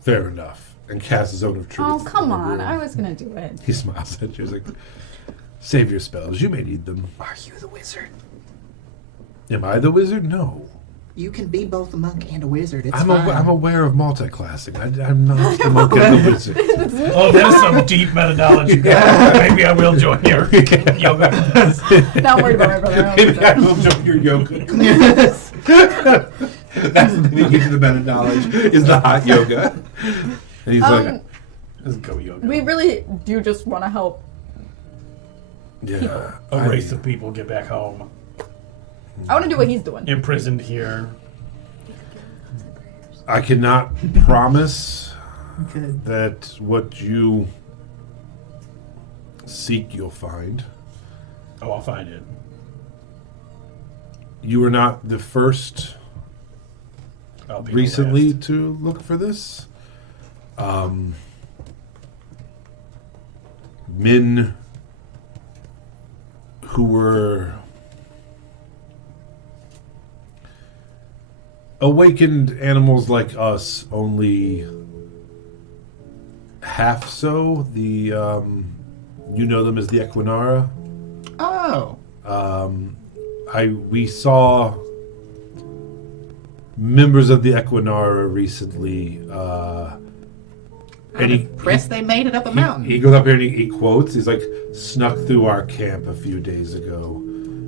fair enough, and casts a zone of truth. Oh, come in the on. room. I was gonna do it. He smiles at you. He's like, save your spells. You may need them. Are you the wizard? Am I the wizard? No. You can be both a monk and a wizard. It's I'm fine. aware of multi-classing. I'm not the monk and the wizard. Oh, that is some deep methodology. Maybe I will join your yoga class. Now I'm worried about my brother. Maybe I will join your yoga. That's the thing that gives you the better knowledge is the hot yoga. And he's like, Let's go yoga. We really do just want to help. yeah. A race of people get back home. I want to do what he's doing. Imprisoned here. I cannot promise Good. that what you seek you'll find. Oh, I'll find it. You are not the first I'll be the recently last. to look for this. Men who were awakened animals like us, only half so. You know them as the Equinara. Oh. We saw members of the Equinara recently. I'm impressed they made it up a mountain. He goes up here and he quotes. He's like, snuck through our camp a few days ago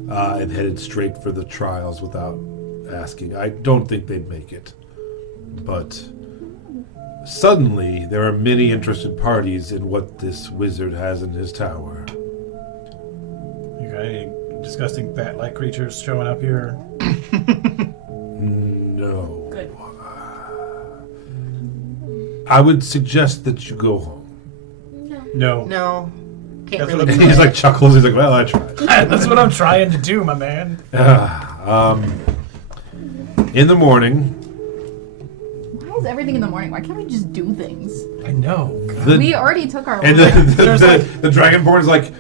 and headed straight for the trials without asking. I don't think they'd make it. But suddenly, there are many interested parties in what this wizard has in his tower. You got any disgusting bat-like creatures showing up here? No. Good. I would suggest that you go home. No. No. Can't That's really what do He's that. like chuckles. He's like, well, I tried. That's what I'm trying to do, my man. In the morning, Why is everything in the morning? Why can't we just do things? I know. We already took our. and order. the Dragonborn is like,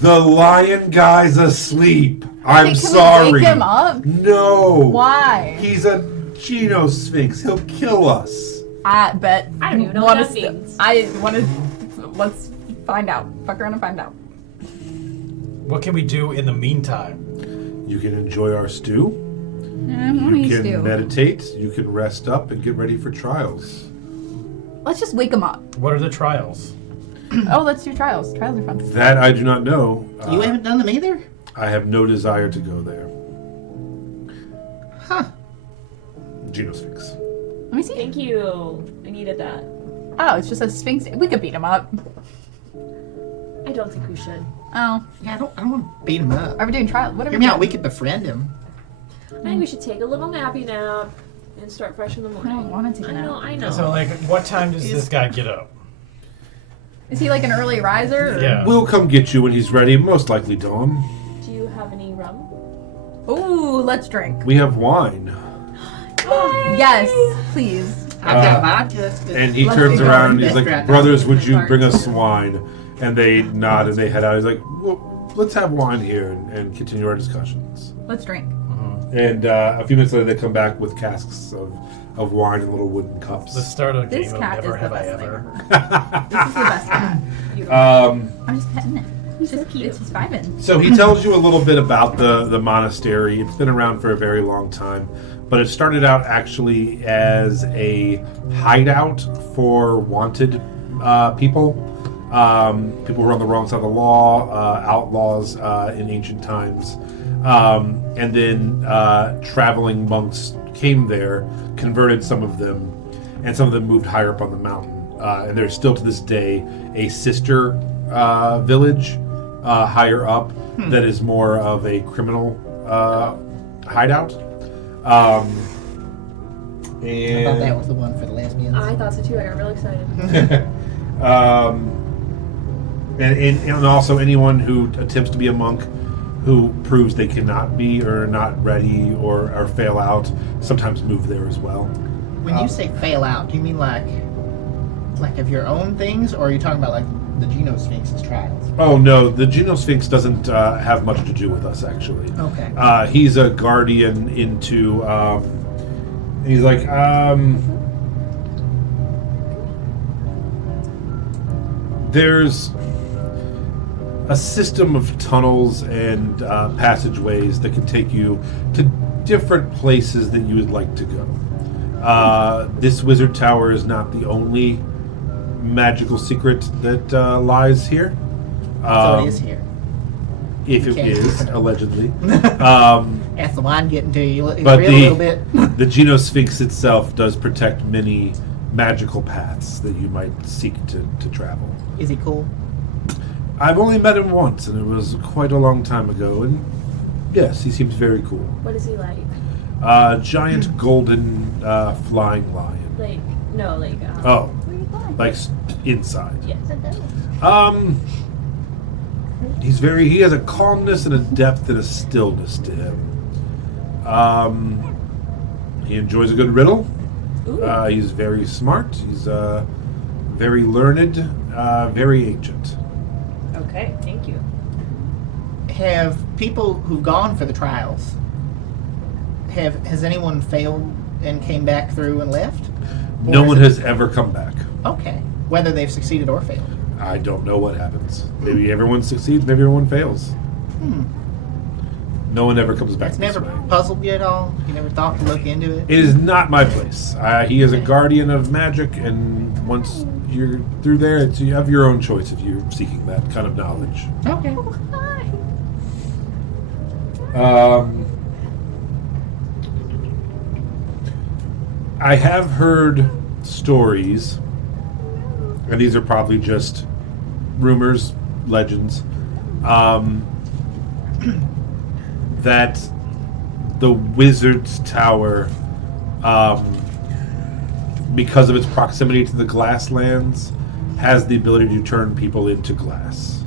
the lion guy's asleep. I'm Can sorry. we wake him up? No. Why? He's a Genosphinx. He'll kill us. I bet. I don't even know Wanna what that means. I want to. Let's find out. Fuck around and find out. What can we do in the meantime? You can enjoy our stew. You can meditate. You can rest up and get ready for trials. Let's just wake him up. What are the trials? Oh, let's do trials. Trials are fun. That I do not know. You haven't done them either? I have no desire to go there. Huh. Genosphinx. Let me see. Thank you. I needed that. Oh, it's just a sphinx. We could beat him up. I don't think we should. Oh, Yeah, I don't want to beat him up. are we doing trials? What are Hear we me out. doing? We could befriend him. I think we should take a little nappy nap and start fresh in the I morning. don't want to take a nap. I know. So, like, what time does this guy get up? Is he like an early riser? Or? Yeah. We'll come get you when he's ready. Most likely dawn. Do you have any rum? Ooh, let's drink. We have wine. Yes, please. I've got vodka. And he Let's turns get around and going. he's like, Best brothers, would you Start. bring us some wine? And they nod and they head out. He's like, well, let's have wine here and continue our discussions. Let's drink. And a few minutes later, they come back with casks of wine in little wooden cups. Let's start a This game of cat is Never the Have I best thing Ever. This is the best cat. I'm just petting it. It's just cute. It's just vibing. So he tells you a little bit about the monastery. It's been around for a very long time, but it started out actually as a hideout for wanted people. People who were on the wrong side of the law, outlaws in ancient times. And then traveling monks came there, converted some of them, and some of them moved higher up on the mountain. And there's still to this day a sister village higher up that is more of a criminal hideout. I thought that was the one for the lesbians. I thought so too. I got really excited. And also anyone who attempts to be a monk who proves they cannot be or are not ready or fail out sometimes move there as well. When you say fail out, do you mean like of your own things, or are you talking about like the Genosphinx's trials? Oh no, the Genosphinx doesn't have much to do with us actually. Okay. He's a guardian into. He's like, there's a system of tunnels and passageways that can take you to different places that you would like to go. This wizard tower is not the only magical secret that lies here. So it is here. if it Okay. is, allegedly. Um, That's the wine getting to you But a little bit. the Genosphinx itself does protect many magical paths that you might seek to travel. Is he cool? I've only met him once, and it was quite a long time ago. And yes, he seems very cool. What is he like? Giant golden flying lion. Like, no, like, Oh, Where are you going? like inside. yes. He has a calmness and a depth and a stillness to him. He enjoys a good riddle. Ooh. He's very smart. He's very learned, very ancient. Okay, thank you. Have people who've gone for the trials, has anyone failed and came back through and left? No Or is one it- has ever come back. Okay. Whether they've succeeded or failed. I don't know what happens. Maybe everyone succeeds, maybe everyone fails. Hmm. No one ever comes back That's this never way. puzzled you at all? You never thought to look into it? It is not my place. He is a guardian of magic, and once you're through there, you have your own choice if you're seeking that kind of knowledge. Okay. Hi. I have heard stories, and these are probably just rumors, legends, that the Wizard's Tower, because of its proximity to the glasslands, has the ability to turn people into glass.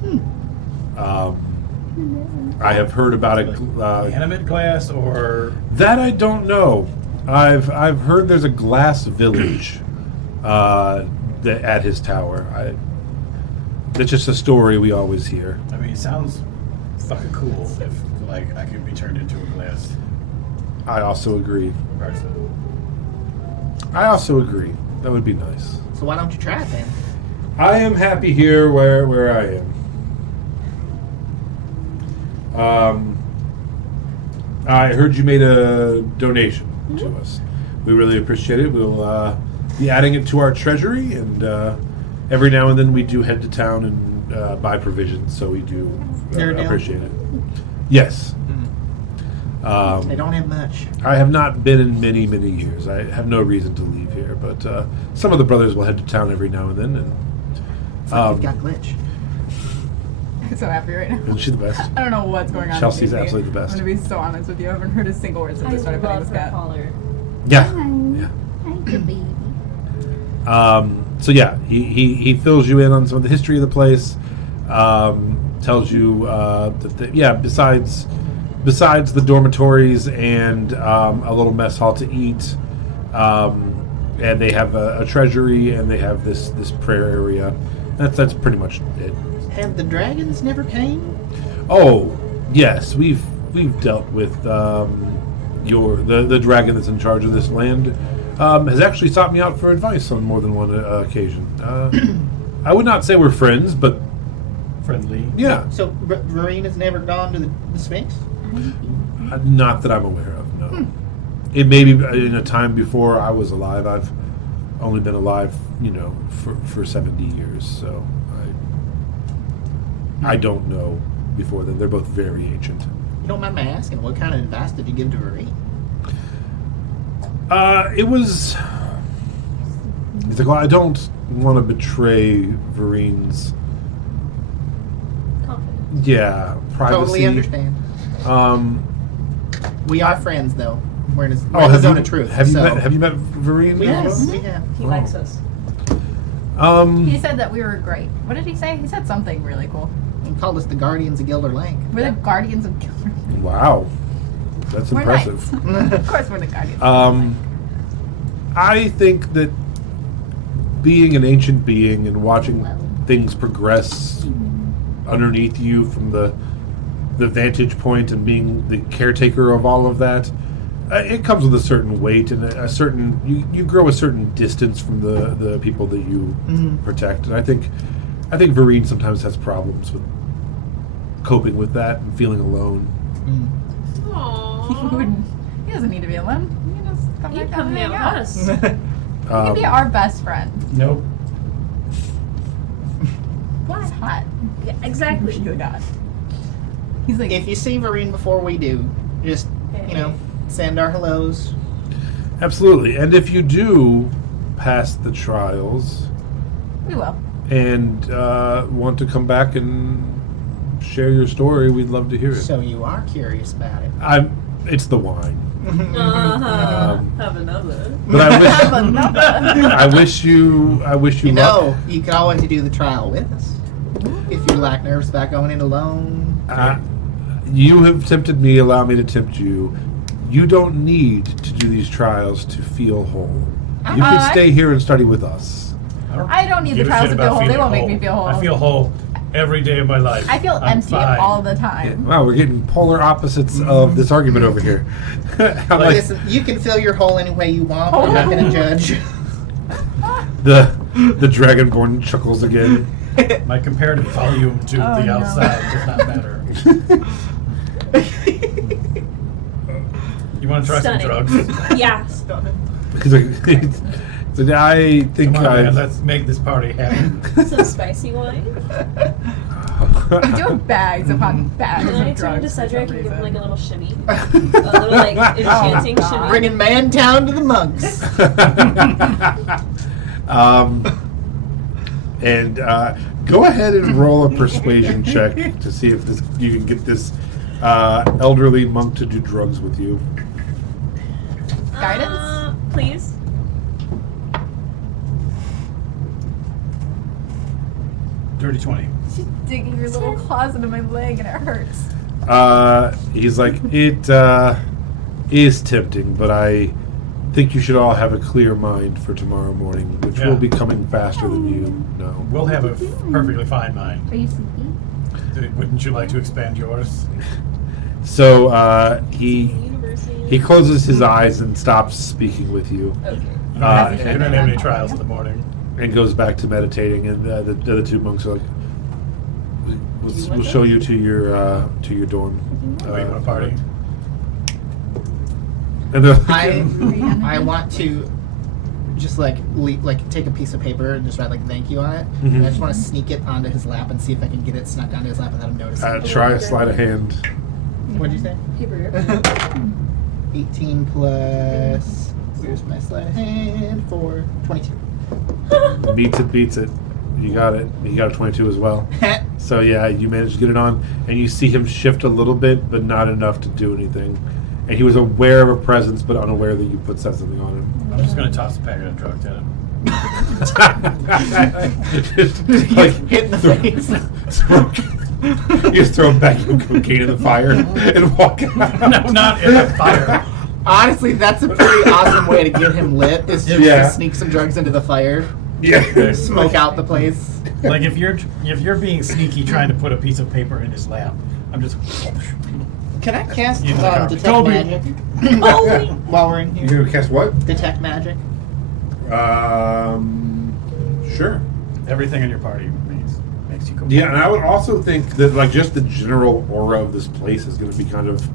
I have heard about it. Animate glass or That I don't know. I've heard there's a glass village at his tower. That's just a story we always hear. I mean, it sounds fucking cool if like I could be turned into a glass I also agree. person. I also agree. That would be nice. So why don't you try it then? I am happy here where I am. I heard you made a donation to us. We really appreciate it. We'll be adding it to our treasury, and every now and then we do head to town and buy provisions, so we do Dorridale? appreciate it. Yes. They don't have much. I have not been in many, many years. I have no reason to leave here, but some of the brothers will head to town every now and then. And It's like you've got glitch. I'm so happy right now. isn't she the best? I don't know what's going on. Chelsea's with me. absolutely the best. I'm gonna be so honest with you. I haven't heard a single word since I I started playing love this her cat. collar. Yeah. Hi. Yeah. Hi, good baby. So yeah, he fills you in on some of the history of the place. Tells you that besides the dormitories and a little mess hall to eat, and they have a treasury and they have this prayer area. That's pretty much it. Have the dragons never came? Oh yes, we've dealt with the dragon that's in charge of this land. Has actually sought me out for advice on more than one occasion. I would not say we're friends, but Friendly. yeah, So Vereena's never gone to the Sphinx? not that I'm aware of. No, it may be in a time before I was alive. I've only been alive, for 70 years, so I don't know before then. They're both very ancient. You don't mind me asking, what kind of advice did you give to Vereen? It was. He's like, well, I don't want to betray Vereen's. Confidence. Yeah, privacy. Totally understand. We are friends, though. We're in a zone of truth. Have you so- met Vereen? We Yes. have. We have. He Oh. likes us. He said that we were great. What did he say? He said something really cool. He called us the Guardians of Gilder Lake. We're the guardians of Gilder. Wow, that's We're impressive. knights. Of course, we're the guardians. I think that being an ancient being and watching things progress underneath you from the vantage point and being the caretaker of all of that, it comes with a certain weight and a certain you grow a certain distance from the people that you protect. And I think Vereen sometimes has problems with coping with that and feeling alone. Aww. He doesn't need to be alone. He can just come You back come and here hang with out. us. He can be our best friend. Nope. He's hot. Yeah, exactly. Really not. He's like, if you see Vareen before we do, just, send our hellos. Absolutely. And if you do pass the trials we will. and want to come back and share your story, we'd love to hear it. So you are curious about it. It's the wine. Have another. But I wish, Have another. I wish you You luck. know, you could always do the trial with us. If you lack nerves about going in alone. You have tempted me, allow me to tempt you. You don't need to do these trials to feel whole. You can stay here and study with us. I don't need the give a trials shit to feel about whole. They feeling won't make me feel whole. I feel whole every day of my life. I feel I'm empty fine. all the time. Wow, we're getting polar opposites of this argument over here. I'm like, Listen, you can fill your hole any way you want. I'm not going to judge. the Dragonborn chuckles again. My comparative volume to Oh, the no. outside does not matter. You want to try Stunning. some drugs? Yeah. He's like, so I think Come on, man, I've... let's make this party happen. Some spicy wine. We do have bags upon bags And I of turn to drugs. for Cedric some and give him reason. like a little shimmy. A little like enchanting God. shimmy. Bringing Mantown to the monks. And go ahead and roll a persuasion check to see if you can get this elderly monk to do drugs with you. Guidance? Please. Dirty 20. She's digging your little claws into my leg and it hurts. He's like, it is tempting, but I think you should all have a clear mind for tomorrow morning, which will be coming faster than you know. We'll have a perfectly fine mind. Are you sleepy? Wouldn't you like to expand yours? So he University. closes his eyes and stops speaking with you, Okay. You don't have any trials in the morning. and goes back to meditating. And the other two monks are like, "We'll show you to your dorm." Oh, you want to party? And they're like, I want to just take a piece of paper and just write thank you on it. Mhm. And I just want to sneak it onto his lap and see if I can get it snuck onto his lap without him noticing. try a sleight of hand. What'd you say? Paper. 18 plus. Where's my sleight of hand? 22. Meets it, beats it. You got it. He got a 22 as well. So yeah, you managed to get it on, and you see him shift a little bit, but not enough to do anything. And he was aware of a presence, but unaware that you put something on him. I'm just going to toss a packet of drugs at him. Just, like, Hit in the face. you just throw a bag of cocaine in the fire and walk out. No, not in the fire. Honestly, that's a pretty awesome way to get him lit. Is just Yeah. to sneak some drugs into the fire, Yeah. smoke out the place. Like if you're being sneaky trying to put a piece of paper in his lap, I'm just. Can I cast You know, detect Toby. magic? While we're in You're here, gonna cast what? detect magic. Sure. Everything in your party makes you go. Yeah, and I would also think that like just the general aura of this place is going to be kind of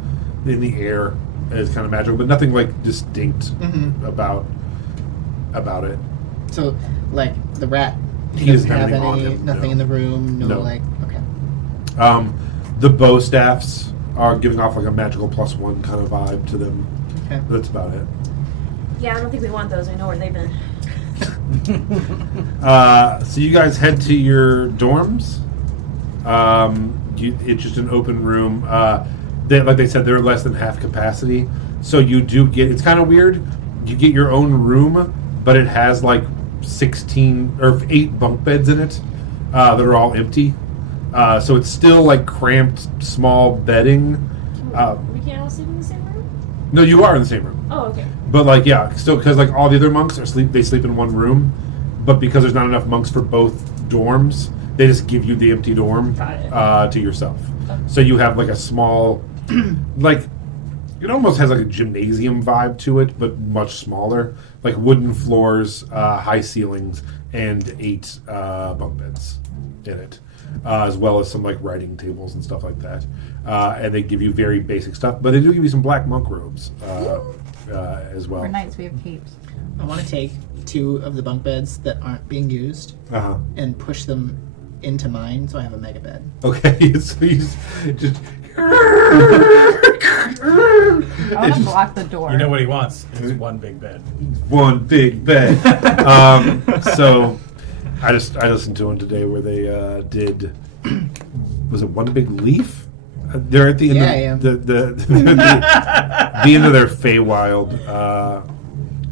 in the air as kind of magical, but nothing like distinct Mhm. about it. So, like the rat, He doesn't doesn't have have anything on any, him, nothing no. in the room. No, No. like okay. The bow staffs are giving off like a magical +1 kind of vibe to them. Okay. That's about it. Yeah, I don't think we want those. We know where they've been. So you guys head to your dorms. It's just an open room. Like they said, they're less than half capacity. So you do get, it's kind of weird. You get your own room, but it has like 16 or 8 bunk beds in it that are all empty. So it's still like cramped, small bedding. We can't all sleep in the same room? No, you are in the same room. Oh, okay. But like, yeah, still because like all the other monks they sleep in one room, but because there's not enough monks for both dorms, they just give you the empty dorm Got it. to yourself. So you have like a small, like it almost has like a gymnasium vibe to it, but much smaller. Like wooden floors, high ceilings, and 8 bunk beds in it, as well as some like writing tables and stuff like that. And they give you very basic stuff, but they do give you some black monk robes as well. For nights we have capes. I want to take 2 of the bunk beds that aren't being used Uh-huh. and push them into mine, so I have a mega bed. Okay, so you just I want to block the door. You know what he wants? Is one big bed. One big bed. So I listened to one today where they did. Was it One Big Leaf? They're at the end of the end of their Feywild,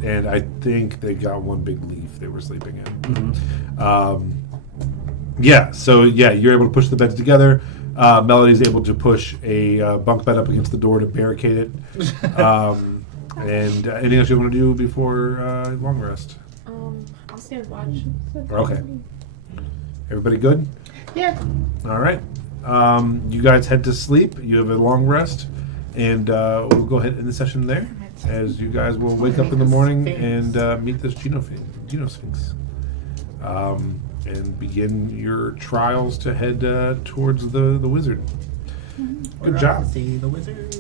and I think they got One Big Leaf they were sleeping in. Yeah, so yeah, you're able to push the beds together. Melody's able to push a bunk bed up against the door to barricade it. And anything else you want to do before long rest? I'll stand watch. Okay. Everybody good? Yeah. All right. You guys head to sleep. You have a long rest, and we'll go ahead and end the session there. As you guys will wake up in the morning and meet this Genosphinx, and begin your trials to head towards the wizard. Good job. See the wizard.